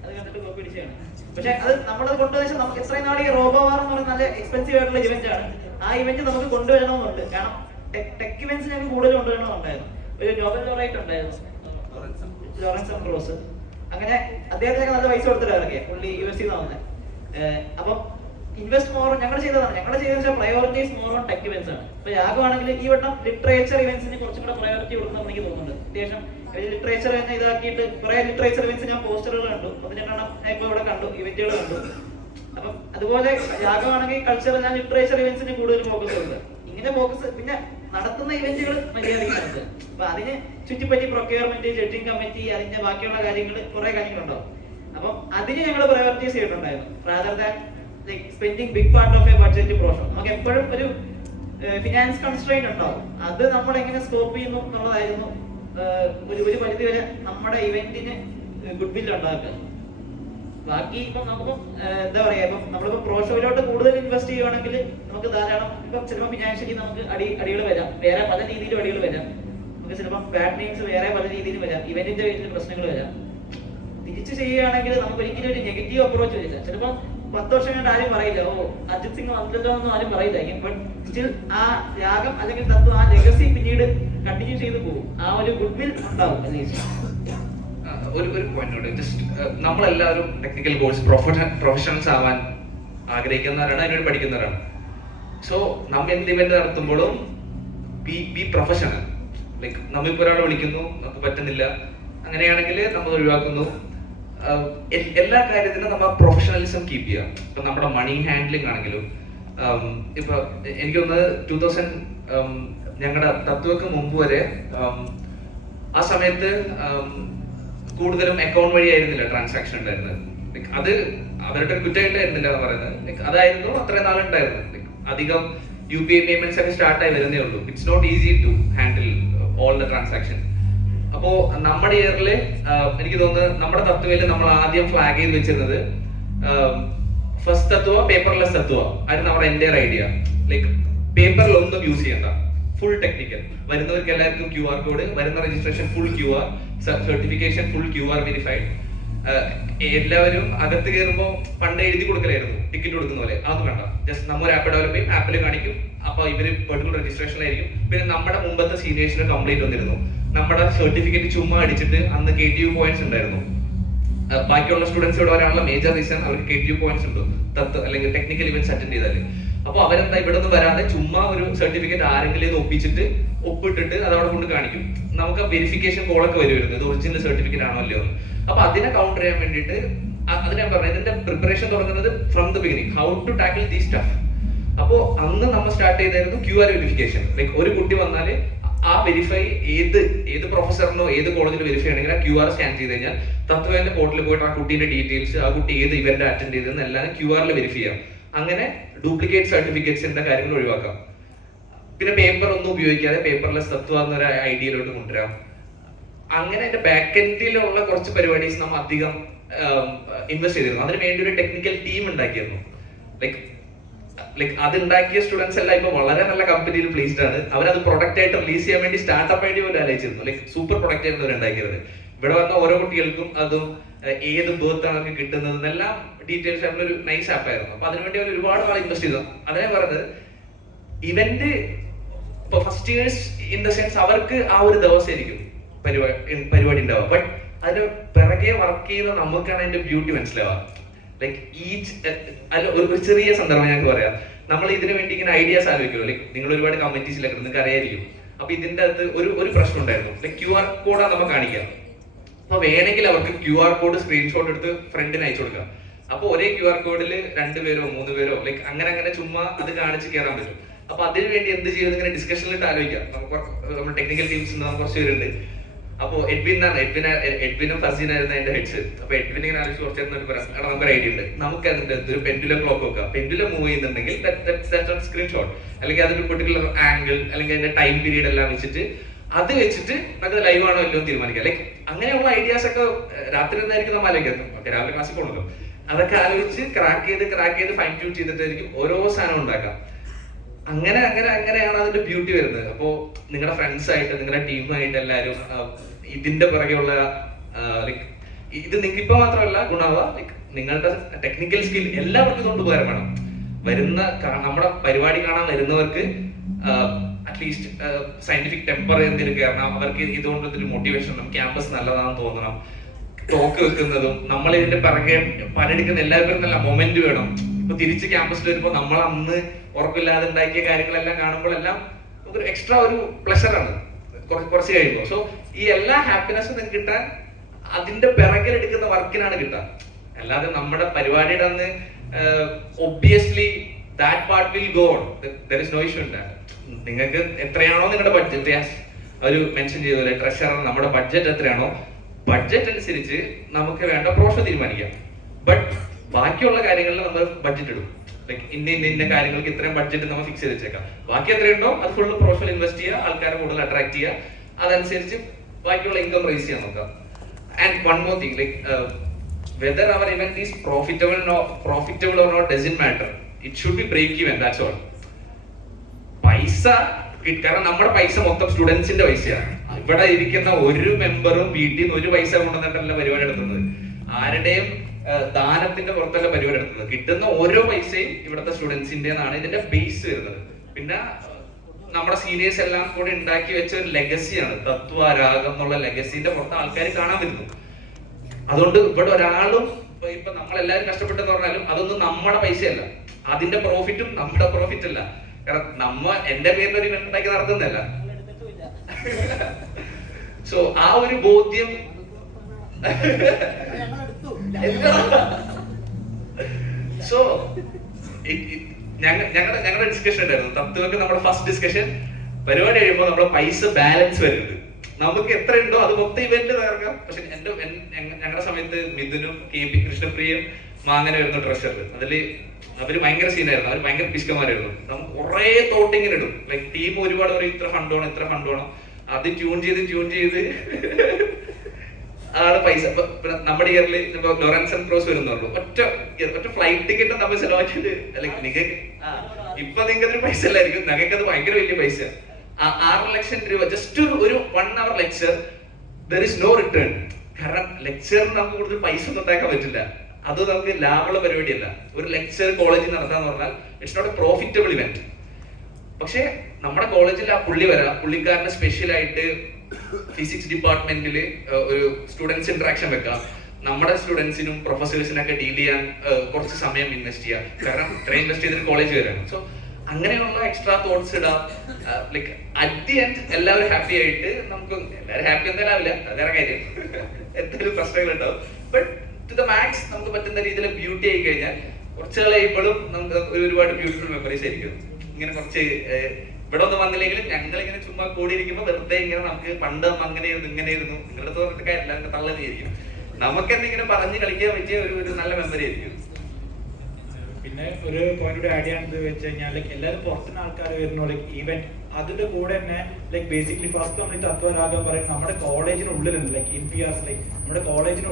അത് കണ്ടിട്ട് കോപ്പി അടിച്ചാണ്. പക്ഷെ അത് നമ്മളത് കൊണ്ടുവച്ചാൽ നമുക്ക് എത്രയും നാൾ ഈ റോബോവാർ എന്ന് പറയുന്ന നല്ല എക്സ്പെൻസീവ് ആയിട്ടുള്ള ഇവന്റ് ആണ്. ആ ഇവന്റ് നമുക്ക് കൊണ്ടുവരണമെന്നുണ്ട്. കാരണം ടെക് ഇവന്റ്സ് ഞങ്ങൾക്ക് കൂടുതൽ കൊണ്ടുവരണമെന്നുണ്ടായിരുന്നു. ഒരു നോബൽ ലോറൈറ്റ് ഉണ്ടായിരുന്നു, ലോറൻസ് അംബ്രോസ്. അങ്ങനെ അദ്ദേഹത്തിന് നല്ല പൈസ കൊടുത്തിട്ട് ഇറങ്ങിയ പുള്ളി US വന്നത്. അപ്പം ഇൻവെസ്റ്റ് മോർ ഞങ്ങൾ ചെയ്തതെന്ന് വെച്ചാൽ prioritise more on tech events ആണ്. ഇപ്പൊ യാഗമാണെങ്കിൽ ഈ വട്ടം ലിറ്ററേച്ചർ ഇവന്റ്സിന് കുറച്ചും കൂടെ പ്രയോറിറ്റി കൊടുക്കണം എനിക്ക് തോന്നുന്നുണ്ട്. അത്യാവശ്യം ലിറ്ററേച്ചർ തന്നെ ഇതാക്കിയിട്ട് കുറെ ലിറ്ററേച്ചർ ഇവന്റ്സ് ഞാൻ പോസ്റ്ററുകൾ കണ്ടു, 15 ഞാൻ ഇപ്പൊ ഇവിടെ കണ്ടു, ഇവന്റുകൾ കണ്ടു. അപ്പം അതുപോലെ യാഗമാണെങ്കിൽ കൾച്ചർ ഞാൻ ലിറ്ററേച്ചർ ഇവന്റ്സിന് കൂടുതൽ ഫോക്കസ് കൊടുക്കുക. ഇങ്ങനെ ഫോക്കസ് പിന്നെ നടത്തുന്ന ഇവന്റുകൾ മര്യാദയ്ക്ക് നടത്തുക. അപ്പൊ അതിന് ചുറ്റിപ്പറ്റി പ്രൊക്യൂർമെന്റ്, ജഡ്ജിങ് കമ്മിറ്റി, അതിന്റെ ബാക്കിയുള്ള കാര്യങ്ങൾ കുറെ കാര്യങ്ങളുണ്ടാവും. അപ്പം അതിന് ഞങ്ങൾ പ്രയോറിറ്റൈസ് ചെയ്തിട്ടുണ്ടായിരുന്നു. Rather than like spending big part of a budget process. നമുക്ക് എപ്പോഴും ഒരു ഫിനാൻസ് കൺസ്ട്രെയിന്റ് ഉണ്ടാവും. അത് നമ്മൾ എങ്ങനെ സ്കോപ്പ് ചെയ്യുന്നു എന്നുള്ളതായിരുന്നു ഒരു പരിധി വരെ നമ്മുടെ ഇവന്റിന് ഗുഡ് വിൽ ഉണ്ടാക്കുക. ബാക്കി ഇപ്പം നമുക്കിപ്പം എന്താ പറയാ, ഇപ്പം നമ്മളിപ്പോ പ്രോ ഷോയിലോട്ട് കൂടുതൽ ഇൻവെസ്റ്റ് ചെയ്യുവാണെങ്കിൽ നമുക്ക് ധാരാളം ഇപ്പം ചിലപ്പോൾ ഫിനാൻഷ്യലി നമുക്ക് അടികൾ വരാം, വേറെ പല രീതിയിലും അടികൾ വരാം. നമുക്ക് ചിലപ്പം ബാഡ് നെയിംസ് വേറെ പല രീതിയിലും വരാം, ഇവന്റിന്റെ വീട്ടിൽ പ്രശ്നങ്ങൾ വരാം. തിരിച്ചു ചെയ്യുകയാണെങ്കിൽ നമുക്ക് ഒരിക്കലും ഒരു നെഗറ്റീവ് അപ്രോച്ച് വരില്ല. ചിലപ്പോൾ 10 വർഷം കണ്ട് ആരും പറയില്ല ഓ അജിത് സിംഗ് വന്നില്ലോ ഒന്നും ആരും പറയില്ലായിരിക്കും. ബട്ട് സ്റ്റിൽ ആ രാഗം അല്ലെങ്കിൽ തത്വം, ആ ലെഗസി പിന്നീട് കണ്ടിന്യൂ ചെയ്ത് പോകും. ആ ഒരു ഗുഡ് വിൽ ഉണ്ടാവും. ഒരു പോയിന്റോട് ജസ്റ്റ് നമ്മളെല്ലാവരും ടെക്നിക്കൽ കോഴ്സ് പ്രൊഫഷണൽസ് ആവാൻ ആഗ്രഹിക്കുന്നവരാണ്, അതിനോട് പഠിക്കുന്നവരാണ്. സോ നമ്മൾ എന്ത് ഇവന്റ് നടത്തുമ്പോഴും ബി പ്രൊഫഷണൽ. ലൈക്ക് നമ്മളിപ്പോൾ ഒരാളെ വിളിക്കുന്നു, നമുക്ക് പറ്റുന്നില്ല, അങ്ങനെയാണെങ്കിൽ നമ്മൾ ഒഴിവാക്കുന്നു. എല്ലാ കാര്യത്തിലും നമ്മൾ പ്രൊഫഷണലിസം കീപ്പ് ചെയ്യുക. ഇപ്പൊ നമ്മുടെ മണി ഹാൻഡ്ലിംഗ് ആണെങ്കിലും ഇപ്പൊ എനിക്കൊന്ന് 2000 ഞങ്ങളുടെ തത്വക്ക് മുമ്പ് വരെ ആ സമയത്ത് കൂടുതലും അക്കൗണ്ട് വഴി ആയിരുന്നില്ല ട്രാൻസാക്ഷൻ ഉണ്ടായിരുന്നത്. അത് അവരുടെ കുറ്റമായിട്ടായിരുന്നില്ല എന്ന് പറയുന്നത്. അതായിരുന്നു അത്രയും നാളുണ്ടായിരുന്നത്. അധികം UPI പേയ്മെന്റ്സ് ഒക്കെ സ്റ്റാർട്ടായി വരുന്നേ ഉള്ളൂ. It's not easy to handle all the transaction. അപ്പോ നമ്മുടെ ഇയറില് എനിക്ക് തോന്നുന്നത് നമ്മുടെ തത്വയില് നമ്മൾ ആദ്യം ഫ്ലാഗ് ചെയ്ത് വെച്ചിരുന്നത് ഫസ്റ്റ് തത്വ പേപ്പർലെസ് തത്വ ആയിരുന്നു നമ്മുടെ എൻ്റെ ഐഡിയ. ലൈക്ക് പേപ്പറിൽ ഒന്നും യൂസ് ചെയ്യണ്ട, ഫുൾ ടെക്നിക്കൽ. വരുന്നവർക്ക് എല്ലാവർക്കും QR കോഡ്, വരുന്ന registration full QR, certification full QR verified. എല്ലാവരും അകത്ത് കയറുമ്പോൾ പണ്ട് എഴുതി കൊടുക്കലായിരുന്നു ടിക്കറ്റ് കൊടുക്കുന്ന പോലെ. അതൊന്നും വേണ്ട, ജസ്റ്റ് നമ്മൾ ഒരു ആപ്പ് ഡെവലപ്പ് ചെയ്യും, ആപ്പിൽ കാണിക്കും, അപ്പൊ ഇവര് പെർട്ടിക്കുലർ രജിസ്ട്രേഷനിലായിരിക്കും. പിന്നെ നമ്മുടെ മുമ്പത്തെ സീനിയേഴ്സിന് കംപ്ലീറ്റ് വന്നിരുന്നു, നമ്മുടെ സർട്ടിഫിക്കറ്റ് ചുമ്മാ അടിച്ചിട്ട് അന്ന് KTU പോയിന്റ്സ് ഉണ്ടായിരുന്നു. ബാക്കിയുള്ള സ്റ്റുഡൻസ് ഇവിടെ വരാനുള്ള മേജർ റീസൺ അവർക്ക് KTU പോയിന്റ്സ് ഉണ്ട് അല്ലെങ്കിൽ ടെക്നിക്കൽ ഇവന്റ്സ് അറ്റൻഡ് ചെയ്താൽ. അപ്പൊ അവരെന്താ ഇവിടെ നിന്ന് വരാതെ ചുമ്മാ ഒരു സർട്ടിഫിക്കറ്റ് ആരെങ്കിലും ഇത് ഒപ്പിച്ചിട്ട് ഒപ്പിട്ടിട്ട് അത് അവിടെ കൊണ്ട് കാണിക്കും. നമുക്ക് വെരിഫിക്കേഷൻ കോളൊക്കെ വരുമായിരുന്നു, ഇത് ഒറിജിനൽ സർട്ടിഫിക്കറ്റ് ആണോ അല്ലയോ എന്ന്. അപ്പൊ അതിനെ കൗണ്ടർ ചെയ്യാൻ വേണ്ടിയിട്ട് അത് ഞാൻ പറഞ്ഞു, ഇതിന്റെ പ്രിപ്പറേഷൻ തുടങ്ങുന്നത് from the beginning, how to tackle these stuff. അപ്പോ അന്ന് നമ്മൾ സ്റ്റാർട്ട് ചെയ്തായിരുന്നു QR വെരിഫിക്കേഷൻ. ലൈക്ക് ഒരു കുട്ടി വന്നാല് ആ വെരിഫൈ ഏത് പ്രൊഫസറിനോ ഏത് കോളേജിൽ വെരിഫൈ ആണെങ്കിൽ ആ QR സ്കാൻ ചെയ്ത് കഴിഞ്ഞാൽ തത്വന്റെ പോർട്ടലിൽ പോയിട്ട് ആ കുട്ടീന്റെ ഡീറ്റെയിൽസ്, ആ കുട്ടി ഏത് ഇവന്റ് അറ്റൻഡ് ചെയ്തെന്ന് എല്ലാം QR വെരിഫൈ ചെയ്യാം. അങ്ങനെ ഡ്യൂപ്ലിക്കേറ്റ് സർട്ടിഫിക്കറ്റ്സിന്റെ കാര്യങ്ങൾ ഒഴിവാക്കാം. പിന്നെ പേപ്പർ ഒന്നും ഉപയോഗിക്കാതെ പേപ്പർലെസ് തത്വ എന്നൊരു ഐഡിയയിലോട്ട് കൊണ്ടുവരാം. അങ്ങനെ എന്റെ ബാക്ക് എൻഡിലുള്ള കുറച്ച് പരിപാടീസ് നമ്മൾ അധികം ഇൻവെസ്റ്റ് ചെയ്തിരുന്നു. അതിന് വേണ്ടി ഒരു ടെക്നിക്കൽ ടീം ഉണ്ടാക്കിയിരുന്നു. ലൈക്ക് അത് ഉണ്ടാക്കിയ സ്റ്റുഡൻസ് എല്ലാം ഇപ്പൊ വളരെ നല്ല കമ്പനിയിൽ പ്ലേസ്ഡ് ആണ്. അവരത് പ്രൊഡക്റ്റ് ആയിട്ട് റിലീസ് ചെയ്യാൻ വേണ്ടി സ്റ്റാർട്ടപ്പ് ഐഡിയ പോലും ആലോചിച്ചിരുന്നു. ലൈക്ക് സൂപ്പർ പ്രൊഡക്റ്റ് ആയിരുന്നു അവരുണ്ടാക്കിയത്. ഇവിടെ വന്ന ഓരോ കുട്ടികൾക്കും അതും ഏത് ബർത്ത് ആണ് അവർക്ക് കിട്ടുന്നത് എല്ലാം ഡീറ്റെയിൽസ് ആയിട്ടുള്ള ഒരു നൈസ് ആപ്പ് ആയിരുന്നു. അപ്പൊ അതിനുവേണ്ടി അവർ ഒരുപാട് നാൾ ഇൻവെസ്റ്റ് ചെയ്തു. അതേ പറഞ്ഞത് ഇവന്റ് ഇപ്പൊ first years in the sense അവർക്ക് ആ ഒരു ദിവസമായിരിക്കും പരിപാടി ഉണ്ടാവുക. ബട്ട് അതിന് പിറകെ വർക്ക് ചെയ്യുന്ന നമുക്കാണ് അതിന്റെ ബ്യൂട്ടി മനസ്സിലാവുക. ലൈക്ക് ഒരു ചെറിയ സന്ദർഭം ഞങ്ങൾക്ക് പറയാം. നമ്മൾ ഇതിനു വേണ്ടി ഇങ്ങനെ ഐഡിയാസ് ആലോചിക്കുമല്ലോ. ലൈക്ക് നിങ്ങൾ ഒരുപാട് കമ്മിറ്റീസിലൊക്കെ നിങ്ങൾക്ക് അറിയായിരിക്കും. അപ്പൊ ഇതിന്റെ അകത്ത് ഒരു പ്രശ്നം ഉണ്ടായിരുന്നു. ലൈക്ക് QR കോഡാണ് നമ്മൾ കാണിക്കാം. അപ്പൊ വേണമെങ്കിൽ അവർക്ക് QR കോഡ് സ്ക്രീൻഷോട്ട് എടുത്ത് ഫ്രണ്ടിന് അയച്ചു കൊടുക്കാം. അപ്പൊ ഒരേ QR കോഡിൽ 2 പേരോ 3 പേരോ ലൈക്ക് അങ്ങനെ ചുമ്മാ അത് കാണിച്ച് കയറാൻ പറ്റും. അപ്പൊ അതിന് വേണ്ടി എന്ത് ചെയ്യുന്നത് ഇങ്ങനെ ഡിസ്കഷനിലിട്ട് ആലോചിക്കാം. നമ്മുടെ ടെക്നിക്കൽ ടീംസ് കുറച്ച് പേരുണ്ട്. അപ്പൊ എഡ്വിനും ഫർസീനായിരുന്നു എന്റെ ഹെഡ്സ്. അപ്പൊ എഡ്വിൻ ഇങ്ങനെ ആലോചിച്ച് കുറച്ച് നമുക്കൊരു ഐഡിയ ഉണ്ട്. നമുക്ക് അതിന്റെ ഒരു പെൻഡുലം ക്ലോക്ക് വെക്കാം. പെൻഡുലം മൂവ് ചെയ്യുന്നുണ്ടെങ്കിൽ സ്ക്രീൻഷോട്ട് അല്ലെങ്കിൽ അതൊരു പെർട്ടിക്കുലർ ആംഗിൾ അല്ലെങ്കിൽ അതിന്റെ ടൈം പീരീഡ് എല്ലാം വെച്ചിട്ട് അത് വെച്ചിട്ട് നമുക്ക് ലൈവ് ആണോ അല്ലോ തീരുമാനിക്കാം. ലൈക്ക് അങ്ങനെയുള്ള ഐഡിയാസ് ഒക്കെ രാത്രി എന്തായിരിക്കും നമ്മൾ ആലോചിക്കാം. ഓക്കെ, രാവിലെ ക്ലാസ്സിൽ പോകണല്ലോ. അതൊക്കെ ആലോചിച്ച് ക്രാക്ക് ചെയ്ത് ഫൈൻ ട്യൂൺ ചെയ്തിട്ടായിരിക്കും ഓരോ സാധനം ഉണ്ടാക്കാം. അങ്ങനെയാണ് അതിന്റെ ബ്യൂട്ടി വരുന്നത്. അപ്പോ നിങ്ങളുടെ ഫ്രണ്ട്സ് ആയിട്ട് നിങ്ങളുടെ ടീമായിട്ട് എല്ലാവരും ഇതിന്റെ പുറകെയുള്ള ലൈക്ക് ഇത് നിങ്ങൾക്ക് ഇപ്പൊ മാത്രമല്ല ഗുണാവ, ലൈക്ക് നിങ്ങളുടെ ടെക്നിക്കൽ സ്കിൽ എല്ലാവർക്കും കൊണ്ട് ഉപകാരം വേണം. വരുന്ന നമ്മുടെ പരിപാടി കാണാൻ വരുന്നവർക്ക് അറ്റ്ലീസ്റ്റ് സയന്റിഫിക് ടെമ്പർ എന്തെങ്കിലും കയറണം. അവർക്ക് ഇതുകൊണ്ട് ഒരു മോട്ടിവേഷൻ വേണം. ക്യാമ്പസ് നല്ലതാണെന്ന് തോന്നണം. ടോക്ക് വെക്കുന്നതും നമ്മൾ ഇതിന്റെ പിറകെ പണിയെടുക്കുന്ന എല്ലാവർക്കും നല്ല മൊമെന്റ് വേണം. ഇപ്പൊ തിരിച്ച് ക്യാമ്പസിൽ വരുമ്പോൾ നമ്മൾ അന്ന് ഉറപ്പില്ലാതെ ഉണ്ടാക്കിയ കാര്യങ്ങളെല്ലാം കാണുമ്പോഴെല്ലാം നമുക്കൊരു എക്സ്ട്രാ ഒരു പ്ലഷറാണ് കുറച്ച് കഴിയുമ്പോൾ. സോ ഈ എല്ലാ ഹാപ്പിനെസ്സും നിങ്ങൾക്ക് കിട്ടാൻ അതിന്റെ പിറകിൽ എടുക്കുന്ന വർക്കിനാണ് കിട്ടുക. അല്ലാതെ നമ്മുടെ പരിപാടിയുടെ അന്ന് obviously that part will go on. There is no issue in that. നിങ്ങൾക്ക് എത്രയാണോ നിങ്ങളുടെ ബഡ്ജറ്റ് ഒരു മെൻഷൻ ചെയ്തപോലെ ട്രഷറർ നമ്മുടെ ബഡ്ജറ്റ് എത്രയാണോ ബഡ്ജറ്റ് അനുസരിച്ച് നമുക്ക് വേണ്ട പ്രോഷ തീരുമാനിക്കാം. ബട്ട് ബാക്കിയുള്ള കാര്യങ്ങളിൽ നമ്മൾ ബഡ്ജറ്റ് ഇടും. ലൈക്ക് ഇന്ന കാര്യങ്ങൾക്ക് ഇത്രയും ബഡ്ജറ്റ് നമ്മൾ ഫിക്സ് ചെയ്ത് വെച്ചേക്കാം. ബാക്കി എത്രയുണ്ടോ അത് ഫുള്ള് പ്രൊഫഷണൽ ഇൻവെസ്റ്റ് ചെയ്യുക, ആൾക്കാരെ കൂടുതൽ അട്രാക്ട് ചെയ്യുക, അതനുസരിച്ച് ബാക്കിയുള്ള ഇൻകം റേസ് ചെയ്യാൻ നോക്കാം. And one more thing, like whether our event is profitable or not doesn't matter. It should be break even, that's all. പൈസ കാരണം നമ്മുടെ പൈസ മൊത്തം സ്റ്റുഡൻസിന്റെ പൈസയാണ്. ഇവിടെ ഇരിക്കുന്ന ഒരു മെമ്പറും വീട്ടിൽ നിന്ന് ഒരു പൈസ കൊണ്ടുവന്നിട്ടല്ല പരിപാടി നടത്തുന്നത്. ആരുടെയും ദാനത്തിന്റെ പുറത്തല്ല പരിപാടി നടത്തുന്നത്. കിട്ടുന്ന ഓരോ പൈസയും ഇവിടുത്തെ സ്റ്റുഡൻസിന്റെതാണ് ഇതിന്റെ ബേസ് വരുന്നത്. പിന്നെ നമ്മുടെ സീനിയേഴ്സ് എല്ലാം കൂടെ ഉണ്ടാക്കി വെച്ച ഒരു ലെഗസിയാണ് തത്വ രാഗം എന്നുള്ള ലെഗസിന്റെ പുറത്ത് ആൾക്കാർ കാണാൻ വരുന്നു. അതുകൊണ്ട് ഇവിടെ ഒരാളും ഇപ്പൊ നമ്മളെല്ലാരും കഷ്ടപ്പെട്ടെന്ന് പറഞ്ഞാലും അതൊന്നും നമ്മുടെ പൈസയല്ല. അതിന്റെ പ്രോഫിറ്റും നമ്മുടെ പ്രോഫിറ്റ് അല്ല. കാരണം എന്റെ പേരിൽ ഒരു ഇവന്റ് ഉണ്ടാക്കി നടത്തുന്നതല്ല. സോ ആ ഒരു ബോധ്യം സോ ഞങ്ങളുടെ ഡിസ്കഷൻ ഉണ്ടായിരുന്നു. തത്വക്ക് നമ്മുടെ ഫസ്റ്റ് ഡിസ്കഷൻ പരിപാടി കഴിയുമ്പോൾ നമ്മുടെ പൈസ ബാലൻസ് വരുന്നുണ്ട്. നമുക്ക് എത്ര ഉണ്ടോ അത് മൊത്തം ഇവന്റ് തകർക്കാം. പക്ഷെ ഞങ്ങളുടെ സമയത്ത് മിഥുനും KP കൃഷ്ണപ്രിയയും മാങ്ങനെ വരുന്ന ട്രഷർ. അതില് അവര് ഭയങ്കര സീനായിരുന്നു. അവര് ഭയങ്കര പിശുക്കന്മാരായിരുന്നു. നമുക്ക് കുറെ തോട്ട് ഇങ്ങനെ ഇടും. ലൈക്ക് ടീം ഒരുപാട് പറയും ഇത്ര ഫണ്ട് വേണം. അത് ട്യൂൺ ചെയ്ത് ആണ് പൈസ. നമ്മുടെ ഇയറിൽ ഇപ്പൊ ലോറൻസ് ആൻഡ് ക്രോസ് വരുന്നുള്ളൂ. ഒറ്റ ഫ്ലൈറ്റ് ടിക്കറ്റ് നമ്മൾ ചെലവാക്കിയിട്ട് ലൈക്ക് നിങ്ങൾക്ക് ഇപ്പൊ നിങ്ങൾക്ക് അതൊരു പൈസ അല്ലായിരിക്കും. ഞങ്ങൾക്ക് അത് ഭയങ്കര വലിയ പൈസ. 6 ലക്ഷം രൂപ ജസ്റ്റ് ഒരു 1 hour lecture, there is no return. കാരണം ലെക്ചറിന് നമുക്ക് കൂടുതൽ പൈസ ഒന്നും ഉണ്ടാക്കാൻ പറ്റില്ല, അത് നമുക്ക് ലാഭമുള്ള പരിപാടിയല്ല. ഒരു ലെക്ചർ കോളേജിൽ നടത്താന്ന് പറഞ്ഞാൽ it's not a profitable event. പക്ഷെ നമ്മുടെ കോളേജിൽ ആ പുള്ളിക്കാരന് സ്പെഷ്യലായിട്ട് ഫിസിക്സ് ഡിപ്പാർട്ട്മെന്റിൽ ഒരു സ്റ്റുഡൻസ് ഇന്ററാക്ഷൻ വെക്കാം, നമ്മുടെ സ്റ്റുഡൻസിനും പ്രൊഫസേഴ്സിനൊക്കെ ഡീൽ ചെയ്യാൻ കുറച്ച് സമയം ഇൻവെസ്റ്റ് ചെയ്യാം. കാരണം ഇത്രയും ഇൻവെസ്റ്റ് ചെയ്തിട്ട് കോളേജ് വരാണ്. സോ അങ്ങനെയുള്ള എക്സ്ട്രാ തോട്ട്സ് ഇടാം. ലൈക്ക് അറ്റ് ദി എൻഡ് എല്ലാവരും ഹാപ്പി ആയിട്ട്, നമുക്ക് എല്ലാവരും ഹാപ്പി എന്തായാലും ആവില്ല, അതേറെ കാര്യം, എന്തെങ്കിലും പ്രശ്നങ്ങൾ ഉണ്ടാവും. ബട്ട് ടു ദ മാക്സ് നമുക്ക് പറ്റുന്ന രീതിയിൽ ബ്യൂട്ടി ആയി കഴിഞ്ഞാൽ കുറച്ച് കഴിയുമ്പോഴും നമുക്ക് ഒരുപാട് ബ്യൂട്ടിഫുൾ മെമ്മറീസ് ആയിരിക്കും. ഇങ്ങനെ കുറച്ച് ഇവിടെ ഒന്നും വന്നില്ലെങ്കിലും ഞങ്ങൾ ഇങ്ങനെ ചുമ്മാ കൂടിയിരിക്കുമ്പോൾ വെറുതെ ഇങ്ങനെ നമുക്ക് പണ്ട് അങ്ങനെയായിരുന്നു ഇങ്ങനെയായിരുന്നു നിങ്ങളുടെ തോന്നിട്ട് കാര്യമില്ല, തള്ളതായിരിക്കും. നമുക്ക് എന്തെങ്കിലും പറഞ്ഞ് കളിക്കാൻ പറ്റിയ ഒരു നല്ല മെമ്മറി ആയിരിക്കും. പിന്നെ ഒരു പോയിന്റ് കൂടി ആഡ് ചെയ്യാൻ വെച്ച് കഴിഞ്ഞാൽ ലൈക്ക് എല്ലാവരും പുറത്തുനിന്ന് ആൾക്കാർ വരുന്നു ലൈക്ക് ഈവന്റ് അതിന്റെ കൂടെ തന്നെ ലൈക്ക് ബേസിക്കലി ഫസ്റ്റ് നമ്മൾ ഈ തത്വരാഗം പറയും നമ്മുടെ കോളേജിനുള്ളിലുണ്ട് ലൈക്ക് ഇൻ പി ആർസ് ലൈക്ക് നമ്മുടെ കോളേജിന്റെ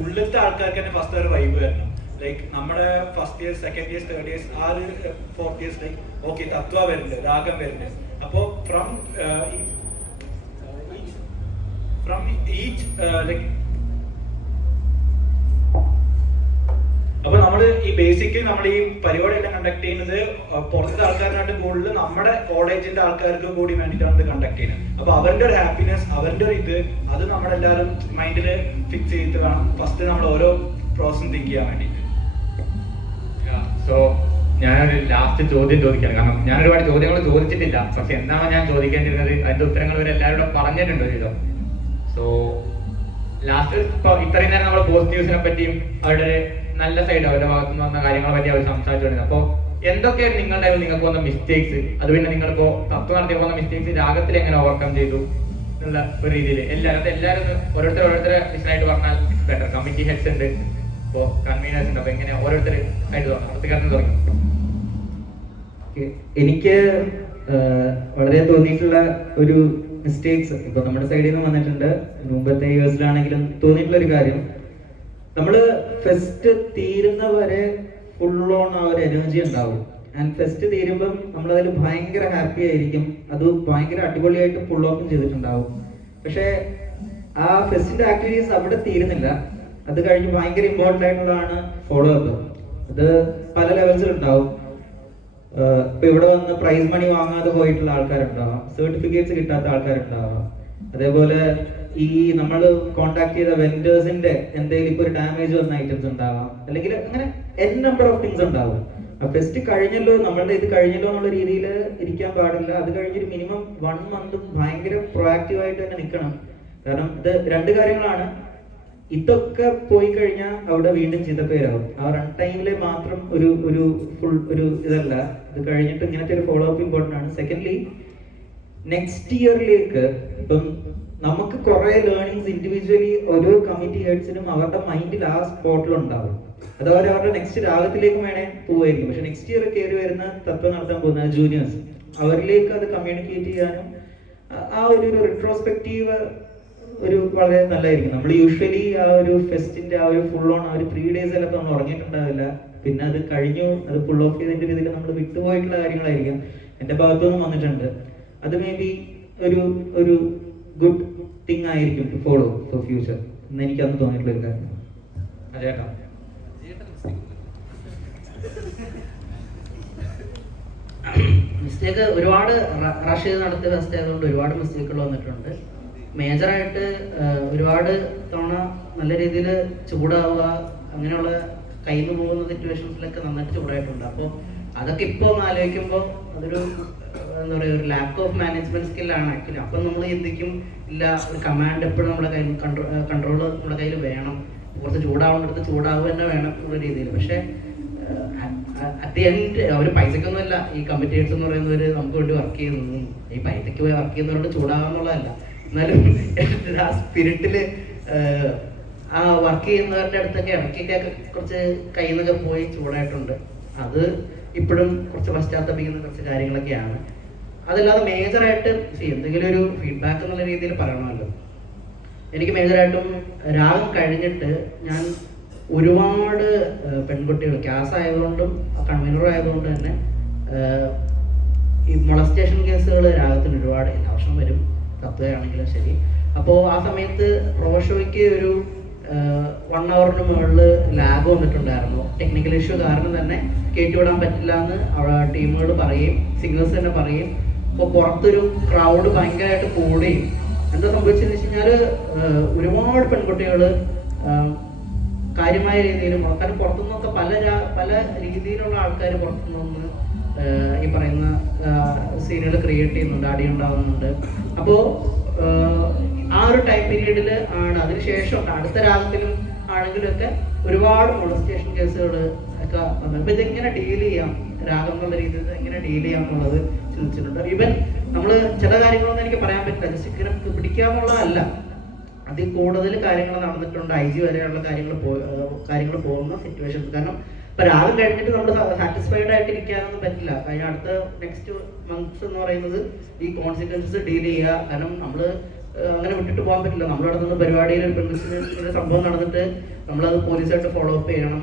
ഉള്ളിലത്തെ ആൾക്കാർക്ക് തന്നെ ഫസ്റ്റ് ഒരു വൈബ് വരണം. ലൈക്ക് നമ്മുടെ first year, second year, third years, ആ ഒരു ഫോർത്ത് ഇയേഴ്സ് ലൈക്ക് ഓക്കെ തത്വ വരുന്നുണ്ട്, രാഗം വരുന്നുണ്ട്. അപ്പോ ഫ്രം ഈച്ച് ലൈക്ക് അപ്പൊ നമ്മൾ ഈ ബേസിക്കലി നമ്മൾ ഈ പരിപാടി എല്ലാം കണ്ടക്ട് ചെയ്യുന്നത് പുറത്തെ ആൾക്കാരിനായിട്ട് കൂടുതൽ നമ്മുടെ കോളേജിന്റെ ആൾക്കാർക്ക് കൂടി വേണ്ടിയിട്ടാണ് കണ്ടക്ട് ചെയ്യുന്നത്. അപ്പൊ അവരുടെ ഒരു ഹാപ്പിനെസ്, അവരുടെ ഒരു ഇത്, അത് നമ്മളെല്ലാവരും മൈൻഡിൽ ഫിക്സ് ചെയ്തിട്ട് വേണം ഫസ്റ്റ് നമ്മൾ ഓരോ പ്രോസസ്സും തിങ്ക് ചെയ്യാൻ വേണ്ടിയിട്ട്. സോ ഞാനൊരു ലാസ്റ്റ് ചോദ്യം ചോദിക്കണം. കാരണം ഞാൻ ഒരുപാട് ചോദ്യങ്ങൾ ചോദിച്ചിട്ടില്ല, പക്ഷെ എന്താണോ ഞാൻ ചോദിക്കേണ്ടിരുന്നത് അതിന്റെ ഉത്തരങ്ങൾ ഇവർ എല്ലാവരും പറഞ്ഞിട്ടുണ്ട് ഒരു വിധം. സോ ലാസ്റ്റ് ഇപ്പൊ ഇത്രയും നേരം നമ്മൾ പോസിറ്റീവ്സിനെ പറ്റിയും അവരുടെ നല്ല സൈഡ് അവരുടെ ഭാഗത്ത് നിന്ന് വന്ന കാര്യങ്ങളെ പറ്റി അവർ സംസാരിച്ചുകൊണ്ടിരുന്നത്. അപ്പോൾ എന്തൊക്കെയാണ് നിങ്ങളുടെ നിങ്ങൾക്ക് വന്ന മിസ്റ്റേക്സ്, അത് പിന്നെ നിങ്ങളിപ്പോ തത്വം നടത്തി പോകുന്ന മിസ്റ്റേക്സ് രാഗത്തിൽ എങ്ങനെ ഓവർകം ചെയ്തു എന്നുള്ള ഒരു രീതിയിൽ എല്ലാവരും ഓരോരുത്തരെ വിഷയമായിട്ട് പറഞ്ഞാൽ ബെറ്റർ. കമ്മിറ്റി ഹെഡ്സ് ഉണ്ട്, ഇപ്പോൾ കൺവീനേഴ്സ് ഉണ്ട്, അപ്പൊ എങ്ങനെ ഓരോരുത്തർ ആയിട്ട് തുടങ്ങി? എനിക്ക് വളരെ തോന്നിയിട്ടുള്ള ഒരു മിസ്റ്റേക്സ് ഇപ്പൊ നമ്മുടെ സൈഡിൽ നിന്ന് വന്നിട്ടുണ്ട്. മുമ്പത്തെ ഇയേഴ്സിലാണെങ്കിലും തോന്നിയിട്ടുള്ള ഒരു കാര്യം, നമ്മള് ഫെസ്റ്റ് തീരുന്ന വരെ ഫുൾ ഓൺ ആ ഒരു എനർജി ഉണ്ടാവും. ആൻഡ് ഫെസ്റ്റ് തീരുമ്പം നമ്മളതിൽ ഭയങ്കര ഹാപ്പി ആയിരിക്കും, അത് ഭയങ്കര അടിപൊളിയായിട്ട് ഫുൾ ഓഫും ചെയ്തിട്ടുണ്ടാവും. പക്ഷെ ആ ഫെസ്റ്റിന്റെ ആക്ടിവിറ്റീസ് അവിടെ തീരുന്നില്ല. അത് കഴിഞ്ഞ് ഭയങ്കര ഇമ്പോർട്ടൻ്റ് ആയിട്ടുള്ളതാണ് ഫോളോ അപ്പ്. അത് പല ലെവൽസിൽ ഉണ്ടാവും. ഇപ്പൊ ഇവിടെ വന്ന് പ്രൈസ് മണി വാങ്ങാതെ പോയിട്ടുള്ള ആൾക്കാരുണ്ടാവാം, സർട്ടിഫിക്കറ്റ്സ് കിട്ടാത്ത ആൾക്കാരുണ്ടാവാം. അതേപോലെ ഈ നമ്മൾ കോണ്ടാക്ട് ചെയ്ത വെൻഡേഴ്സിന്റെ എന്തെങ്കിലും ഇപ്പൊ ഒരു ഡാമേജ് വന്ന ഐറ്റംസ് ഉണ്ടാവാം, അല്ലെങ്കിൽ അങ്ങനെ എൻ നമ്പർ ഓഫ് തിങ്സ് ഉണ്ടാവും. ആ ഫെസ്റ്റ് കഴിഞ്ഞല്ലോ, നമ്മളുടെ ഇത് കഴിഞ്ഞല്ലോ എന്നുള്ള രീതിയിൽ ഇരിക്കാൻ പാടില്ല. അത് കഴിഞ്ഞൊരു മിനിമം 1 month ഭയങ്കര പ്രൊആക്റ്റീവ് ആയിട്ട് തന്നെ നിൽക്കണം. കാരണം ഇത് 2 കാര്യങ്ങളാണ്. ഇതൊക്കെ പോയി കഴിഞ്ഞാൽ അവിടെ വീണ്ടും ചിന്തപ്പേരാവും. ആ റൺ ടൈമില് മാത്രം ഒരു ഫുൾ ഒരു ഇതല്ല, ഇത് കഴിഞ്ഞിട്ട് ഇങ്ങനത്തെ ഒരു ഫോളോ അപ്പ് ഇമ്പോർട്ടൻ്റ് ആണ്. സെക്കൻഡ്ലി നെക്സ്റ്റ് ഇയറിലേക്ക് ഇപ്പം നമുക്ക് കുറെ ലേണിങ്സ് ഇൻഡിവിജ്വലി ഓരോ കമ്മിറ്റി ഹെഡ്സിനും അവരുടെ മൈൻഡിൽ ആ സ്പോട്ടിൽ ഉണ്ടാവും. അത് അവരുടെ നെക്സ്റ്റ് രാഗത്തിലേക്ക് വേണേ പോവായിരിക്കും. പക്ഷെ നെക്സ്റ്റ് ഇയർ കയറി വരുന്ന തത്വം നടത്താൻ പോകുന്ന ജൂനിയേഴ്സ്, അവരിലേക്ക് അത് കമ്മ്യൂണിക്കേറ്റ് ചെയ്യാനും ആ ഒരു റിട്രോസ്പെക്റ്റീവ് ഒരു വളരെ നല്ലതായിരിക്കും. നമ്മൾ യൂഷ്വലി ആ ഒരു ഫെസ്റ്റിന്റെ ആ ഒരു ഫുൾ ഓൺ ആ ഒരു 3 days ചിലപ്പോൾ നമ്മൾ ഉറങ്ങിയിട്ടുണ്ടാവില്ല. പിന്നെ അത് കഴിഞ്ഞു, അത് ഫുൾ ഓഫ് ചെയ്തതിന്റെ രീതിയിൽ നമ്മൾ വിട്ടുപോയിട്ടുള്ള കാര്യങ്ങളായിരിക്കും എന്റെ ഭാഗത്തുനിന്ന് വന്നിട്ടുണ്ട്. അത് മേ ബി ഒരു ഗുഡ് തിങ് ആയിരിക്കും ടു ഫോളോ ഫോർ ഫ്യൂച്ചർ എന്ന് എനിക്ക് അന്ന് തോന്നിയിട്ടുള്ള ഒരു കാര്യം. അതേട്ടാ മിസ്റ്റേക്ക് ഒരുപാട് റഷ് ചെയ്ത് നടത്തിയ ഫസ്റ്റ് ആയതുകൊണ്ട് ഒരുപാട് മിസ്റ്റേക്കുകൾ വന്നിട്ടുണ്ട്. മേജറായിട്ട് ഒരുപാട് തവണ നല്ല രീതിയിൽ ചൂടാവുക, അങ്ങനെയുള്ള കയ്യിൽ നിന്ന് പോകുന്ന സിറ്റുവേഷൻസിലൊക്കെ നന്നായിട്ട് ചൂടായിട്ടുണ്ട്. അപ്പോൾ അതൊക്കെ ഇപ്പോൾ ഒന്ന് ആലോചിക്കുമ്പോൾ അതൊരു എന്താ പറയുക, ഒരു ലാക്ക് ഓഫ് മാനേജ്മെന്റ് സ്കില്ലാണ് ആക്ച്വലി. അപ്പം നമ്മൾ ചിന്തിക്കും ഇല്ല, ഒരു കമാൻഡ് എപ്പോഴും നമ്മുടെ കയ്യിൽ കൺട്രോൾ നമ്മുടെ കയ്യിൽ വേണം, കുറച്ച് ചൂടാവേണ്ടടുത്ത് ചൂടാവുക തന്നെ വേണം എന്നുള്ള രീതിയിൽ. പക്ഷേ അറ്റ് ദി എൻഡ് അവർ പൈസക്കൊന്നുമല്ല ഈ കമ്മിറ്റേഴ്സ് എന്ന് പറയുന്നവർ നമുക്ക് വേണ്ടി വർക്ക് ചെയ്യുന്നു. ഈ പൈസയ്ക്ക് പോയി വർക്ക് ചെയ്യുന്നവരോട് ചൂടാവാന്നുള്ളതല്ല, എന്നാലും ആ സ്പിരിറ്റില് ആ വർക്ക് ചെയ്യുന്നവരുടെ അടുത്തൊക്കെ ഇടയ്ക്കൊക്കെ കുറച്ച് കയ്യിൽ നിന്നൊക്കെ പോയി ചൂടായിട്ടുണ്ട്. അത് ഇപ്പോഴും കുറച്ച് പശ്ചാത്തപിക്കുന്ന കുറച്ച് കാര്യങ്ങളൊക്കെയാണ്. അതല്ലാതെ മേജറായിട്ട് എന്തെങ്കിലും ഒരു ഫീഡ്ബാക്ക് എന്നുള്ള രീതിയിൽ പറയണമല്ലോ. എനിക്ക് മേജറായിട്ടും രാഗം കഴിഞ്ഞിട്ട് ഞാൻ ഒരുപാട് പെൺകുട്ടികൾ ക്യാസ് ആയതുകൊണ്ടും കൺവീനർ ആയതുകൊണ്ട് തന്നെ ഈ മൊളസ്റ്റേഷൻ കേസുകൾ രാഗത്തിന് ഒരുപാട് എല്ലാ വർഷവും വരും, തത്വയാണെങ്കിലും ശരി. അപ്പോൾ ആ സമയത്ത് പ്രൊഷോയ്ക്ക് ഒരു 1 hour മുകളിൽ ലാഗ് വന്നിട്ടുണ്ടായിരുന്നു. ടെക്നിക്കൽ ഇഷ്യൂ കാരണം തന്നെ കയറ്റിവിടാൻ പറ്റില്ല എന്ന് അവിടെ ടീമുകൾ പറയും, സിംഗേഴ്സ് തന്നെ പറയും. അപ്പോൾ പുറത്തൊരു ക്രൗഡ് ഭയങ്കരമായിട്ട് കൂടുകയും എന്താ സംഭവിച്ചതെന്ന് വെച്ച് കഴിഞ്ഞാൽ ഒരുപാട് പെൺകുട്ടികൾ കാര്യമായ രീതിയിൽ കാരണം പുറത്തുനിന്നൊക്കെ പല രീതിയിലുള്ള ആൾക്കാർ പുറത്തുനിന്ന് ഈ പറയുന്ന സീനുകൾ ക്രിയേറ്റ് ചെയ്യുന്നുണ്ട്, അടി ഉണ്ടാകുന്നുണ്ട്. അപ്പോൾ ആ ഒരു ടൈം പീരീഡിൽ ആണ് അതിനുശേഷം അടുത്ത രാഗത്തിലും ആണെങ്കിലും ഒക്കെ ഒരുപാട് മൊളസ്റ്റേഷൻ കേസുകൾ ഒക്കെ വന്നത്. അപ്പോൾ ഇതെങ്ങനെ ഡീൽ ചെയ്യാം, രാഗം എന്നുള്ള രീതിയിൽ എങ്ങനെ ഡീൽ ചെയ്യാം എന്നുള്ളത് ചിന്തിച്ചിട്ടുണ്ട്. ഈവൻ നമ്മൾ ചില കാര്യങ്ങളൊന്നും എനിക്ക് പറയാൻ പറ്റില്ല, ജസ്റ്റ് ഇങ്ങനെ പിടിക്കാന്നുള്ളതല്ല, അതിൽ കൂടുതൽ കാര്യങ്ങൾ നടന്നിട്ടുണ്ട്. IG വരെയുള്ള കാര്യങ്ങൾ പോകുന്ന സിറ്റുവേഷൻസ്. കാരണം ഇപ്പൊ രാഗം കഴിഞ്ഞിട്ട് നമ്മൾ സാറ്റിസ്ഫൈഡ് ആയിട്ട് ഇരിക്കാനൊന്നും പറ്റില്ല. കഴിഞ്ഞ അടുത്ത നെക്സ്റ്റ് മന്ത്സ് എന്ന് പറയുന്നത് ഈ കോൺസിക്വൻസസ് ഡീൽ ചെയ്യുക. കാരണം നമ്മൾ അങ്ങനെ വിട്ടിട്ട് പോകാൻ പറ്റില്ല. നമ്മൾ നടത്തുന്ന പരിപാടിയിൽ ഒരു പെൺകുട്ടിയുടെ സംഭവം നടന്നിട്ട് നമ്മളത് പോലീസായിട്ട് ഫോളോ അപ്പ് ചെയ്യണം.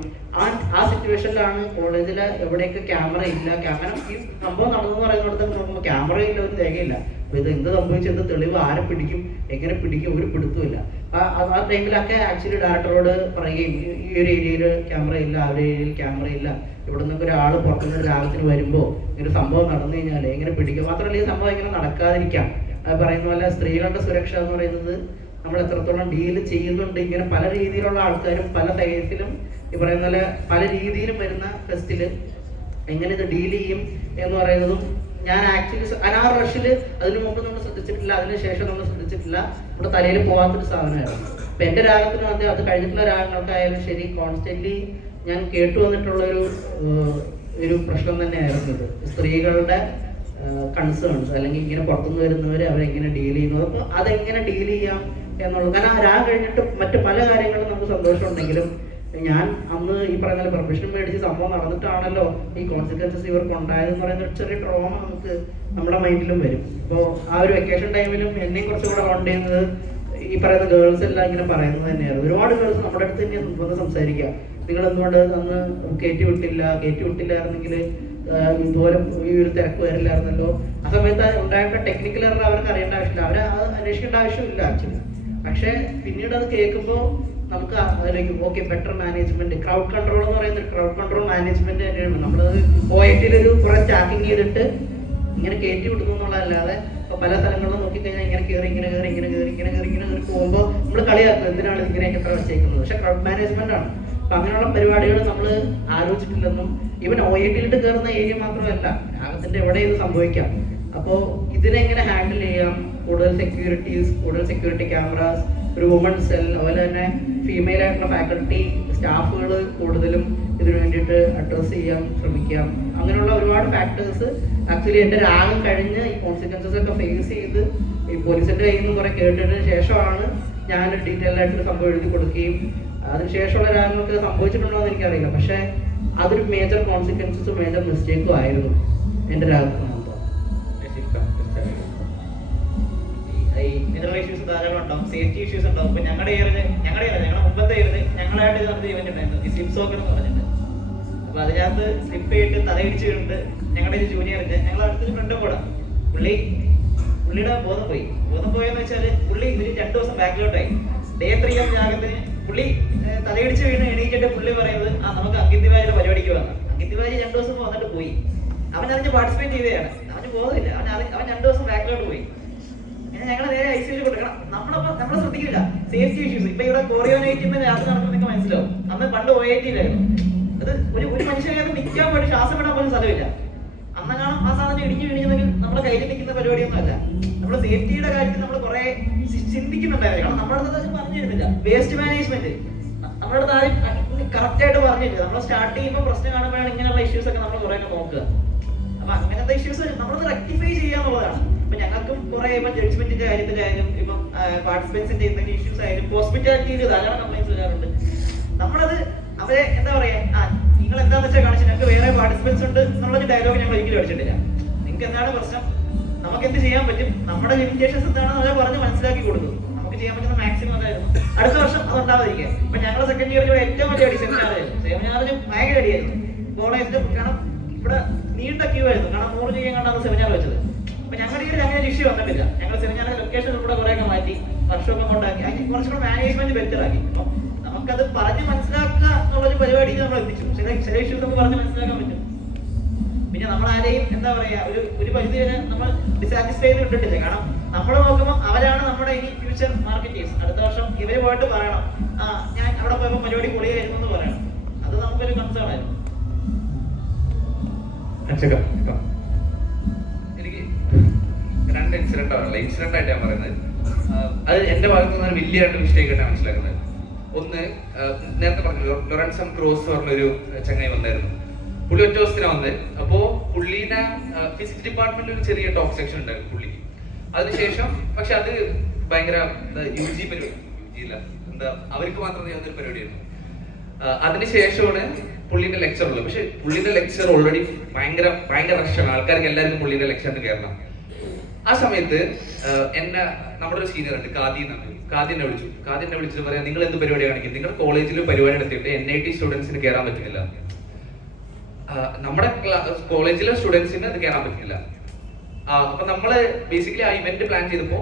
ആ സിറ്റുവേഷനിലാണ് കോളേജിൽ എവിടെയൊക്കെ ക്യാമറ ഇല്ല, കാരണം ഈ സംഭവം നടന്നു പറയുന്നിടത്ത് നോക്കുമ്പോൾ ക്യാമറ ഇല്ല, ഒരു രേഖയില്ല. അപ്പൊ ഇത് എന്ത് സംഭവിച്ചു, എന്ത് തെളിവ്, ആരെ പിടിക്കും, എങ്ങനെ പിടിക്കും, ഒരു പിടുത്തമില്ല. ആ ടൈമിലൊക്കെ ആക്ച്വലി ഡയറക്ടറോട് പറയുകയും ഈ ഒരു ഏരിയയിൽ ക്യാമറ ഇല്ല, ആ ഒരു ഏരിയയിൽ ക്യാമറ ഇല്ല, ഇവിടെ നിന്നൊക്കെ ഒരാൾ പുറത്തുനിന്ന് രാഗത്തിന് വരുമ്പോൾ ഇങ്ങനെ സംഭവം നടന്നു കഴിഞ്ഞാൽ എങ്ങനെ പിടിക്കും, മാത്രമല്ല ഈ സംഭവം ഇങ്ങനെ നടക്കാതിരിക്കാം. പറയുന്ന പോലെ സ്ത്രീകളുടെ സുരക്ഷ എന്ന് പറയുന്നത് നമ്മൾ എത്രത്തോളം ഡീൽ ചെയ്യുന്നുണ്ട്. ഇങ്ങനെ പല രീതിയിലുള്ള ആൾക്കാരും പല സൈസിലും ഈ പറയുന്ന പോലെ പല രീതിയിലും വരുന്ന ഫെസ്റ്റിൽ എങ്ങനെ ഇത് ഡീൽ ചെയ്യും എന്ന് പറയുന്നതും ഞാൻ ആക്ച്വലി ആ റഷിൽ അതിനു മുമ്പ് നമ്മൾ ശ്രദ്ധിച്ചിട്ടില്ല, അതിനുശേഷം നമ്മൾ ശ്രദ്ധിച്ചിട്ടില്ല. നമ്മുടെ തലയിൽ പോകാത്തൊരു സാധനമായിരുന്നു. അപ്പൊ എന്റെ രാഗത്തിന് അത് കഴിഞ്ഞിട്ടുള്ള രാഗങ്ങൾക്കായാലും ശരി കോൺസ്റ്റന്റ്ലി ഞാൻ കേട്ടു വന്നിട്ടുള്ള ഒരു പ്രശ്നം തന്നെയായിരുന്നു ഇത്. സ്ത്രീകളുടെ കൺസേൺസ് അല്ലെങ്കിൽ ഇങ്ങനെ പുറത്തുനിന്ന് വരുന്നവർ അവരെങ്ങനെ ഡീൽ ചെയ്യുന്നത്. അപ്പോൾ അതെങ്ങനെ ഡീൽ ചെയ്യാം എന്നുള്ളത്. കാരണം ആ രാഗം കഴിഞ്ഞിട്ട് മറ്റു പല കാര്യങ്ങളും നമുക്ക് സന്തോഷമുണ്ടെങ്കിലും ഞാൻ അന്ന് ഈ പറയുന്ന പ്രൊഫഷൻ മേടിച്ച് സംഭവം നടന്നിട്ടാണല്ലോ ഈ കോൺസിക്വൻസസ് ഇവർക്ക് ഉണ്ടായതെന്ന് പറയുന്ന ഒരു ചെറിയ ട്രോമ നമുക്ക് നമ്മുടെ മൈൻഡിലും വരും. അപ്പോൾ ആ ഒരു വെക്കേഷൻ ടൈമിലും എന്നെയും കുറച്ചുകൂടെ ഹോണ്ട് ചെയ്യുന്നത് ഈ പറയുന്ന ഗേൾസ് എല്ലാം ഇങ്ങനെ പറയുന്നത് തന്നെയായിരുന്നു. ഒരുപാട് ഗേൾസ് നമ്മുടെ അടുത്ത് തന്നെ വന്ന് സംസാരിക്കുക, നിങ്ങൾ എന്തുകൊണ്ട് അന്ന് കയറ്റി വിട്ടില്ലായിരുന്നെങ്കിൽ ഇതുപോലെ ഈ ഒരു തിരക്ക് വരില്ലായിരുന്നല്ലോ. ആ സമയത്ത് ഉണ്ടായിട്ടുള്ള ടെക്നിക്കൽ എറർ അവർക്ക് അറിയേണ്ട ആവശ്യമില്ല, അവരെ അത് അന്വേഷിക്കേണ്ട ആവശ്യമില്ല ആക്ച്വലി. പക്ഷെ പിന്നീട് അത് കേൾക്കുമ്പോൾ നമുക്ക് അതിലേക്ക് okay better management, crowd control എന്ന് പറയുന്നത് ക്രൗഡ് കൺട്രോൾ മാനേജ്മെന്റ് തന്നെയാണ്. നമ്മളത് OIT-ൽ കുറെ സ്റ്റാർട്ടിങ് ചെയ്തിട്ട് ഇങ്ങനെ കയറ്റി വിടുന്നു എന്നുള്ളതല്ലാതെ ഇപ്പൊ പല സ്ഥലങ്ങളിലും നോക്കിക്കഴിഞ്ഞാൽ ഇങ്ങനെ കയറി പോകുമ്പോൾ നമ്മൾ കളിയാക്കും എന്തിനാണ് ഇങ്ങനെയൊക്കെ എത്ര വെച്ചേക്കുന്നത്. പക്ഷെ ക്രൗഡ് മാനേജ്മെന്റ് ആണ്. അപ്പൊ അങ്ങനെയുള്ള പരിപാടികൾ നമ്മൾ ആലോചിച്ചിട്ടില്ലെന്നും ഈവൻ OIT-ൽ കയറുന്ന ഏരിയ മാത്രമല്ല രാഗത്തിന്റെ എവിടെ ഇത് സംഭവിക്കാം. അപ്പോൾ ഇതിനെങ്ങനെ ഹാൻഡിൽ ചെയ്യാം, കൂടുതൽ സെക്യൂരിറ്റി ക്യാമറാസ്, ഒരു വുമൺ സെൽ, അതുപോലെ തന്നെ ഫീമെയിൽ ആയിട്ടുള്ള ഫാക്കൽറ്റി സ്റ്റാഫുകൾ കൂടുതലും ഇതിനു വേണ്ടിയിട്ട് അഡ്രസ്സ് ചെയ്യാൻ ശ്രമിക്കാം. അങ്ങനെയുള്ള ഒരുപാട് ഫാക്ടേഴ്സ് ആക്ച്വലി എൻ്റെ രാഗം കഴിഞ്ഞ് ഈ കോൺസിക്വൻസസ് ഒക്കെ ഫേസ് ചെയ്ത് ഈ പോലീസിന്റെ കയ്യിൽ നിന്ന് കുറെ കേട്ടതിന് ശേഷമാണ് ഞാൻ ഡീറ്റെയിൽ ആയിട്ടൊരു സംഭവം എഴുതി കൊടുക്കുകയും അതിനുശേഷമുള്ള രാഗങ്ങൾക്ക് സംഭവിച്ചിട്ടുണ്ടോ എന്ന് എനിക്കറിയില്ല. പക്ഷെ അതൊരു മേജർ കോൺസിക്വൻസസും മേജർ മിസ്റ്റേക്കും ആയിരുന്നു എൻ്റെ രാഗത്തിന്. ഇതിനുള്ള ഇഷ്യൂസ് ധാരാളം ഉണ്ടാവും, സേഫ്റ്റി ഇഷ്യൂസ് ഉണ്ടാവും. ഇപ്പൊ ഞങ്ങളുടെ മുമ്പത്തെ ഇയറിന് ഞങ്ങളായിട്ട് നടത്തിയ ഇവന്റ് ഉണ്ടായിരുന്നു, ഈ സ്ലിപ്പ് സോക്കർ എന്ന് പറഞ്ഞിട്ട്. അപ്പൊ അതിനകത്ത് സ്ലിപ്പ് ചെയ്തിട്ട് തലയിടിച്ച് വീണിട്ട് ഞങ്ങളുടെ ഒരു ജൂനിയറിന്റെ ഞങ്ങൾ അടുത്തൊരു ഫ്രണ്ടും കൂടെ പുള്ളിയുടെ ബോധം പോയെന്ന് വെച്ചാല് പുള്ളി ഒരു 2 ദിവസം ബാക്കിലോട്ടായി. Day 3 രാഗത്തിന് പുള്ളി തലയിടിച്ച് വീണ് എണീറ്റിട്ട് പുള്ളി പറയുന്നത് നമുക്ക് അങ്കിത്തിവാരിയുടെ പരിപാടിക്ക് വന്നു. അങ്കിത്തിവാരി 2 ദിവസം വന്നിട്ട് പോയി. അവൻ അതിന് പാർട്ടിസിപ്പേറ്റ് ചെയ്തതാണ്, അവന് ബോധമില്ല. അവൻ 2 ദിവസം ബാക്കിലോട്ട് പോയി. ഞങ്ങൾ നേരെ ICU കൊടുക്കണം. നമ്മൾ ശ്രദ്ധിക്കില്ല സേഫ്റ്റി ഇഷ്യൂസ്. ഇപ്പൊ ഇവിടെ കോറിയോനൈറ്റിന്റെ യാത്ര നടക്കുന്നത് നിങ്ങൾക്ക് മനസ്സിലാവും. അന്ന് പണ്ട് OIT-ലായിരുന്നു. അത് ഒരു മനുഷ്യനെ നിൽക്കാൻ പോയിട്ട് ശ്വാസം വിടാൻ പോലും സ്ഥലമില്ല. അന്നങ്ങാണം ആ സാധനം ഇടിഞ്ഞു വീണിരുന്നെങ്കിൽ നമ്മുടെ കയ്യിൽ നിൽക്കുന്ന പരിപാടിയൊന്നും അല്ല. നമ്മൾ സേഫ്റ്റിയുടെ കാര്യത്തിൽ നമ്മൾ കുറെ ചിന്തിക്കുന്നുണ്ടായിരുന്നു. കാരണം നമ്മുടെ അടുത്ത് പറഞ്ഞിരുന്നില്ല വേസ്റ്റ് മാനേജ്മെന്റ്. നമ്മുടെ അടുത്ത് ആരും കറക്റ്റ് ആയിട്ട് പറഞ്ഞില്ല. നമ്മൾ സ്റ്റാർട്ട് ചെയ്യുമ്പോൾ പ്രശ്നം കാണുമ്പോഴാണ് ഇങ്ങനെയുള്ള ഇഷ്യൂസ് ഒക്കെ നമ്മൾ കുറെ നോക്കുക. അപ്പൊ അങ്ങനത്തെ ഇഷ്യൂസ് നമ്മളത് റെക്ടിഫൈ ചെയ്യാന്നുള്ളതാണ്. ഇപ്പൊ ഞങ്ങൾക്കും കുറെ ഇപ്പം ജഡ്ജ്മെന്റിന്റെ കാര്യത്തിലായാലും ഇപ്പം പാർട്ടിസിപ്പൻസിന്റെ എന്തെങ്കിലും ഇഷ്യൂസ് ആയാലും ഹോസ്പിറ്റാലിറ്റിയിൽ ധാരാളം കംപ്ലൈൻസ് വരാറുണ്ട്. നമ്മളത് അവരെ എന്താ പറയാ നിങ്ങൾ എന്താന്ന് വെച്ചാൽ കാണിച്ചു, ഞങ്ങൾക്ക് വേറെ പാർട്ടിസിപ്പൻസ് ഉണ്ട് എന്നുള്ളൊരു ഡയലോഗ് ഞങ്ങൾ ഒരിക്കലും അടിച്ചിട്ടില്ല. നിങ്ങൾക്ക് എന്താണ് പ്രശ്നം, നമുക്ക് എന്ത് ചെയ്യാൻ പറ്റും, നമ്മുടെ ലിമിറ്റേഷൻസ് എന്താണെന്ന് അവരെ പറഞ്ഞ് മനസ്സിലാക്കി കൊടുക്കും. നമുക്ക് ചെയ്യാൻ പറ്റുന്ന മാക്സിമം അതായിരുന്നു. അടുത്ത വർഷം അത് ഉണ്ടാവാതിരിക്കുക. ഇപ്പൊ ഞങ്ങളുടെ സെക്കൻഡ് ഇയറിലൂടെ ഏറ്റവും വലിയ അടി സെമിനാറായിരുന്നു. സെമിനാറിന് ഭയങ്കര അടിയായിരുന്നു കോളേജിന്റെ. കാരണം ഇവിടെ നീണ്ട ക്യൂ ആയിരുന്നു. കാരണം 100 രൂപയും കണ്ടാണ് സെമിനാർ വെച്ചത്. അപ്പൊ ഞങ്ങളുടെ ഇതിൽ അങ്ങനെ ഇഷ്യൂ വന്നിട്ടില്ല. ഞങ്ങൾ സെമിനാറിന്റെ ലൊക്കേഷൻ കൂടെ കുറെയൊക്കെ മാറ്റി വർഷമൊക്കെ കൊണ്ടാക്കി അതിന് കുറച്ചുകൂടെ മാനേജ്മെന്റ് ബെറ്ററാക്കി. അപ്പം നമുക്കത് പറഞ്ഞ് മനസ്സിലാക്കുക എന്നുള്ളൊരു പരിപാടിക്ക് നമ്മൾ എത്തിച്ചു. ചില ഇഷ്യൂസ് നമുക്ക് പറഞ്ഞ് മനസ്സിലാക്കാൻ പറ്റും. പിന്നെ നമ്മൾ ആരെയും എന്താ പറയാ ഒരു പരിധി വരെ നമ്മൾ ഡിസാറ്റിസ്ഫൈഡ് ഇട്ടിട്ടില്ല. കാരണം നമ്മൾ നോക്കുമ്പോൾ അവരാണ് നമ്മുടെ ഇനി ഫ്യൂച്ചർ മാർക്കറ്റേഴ്സ്. അടുത്ത വർഷം ഇവര് പോയിട്ട് പറയണം ഞാൻ അവിടെ പോയപ്പോൾ പരിപാടി പൊളിയായിരുന്നു എന്ന് പറയണം. അത് നമുക്കൊരു കൺസേൺ ആയിരുന്നു. എനിക്ക് 2 ഇൻസിഡന്റ് ആണല്ലോ. ഇൻസിഡന്റ് ആയിട്ട് ഞാൻ പറയുന്നത് അത് എന്റെ ഭാഗത്ത് നിന്ന് വലിയ 2 മിസ്റ്റേക്ക് ആയിട്ടാണ് മനസ്സിലാക്കുന്നത്. ഒന്ന്, നേരത്തെ പറഞ്ഞു ലൊറൻസൺ ക്രോസ് പറഞ്ഞൊരു ചങ്ങായി വന്നായിരുന്നു. പുള്ളി ഒറ്റ ദിവസത്തിനാ വന്നത്. അപ്പോ പുള്ളീനെ ഫിസിക്സ് ഡിപ്പാർട്ട്മെന്റിൽ ഒരു ചെറിയ ടോക്ക് സെക്ഷൻ ഉണ്ടായിരുന്നു പുള്ളിക്ക്. അതിനുശേഷം പക്ഷെ അത് ഭയങ്കര UG പരിപാടി, എന്താ അവർക്ക് മാത്രം ചെയ്യുന്നൊരു പരിപാടിയായിരുന്നു. അതിനുശേഷമാണ് പുള്ളിന്റെ ലെക്ചർ ഉള്ളത്. പക്ഷെ പുള്ളിന്റെ ലെക്ചർ ഓൾറെഡി ഭയങ്കര റഷാണ്. ആൾക്കാർക്ക് എല്ലാവർക്കും പുള്ളിന്റെ ലെക്ചറിന് കയറണം. ആ സമയത്ത് നമ്മുടെ ഒരു സീനിയർ ഉണ്ട്, കാദിനെ വിളിച്ചിട്ട് പറയാം, നിങ്ങൾ എന്ത് പരിപാടി കാണിക്കും? നിങ്ങൾ കോളേജിൽ പരിപാടി നടത്തിയിട്ട് NIT സ്റ്റുഡൻസിന് കയറാൻ പറ്റുന്നില്ല, നമ്മുടെ കോളേജിലെ സ്റ്റുഡൻസിന് അത് കയറാൻ പറ്റില്ല. അപ്പൊ നമ്മള് ബേസിക്കലി ആ ഇവന്റ് പ്ലാൻ ചെയ്തപ്പോ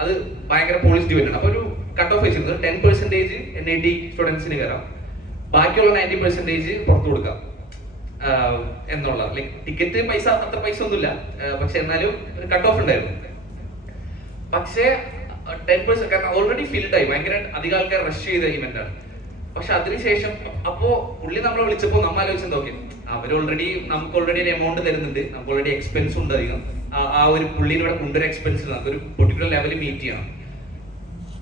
അത് ഭയങ്കര പോളിസി ഡിബേറ്റ് ആണ്. അപ്പൊ ഒരു കട്ട് ഓഫ് വെച്ചിരുന്നത് 10% NIT സ്റ്റുഡൻസിന് കയറാം, ബാക്കിയുള്ള 90% പുറത്തു കൊടുക്കാം എന്നുള്ള. ലൈക് ടിക്കറ്റ് പൈസ അത്ര പൈസ ഒന്നുമില്ല, പക്ഷെ എന്നാലും കട്ട് ഓഫ് ഉണ്ടായിരുന്നു. പക്ഷേ 10% കാരണം ഓൾറെഡി ഫിൽഡ് ആയി, ഭയങ്കര അധികം ആൾക്കാർ റഷ് ചെയ്ത ഇവന്റ് ആണ്. പക്ഷെ അതിനുശേഷം അപ്പോ പുള്ളി നമ്മളെ വിളിച്ചപ്പോ നമ്മൾ ആലോചിച്ചത് ഓക്കെ, നമുക്ക് ഓൾറെഡി ഒരു എമൗണ്ട് തരുന്നുണ്ട്, നമുക്ക് ഓൾറെഡി എക്സ്പെൻസ് ഉണ്ട് അധികം. ആ ഒരു പുള്ളിനോട് കൊണ്ടൊരു എക്സ്പെൻസ് നമുക്ക് ഒരു പെർട്ടിക്കുലർ ലെവലിൽ മീറ്റ് ചെയ്യണം.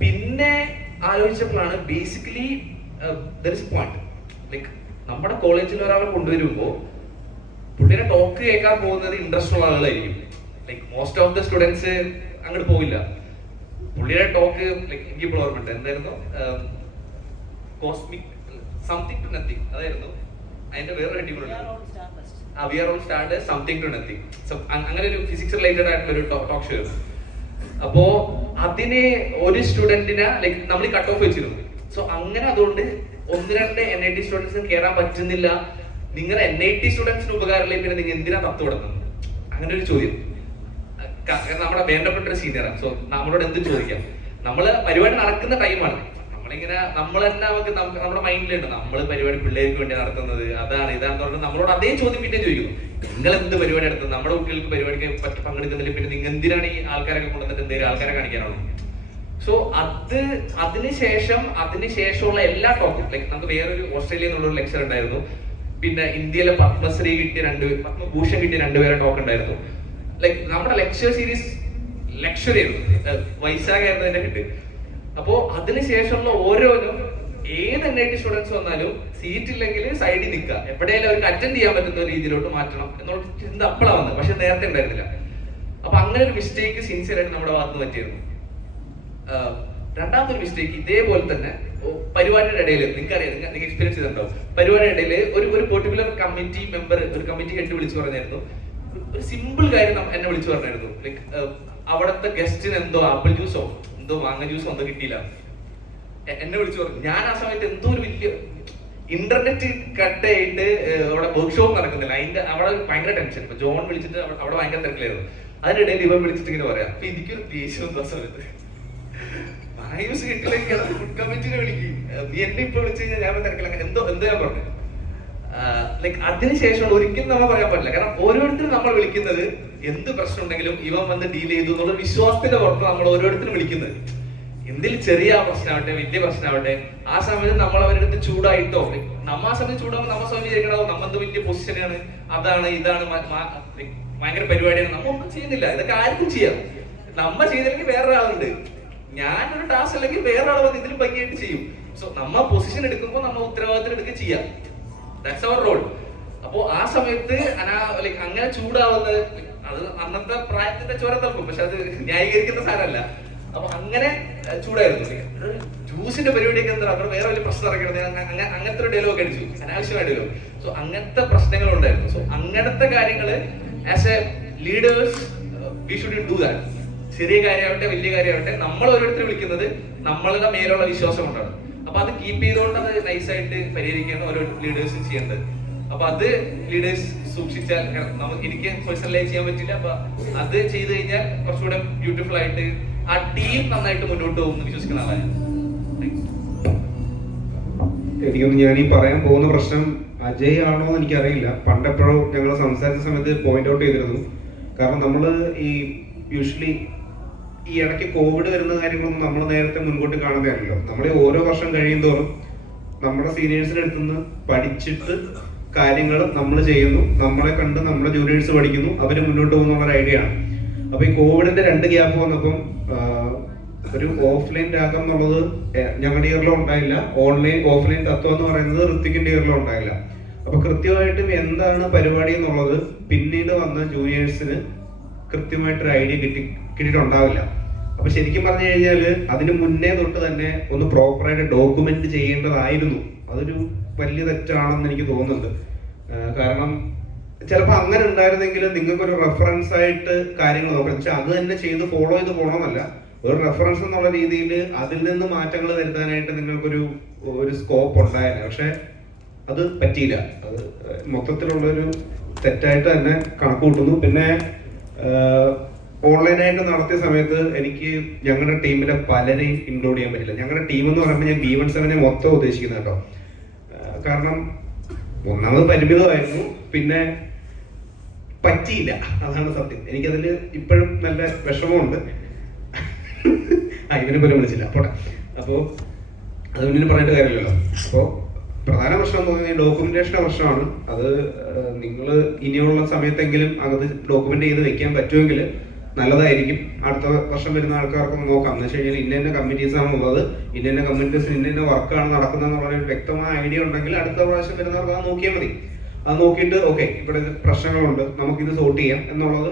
പിന്നെ ആലോചിച്ചപ്പോഴാണ് ബേസിക്കലി പോയിന്റ്, ലൈക്ക് നമ്മുടെ കോളേജിൽ ഒരാളെ കൊണ്ടുവരുമ്പോൾ പുള്ളിയുടെ ടോക്ക് കേൾക്കാൻ പോകുന്നത് ഇൻട്രസ്റ്റ് ഉള്ള ആളുകളായിരിക്കും. Like most of the students അങ്ങോട്ട് പോവില്ല. പുള്ളിയുടെ ടോക്ക് ലൈക്ക് എനിക്ക് ഇപ്പോൾ ഓർമ്മയുണ്ട്, എന്തായിരുന്നു, കോസ്മിക് സംതിങ് ടു നത്തിങ് അതായിരുന്നു. അതിന്റെ വേറൊരു അടിപൊളി we are all start something to nothing, അങ്ങനെ ഒരു ഫിസിക്സ് റിലേറ്റഡ് ആയിട്ടുള്ള ഒരു ടോക്ക് ഷോ ആയിരുന്നു. അപ്പോ അതിന് ഒരു സ്റ്റുഡന്റിനെ ലൈക്ക് നമ്മൾ കട്ട് ഓഫ് വെച്ചിരുന്നു. സോ അങ്ങനെ അതുകൊണ്ട് 1-2 NIT സ്റ്റുഡൻസിന് കയറാൻ പറ്റുന്നില്ല, നിങ്ങളുടെ NIT സ്റ്റുഡൻസിന് ഉപകാരമില്ല, പിന്നെ നിങ്ങൾ എന്തിനാ തത്വം കൊടുക്കുന്നത്? അങ്ങനെ ഒരു ചോദ്യം നമ്മുടെ വേണ്ടപ്പെട്ട ഒരു സീനിയറാണ്. സോ നമ്മളോട് എന്ത് ചോദിക്കാം? നമ്മള് പരിപാടി നടക്കുന്ന ടൈമാണ്, നമ്മൾ തന്നെ നമ്മുടെ മൈൻഡിലുണ്ട് നമ്മൾ പരിപാടി പിള്ളേർക്ക് വേണ്ടി നടത്തുന്നത്, അതാണ് ഇതാണെന്ന് പറഞ്ഞാൽ നമ്മളോട് അതേ ചോദ്യം പിന്നെ ചോദിക്കുന്നു, നിങ്ങൾ എന്ത് പരിപാടി നടത്തുന്നത്? നമ്മുടെ കുട്ടികൾക്ക് പരിപാടിക്ക് പങ്കെടുക്കുന്നില്ല, പിന്നെ നിങ്ങൾ എന്തിനാണ് ഈ ആൾക്കാരൊക്കെ കൊണ്ടുവന്നിട്ട് എന്തെങ്കിലും ആൾക്കാരെ കാണിക്കാനാണോ? സോ അതിനുശേഷമുള്ള എല്ലാ ടോക്കും ലൈക്ക് നമുക്ക് വേറൊരു ഓസ്ട്രേലിയയിൽ നിന്നുള്ള ഒരു ലെക്ചർ ഉണ്ടായിരുന്നു. പിന്നെ ഇന്ത്യയിലെ പത്മശ്രീ കിട്ടിയ പത്മഭൂഷൺ കിട്ടിയ 2 പേരെ ടോക്ക് ഉണ്ടായിരുന്നു. ലൈക്ക് നമ്മുടെ ലെക്ചർ സീരീസ് ആയിരുന്നു, വൈശാഖായിരുന്നു അതിന്റെ ഹിറ്റ്. അപ്പോ അതിനുശേഷമുള്ള ഓരോന്നും ഏത് NIT സ്റ്റുഡൻസ് വന്നാലും സീറ്റ് ഇല്ലെങ്കിൽ സൈഡിൽ നിൽക്കുക, എവിടെയെങ്കിലും അവർക്ക് അറ്റൻഡ് ചെയ്യാൻ പറ്റുന്ന രീതിയിലോട്ട് മാറ്റണം എന്നുള്ള ചിന്ത അപ്പോഴാണ് വന്നത്. പക്ഷെ നേരത്തെ ഉണ്ടായിരുന്നില്ല. അപ്പൊ അങ്ങനെ ഒരു മിസ്റ്റേക്ക് സിൻസിയർ ആയിട്ട് നമ്മുടെ ഭാഗത്ത് പറ്റിയിരുന്നു. രണ്ടാമത്തെ ഒരു മിസ്റ്റേക്ക് ഇതേപോലെ തന്നെ പരിപാടിയുടെ ഇടയിൽ നിങ്ങൾക്കറിയാം, നിങ്ങൾ എക്സ്പീരിയൻസ് ചെയ്തിട്ടുണ്ടാവും. പരിപാടിയുടെ ഇടയിൽ ഒരു പെർട്ടിക്കുലർ കമ്മിറ്റി മെമ്പർ, ഒരു കമ്മിറ്റി ഹെഡ് വിളിച്ചു പറഞ്ഞായിരുന്നു ഒരു സിമ്പിൾ കാര്യം. എന്നെ വിളിച്ചു പറഞ്ഞായിരുന്നു, ലൈക്ക് അവിടുത്തെ ഗസ്റ്റിന് എന്തോ ആപ്പിൾ ജ്യൂസോ എന്തോ മാങ്ങ ജ്യൂസോ എന്തോ കിട്ടിയില്ല. എന്നെ വിളിച്ചു പറഞ്ഞു. ഞാൻ ആ സമയത്ത് എന്തോ ഒരു വലിയ ഇന്റർനെറ്റ് കട്ട് ആയിട്ട് അവിടെ വർക്ക്ഷോപ്പ് നടക്കുന്നില്ല, അവിടെ ഭയങ്കര ടെൻഷൻ. ഇപ്പൊ ജോൺ വിളിച്ചിട്ട് അവിടെ ഭയങ്കര തിരക്കിലായിരുന്നു. അതിനിടയിൽ ഇവൻ വിളിച്ചിട്ട് ഇങ്ങനെ പറയാം. അപ്പൊ എനിക്കൊരു ദേഷ്യം സമയത്ത് യൂസ് കിട്ടില്ലെങ്കിൽ ഫുഡ് കമ്മിറ്റിനെ വിളിക്കും, നീ എന്നെ ഇപ്പൊ വിളിച്ചു കഴിഞ്ഞാൽ ഞാൻ തിരക്കില്ല, എന്തോ ഞാൻ പറഞ്ഞു. ലൈക്ക് അതിനുശേഷം ഒരിക്കലും നമ്മൾ പറയാൻ പറ്റില്ല. കാരണം ഓരോരുത്തരും നമ്മൾ വിളിക്കുന്നത് എന്ത് പ്രശ്നം ഉണ്ടെങ്കിലും ഇവൻ വന്ന് ഡീൽ ചെയ്തു എന്നുള്ള വിശ്വാസത്തിന്റെ പുറത്ത് നമ്മൾ ഓരോരുത്തരും വിളിക്കുന്നത്. എന്തെങ്കിലും ചെറിയ പ്രശ്നമാവട്ടെ വലിയ പ്രശ്നമാവട്ടെ, ആ സമയത്ത് നമ്മൾ അവരുടെ അടുത്ത് ചൂടായിട്ടോ, നമ്മ ആ സമയത്ത് ചൂടാകുമ്പോൾ നമ്മ സമയം വിചാരിക്കണോ നമ്മെന്ത് വലിയ പൊസിഷനാണ്, അതാണ് ഇതാണ് ഭയങ്കര പരിപാടിയാണ്. നമ്മ ഒന്നും ചെയ്യുന്നില്ല, ഇതൊക്കെ ആർക്കും ചെയ്യാം. നമ്മ ചെയ്തില്ലെങ്കിൽ വേറൊരാളുണ്ട്, ഞാനൊരു ടാസ്ക് അല്ലെങ്കിൽ വേറൊരാൾ വന്ന് ഇതിലും ഭംഗിയായിട്ട് ചെയ്യും. സോ നമ്മ പൊസിഷൻ എടുക്കുമ്പോൾ നമ്മ ഉത്തരവാദിത്തം എടുക്കുക ചെയ്യാം. That's our role. അപ്പോ ആ സമയത്ത് അങ്ങനെ ചൂടാവുന്നത് അത് അന്നത്തെ പ്രായത്തിന്റെ ചോര തൽക്കും, പക്ഷെ അത് ന്യായീകരിക്കുന്ന സാധനമല്ല. അപ്പൊ അങ്ങനെ ചൂടായിരുന്നു. ജ്യൂസിന്റെ പരിപാടിയൊക്കെ എന്താ അവിടെ വേറെ വലിയ പ്രശ്നം ഇറക്കണത്, അങ്ങനത്തെ ഒരു ഡയലോഗ് അടിച്ചു, അനാവശ്യമായ ഡയലോഗ്. സോ അങ്ങനത്തെ പ്രശ്നങ്ങൾ ഉണ്ടായിരുന്നു. സോ അങ്ങനത്തെ കാര്യങ്ങള് as A leaders we should do that. ചെറിയ കാര്യമാവട്ടെ വലിയ കാര്യമാവട്ടെ നമ്മൾ ഓരോരുത്തർ വിളിക്കുന്നത് നമ്മളുടെ മേലുള്ള വിശ്വാസം കൊണ്ടാണ്. അപ്പൊ അത് കീപ്പ് ചെയ്തുകൊണ്ട് അത് നൈസായിട്ട് പരിഹരിക്കുകയാണ് ഓരോ ലീഡേഴ്സും ചെയ്യേണ്ടത്. അപ്പൊ അത് ലീഡേഴ്സ് സൂക്ഷിച്ചാൽ, എനിക്ക് പേഴ്സണലായി ചെയ്യാൻ പറ്റില്ല, അപ്പൊ അത് ചെയ്തു കഴിഞ്ഞാൽ കുറച്ചുകൂടെ ബ്യൂട്ടിഫുൾ ആയിട്ട് ആ ടീം നന്നായിട്ട് മുന്നോട്ട് പോകുമെന്ന് വിശ്വസിക്കുന്ന ആളാണ് ഞാൻ. എനിക്കൊന്ന് ഞാൻ ഈ പറയാൻ പോകുന്ന പ്രശ്നം അജയ് ആണോ എന്ന് എനിക്കറിയില്ല. പണ്ടെപ്പോഴോ ഞങ്ങൾ സംസാരിച്ച സമയത്ത് പോയിന്റ് ഔട്ട് ചെയ്തിരുന്നു. കാരണം നമ്മൾ ഈ യൂഷ്വലി ഈ ഇടയ്ക്ക് കോവിഡ് വരുന്ന കാര്യങ്ങളൊന്നും നമ്മൾ നേരത്തെ മുൻകൂട്ടി കാണുന്നതല്ലോ. നമ്മൾ ഓരോ വർഷം കഴിയും തോറും നമ്മുടെ സീനിയേഴ്സിന്റെ അടുത്ത് നിന്ന് പഠിച്ചിട്ട് കാര്യങ്ങൾ നമ്മൾ ചെയ്യുന്നു, നമ്മളെ കണ്ട് നമ്മുടെ ജൂനിയേഴ്സ് പഠിക്കുന്നു, അവർ മുന്നോട്ട് പോകുന്ന ഒരു ഐഡിയ ആണ്. അപ്പൊ ഈ കോവിഡിന്റെ 2 ഗ്യാപ്പ് വന്നപ്പം ഒരു ഓഫ്ലൈൻ രാഗം എന്നുള്ളത് ഞങ്ങളുടെ ഇയറിലും ഉണ്ടായില്ല, ഓഫ്ലൈൻ തത്വം എന്ന് പറയുന്നത് ഋത്തിക്കിന്റെ ഇയറിലും ഉണ്ടായില്ല. അപ്പൊ കൃത്യമായിട്ടും എന്താണ് പരിപാടി എന്നുള്ളത് പിന്നീട് വന്ന ജൂനിയേഴ്സിന് കൃത്യമായിട്ടൊരു ഐഡിയ കിട്ടിയിട്ടുണ്ടാവില്ല. അപ്പൊ ശരിക്കും പറഞ്ഞു കഴിഞ്ഞാല് അതിന് മുന്നേ തൊട്ട് തന്നെ ഒന്ന് പ്രോപ്പറായിട്ട് ഡോക്യുമെന്റ് ചെയ്യേണ്ടതായിരുന്നു. അതൊരു വലിയ തെറ്റാണെന്ന് എനിക്ക് തോന്നുന്നുണ്ട്. കാരണം ചിലപ്പോൾ അങ്ങനെ ഉണ്ടായിരുന്നെങ്കിൽ നിങ്ങൾക്കൊരു റെഫറൻസ് ആയിട്ട് കാര്യങ്ങൾ നോക്കാം. പക്ഷെ അത് തന്നെ ചെയ്ത് ഫോളോ ചെയ്ത് പോകണമെന്നല്ല, ഒരു റെഫറൻസ് എന്നുള്ള രീതിയിൽ അതിൽ നിന്ന് മാറ്റങ്ങൾ വരുത്താനായിട്ട് നിങ്ങൾക്കൊരു സ്കോപ്പ് ഉണ്ടായിരുന്നു. പക്ഷെ അത് പറ്റിയില്ല. അത് മൊത്തത്തിലുള്ളൊരു തെറ്റായിട്ട് തന്നെ കണക്ക് കൂട്ടുന്നു. പിന്നെ ഓൺലൈനായിട്ട് നടത്തിയ സമയത്ത് എനിക്ക് ഞങ്ങളുടെ ടീമിലെ പലരെയും ഇൻക്ലൂഡ് ചെയ്യാൻ പറ്റില്ല. ഞങ്ങളുടെ ടീം എന്ന് പറയുമ്പോൾ ഞാൻ B17 മൊത്തം ഉദ്ദേശിക്കുന്നത് കേട്ടോ. കാരണം ഒന്നാമത് പരിമിതമായിരുന്നു, പിന്നെ പറ്റിയില്ല, അതാണ് സത്യം. എനിക്കതിൽ ഇപ്പോഴും നല്ല വിഷമമുണ്ട്. ഇവനെ പോലും വിളിച്ചില്ല പോട്ടെ. അപ്പോൾ അത് മുന്നിൽ പറഞ്ഞിട്ട് കാര്യമില്ലല്ലോ. അപ്പോൾ പ്രധാന പ്രശ്നം എന്ന് പറഞ്ഞാൽ ഡോക്യുമെന്റേഷന്റെ പ്രശ്നമാണ്. അത് നിങ്ങൾ ഇനിയുള്ള സമയത്തെങ്കിലും അത് ഡോക്യുമെന്റ് ചെയ്ത് വെക്കാൻ പറ്റുമെങ്കിൽ നല്ലതായിരിക്കും. അടുത്ത വർഷം വരുന്ന ആൾക്കാർക്കൊന്ന് നോക്കാം. എന്ന് വെച്ച് കഴിഞ്ഞാൽ ഇന്ന കമ്മിറ്റീസ് ആണുള്ളത്, ഇന്ന കമ്മിറ്റീസ് ഇന്ന വർക്കാണ് നടക്കുന്നതെന്നുള്ള ഒരു വ്യക്തമായ ഐഡിയ ഉണ്ടെങ്കിൽ അടുത്ത പ്രാവശ്യം വരുന്നവർക്ക് അത് നോക്കിയാൽ മതി. അത് നോക്കിയിട്ട് ഓക്കെ ഇവിടെ പ്രശ്നങ്ങളുണ്ട്, നമുക്കിത് സോർട്ട് ചെയ്യാം എന്നുള്ളത്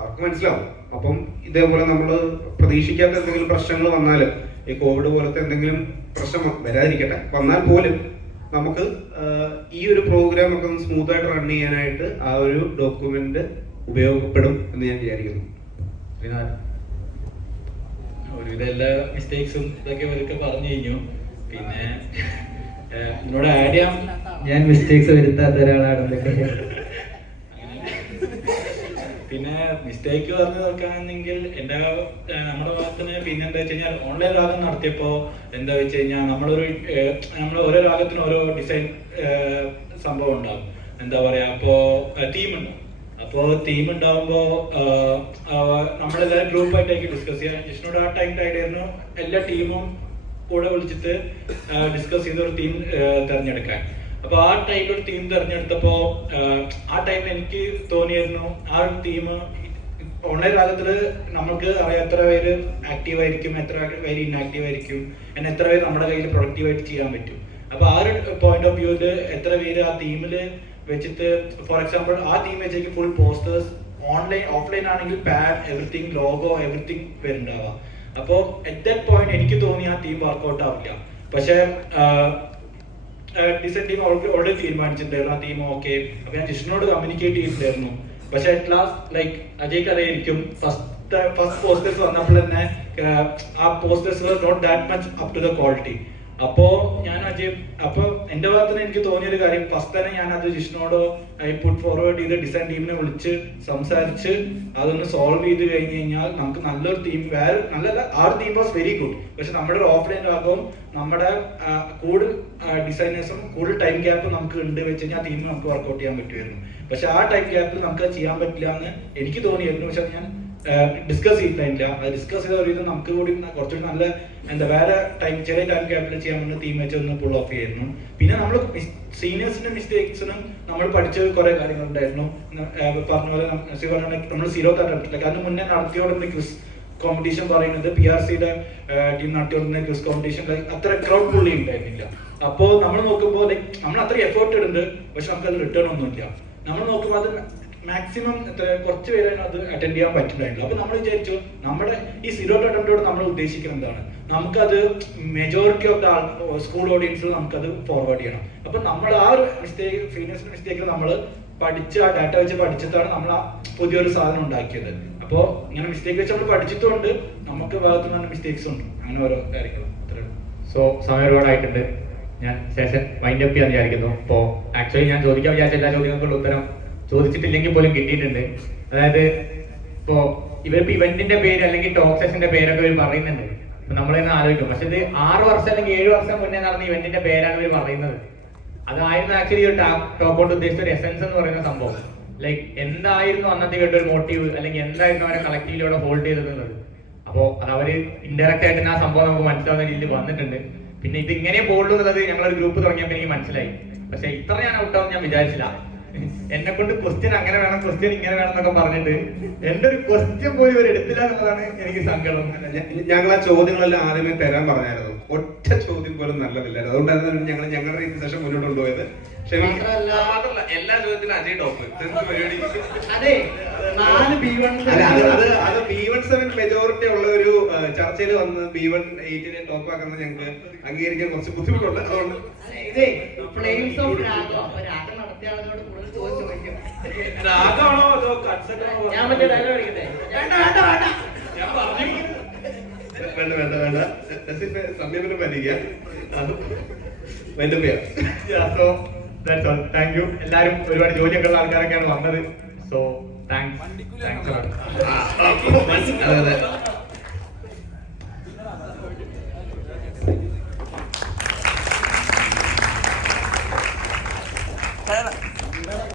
അവർക്ക് മനസ്സിലാവും. അപ്പം ഇതേപോലെ നമ്മൾ പ്രതീക്ഷിക്കാത്ത എന്തെങ്കിലും പ്രശ്നങ്ങൾ വന്നാലും, ഈ കോവിഡ് പോലത്തെ എന്തെങ്കിലും പ്രശ്നം വരാതിരിക്കട്ടെ, വന്നാൽ പോലും നമുക്ക് ഈ ഒരു പ്രോഗ്രാം ഒക്കെ ഒന്ന് സ്മൂത്ത് ആയിട്ട് റൺ ചെയ്യാനായിട്ട് ആ ഒരു ഡോക്യുമെന്റ് ഉപയോഗപ്പെടും എന്ന് ഞാൻ വിചാരിക്കുന്നു. ഒരുവിധ എല്ലാ മിസ്റ്റേക്സും ഇതൊക്കെ അവരൊക്കെ പറഞ്ഞു കഴിഞ്ഞു. പിന്നെ എന്നോട് ആഡ് ചെയ്യാം, ഞാൻ മിസ്റ്റേക്സ് വരുത്താത്ത ഒരാളാണെന്നൊക്കെ. പിന്നെ മിസ്റ്റേക്ക് പറഞ്ഞു നോക്കുകയാണെങ്കിൽ നമ്മുടെ ഭാഗത്തിന് പിന്നെ എന്താ വെച്ച് കഴിഞ്ഞാൽ ഓൺലൈൻ രാഗം നടത്തിയപ്പോ എന്താ വെച്ച് കഴിഞ്ഞാൽ നമ്മൾ ഓരോ രാഗത്തിനും ഓരോ ഡിസൈൻ സംഭവം ഉണ്ടാവും. എന്താ പറയാ, അപ്പോ ടീമുണ്ടാവും. അപ്പോൾ ടീം ഉണ്ടാവുമ്പോൾ നമ്മളെല്ലാവരും ഗ്രൂപ്പായിട്ടായിരിക്കും ഡിസ്കസ് ചെയ്യുക. ജിഷ്ണുടെ ആ ടൈമിൻ്റെ ഐഡിയ ആയിരുന്നു എല്ലാ ടീമും കൂടെ വിളിച്ചിട്ട് ഡിസ്കസ് ചെയ്ത ഒരു ടീം തിരഞ്ഞെടുക്കാൻ. അപ്പോൾ ആ ടൈമിൽ ഒരു ടീം തിരഞ്ഞെടുത്തപ്പോൾ ആ ടൈമിൽ എനിക്ക് തോന്നിയിരുന്നു ആ ഒരു ടീം ഓൺലൈൻ രാഗത്തിൽ നമുക്ക് അറിയാം എത്ര പേര് ആക്റ്റീവ് ആയിരിക്കും, എത്ര പേര് ഇൻആക്റ്റീവ് ആയിരിക്കും, എന്നെ എത്ര പേര് നമ്മുടെ കയ്യിൽ പ്രൊഡക്റ്റീവായിട്ട് ചെയ്യാൻ പറ്റും. അപ്പോൾ ആ ഒരു പോയിന്റ് ഓഫ് വ്യൂവിൽ എത്ര പേര് ആ ടീമിൽ വെച്ചിട്ട്, ഫോർ എക്സാമ്പിൾ ആ ടീം വെച്ചേക്ക് ഫുൾ പോസ്റ്റേഴ്സ്, ഓഫ്ലൈൻ ആണെങ്കിൽ പാഡ്, എവറിത്തിങ്, ലോഗോ, എവറിത്തിങ് വരുന്നുണ്ടാവാം. അപ്പോൾ അറ്റ് ദാറ്റ് പോയിന്റ് എനിക്ക് തോന്നി ആ ടീം വർക്ക്ഔട്ട് ആവില്ല. പക്ഷേ ഡിസൈൻ ടീം ഓൾറെഡി തീരുമാനിച്ചിട്ടുണ്ടായിരുന്നു ആ ടീം ഓക്കെ. അപ്പോൾ ഞാൻ ജിഷ്ണുനോട് കമ്മ്യൂണിക്കേറ്റ് ചെയ്തിട്ടുണ്ടായിരുന്നു. പക്ഷെ അറ്റ് ലാസ്റ്റ് ലൈക്ക് അജയ്ക്ക് അറിയായിരിക്കും, ഫസ്റ്റ് പോസ്റ്റേഴ്സ് വന്നപ്പോൾ തന്നെ ആ posters not that much up to the quality. അപ്പോ ഞാൻ അപ്പൊ എന്റെ ഭാഗത്ത് നിന്ന് എനിക്ക് തോന്നിയൊരു കാര്യം, ഫസ്റ്റ് തന്നെ ഞാൻ അത് ജിഷ്ണുനോട് പുട്ട് ഫോർവേഡ് ചെയ്ത് ഡിസൈൻ ടീമിനെ വിളിച്ച് സംസാരിച്ച് അതൊന്ന് സോൾവ് ചെയ്ത് കഴിഞ്ഞ് കഴിഞ്ഞാൽ നമുക്ക് നല്ലൊരു ടീം, വേറെ നല്ലല്ല, ആ ഒരു ടീം വാസ് വെരി ഗുഡ്. പക്ഷെ നമ്മുടെ ഒരു ഓഫ്ലൈൻ ഭാഗവും നമ്മുടെ കൂടുതൽ ഡിസൈനേഴ്സും കൂടുതൽ ടൈം ഗ്യാപ്പ് നമുക്ക് ഉണ്ട് വെച്ച് കഴിഞ്ഞാൽ ആ ടീമിന് നമുക്ക് വർക്ക്ഔട്ട് ചെയ്യാൻ പറ്റുമായിരുന്നു. പക്ഷെ ആ ടൈം ഗ്യാപ്പിൽ നമുക്ക് അത് ചെയ്യാൻ പറ്റില്ല എന്ന് എനിക്ക് തോന്നിയായിരുന്നു. പക്ഷെ ഞാൻ ഡിസ്കസ് ചെയ്തിട്ടില്ല. അത് ഡിസ്കസ് ചെയ്ത ഒരു നമുക്ക് കൂടി കുറച്ചുകൂടി നല്ല എന്താ വേറെ ചെറിയ ടൈം ഗ്യാപ്പിൽ ചെയ്യാൻ വേണ്ടി ടീം വെച്ച് ഒന്ന് പുൾ ഓഫ് ചെയ്യായിരുന്നു. പിന്നെ നമ്മൾ സീനിയേഴ്സിന്റെ മിസ്റ്റേക്സിനും നമ്മൾ പഠിച്ച കുറെ കാര്യങ്ങളുണ്ടായിരുന്നു. പറഞ്ഞ പോലെ നമ്മൾ 0th അറ്റംപ്റ്റ്, അതിന് മുന്നേ നടത്തിയോടുന്ന ക്വിസ് കോമ്പറ്റീഷൻ പറയുന്നത് PRCയുടെ ടീം നടത്തിയോടുന്ന ക്വിസ് കോമ്പറ്റീഷൻ അത്ര ക്രൗഡ് പുള്ളി ഉണ്ടായിരുന്നില്ല. അപ്പോൾ നമ്മൾ നോക്കുമ്പോൾ നമ്മൾ അത്ര എഫേർട്ട് ഇടുന്നുണ്ട്, പക്ഷെ നമുക്കത് റിട്ടേൺ ഒന്നുമില്ല. നമ്മൾ നോക്കുമ്പോൾ അത് മാക്സിമം കുറച്ച് പേരെ അത് അറ്റൻഡ് ചെയ്യാൻ പറ്റുന്നുണ്ടായിരുന്നു. അപ്പൊ നമ്മൾ വിചാരിച്ചു നമ്മുടെ ഈ 0th അറ്റംപ്റ്റോട് നമ്മൾ ഉദ്ദേശിക്കുന്നത് എന്താണ്, നമുക്കത് മെജോറിറ്റി ഓഫ് ദ സ്കൂൾ ഓഡിയൻസിൽ നമുക്കത് ഫോർവേഡ് ചെയ്യണം. അപ്പൊ നമ്മൾ ആ ഒരു മിസ്റ്റേക്ക്, സീനിയേഴ്സിന്റെ മിസ്റ്റേക്ക് നമ്മൾ പഠിച്ച് ആ ഡാറ്റ വെച്ച് പഠിച്ചിട്ടാണ് നമ്മൾ ആ പുതിയൊരു സാധനം ഉണ്ടാക്കിയത്. അപ്പോൾ ഇങ്ങനെ മിസ്റ്റേക്ക് വെച്ച് നമ്മൾ പഠിച്ചിട്ടുണ്ട്, നമുക്ക് ഭാഗത്തു നിന്ന് മിസ്റ്റേക്സ് ഉണ്ട്, അങ്ങനെ ഓരോ കാര്യങ്ങൾ. സോ സമയം ഒരുപാടായിട്ടുണ്ട്. ഞാൻ സെഷൻ വൈൻഡ് അപ്പ് ചെയ്യാൻ വിചാരിക്കുന്നു. ഇപ്പോൾ ആക്ച്വലി ഞാൻ ചോദിക്കാൻ വിചാരിച്ച എല്ലാ ചോദ്യങ്ങൾക്കുള്ള ഉത്തരം ചോദിച്ചിട്ടില്ലെങ്കിൽ പോലും കിട്ടിയിട്ടുണ്ട്. അതായത് ഇപ്പോൾ ഇവരിപ്പോൾ ഇവന്റിന്റെ പേര് അല്ലെങ്കിൽ ടോക്ക് സെഷന്റെ പേരൊക്കെ ഇവർ പറയുന്നുണ്ട്. ഇപ്പൊ നമ്മളെന്ന് ആലോചിക്കും, പക്ഷെ ഇത് 6 വർഷം അല്ലെങ്കിൽ 7 വർഷം മുന്നേ നടന്ന ഇവന്റിന്റെ പേരാണ് ഇവർ പറയുന്നത്. അതായിരുന്നു ആക്ച്വലി ഒരു ടോക്ക് കൊണ്ട് ഉദ്ദേശിച്ച ഒരു എസൻസ് എന്ന് പറയുന്ന സംഭവം. ലൈക്ക് എന്തായിരുന്നു അന്നത്തെ കേട്ട ഒരു മോട്ടീവ്, അല്ലെങ്കിൽ എന്തായിരുന്നു അവരെ കളക്റ്റീവിൽ അവിടെ ഹോൾഡ് ചെയ്തിരുന്നത്. അപ്പോൾ അത് അവര് ഇൻഡയറക്റ്റ് ആയിട്ട് ആ സംഭവം നമുക്ക് മനസ്സിലാവുന്ന രീതിയിൽ വന്നിട്ടുണ്ട്. പിന്നെ ഇത് ഇങ്ങനെ പോകുള്ളൂ എന്നുള്ളത് ഞങ്ങളൊരു ഗ്രൂപ്പ് തുടങ്ങിയപ്പോൾ എനിക്ക് മനസ്സിലായി. പക്ഷെ ഇത്ര ഞാൻ ഔട്ടാവും ഞാൻ വിചാരിച്ചില്ല. എന്നെ കൊണ്ട് ക്വസ്റ്റ്യൻ അങ്ങനെ വേണം, ക്വസ്റ്റ്യൻ ഇങ്ങനെ വേണം എന്നൊക്കെ പറഞ്ഞിട്ട് എന്റെ ഒരു ക്വസ്റ്റ്യൻ പോലും ഇവർ എടുത്തില്ല എന്നുള്ളതാണ് എനിക്ക് സങ്കടം. ഞങ്ങൾ ആ ചോദ്യങ്ങളെല്ലാം ആദ്യമേ തരാൻ പറഞ്ഞായിരുന്നു, ഒറ്റ ചോദ്യം പോലും നല്ലതില്ലായിരുന്നു. അതുകൊണ്ടായിരുന്നു ഞങ്ങൾ ഞങ്ങളുടെ ഈ സെഷൻ മുന്നോട്ട് കൊണ്ടുപോയത്. മാത്രമല്ല എല്ലാ ചോദ്യത്തിലും അജയ് ടോപ്പ്. അതെ 4 B1 അത് B17 മെജോറിറ്റി ഉള്ള ഒരു ചർച്ചയിൽ വന്ന് B18 ടോപ്പ് ആക്കുന്നത് ഞങ്ങൾക്ക് അംഗീകരിക്കാൻ കുറച്ച് ബുദ്ധിമുട്ടുണ്ട്. അതുകൊണ്ട് ഇതേ ഫ്ലെയിംസ് ഓഫ് രാഗം, അപ്പൊ രാഗം നടത്തിയ ആളുകളോട് കൂടുതൽ ചോദിക്കും. രാഗമാണോ അതോ കൺസെപ്റ്റ് ആണോ? ഞാൻ മറ്റേ ഡയലോഗ് അടിക്കട്ടെ? വേണ്ട വേണ്ട വേണ്ട, ഞാൻ പറഞ്ഞു. വേണ്ട വേണ്ട വേണ്ട, സമീപനം പരിഗണിക്കുക. വൈൻഡപ്പ് ചെയ്യാം. So that's all. Thank you. എല്ലാവരും ഒരുപാട് ജോലിയൊക്കെ ഉള്ള ആൾക്കാരൊക്കെയാണ് വന്നത്. So thanks. അതെ.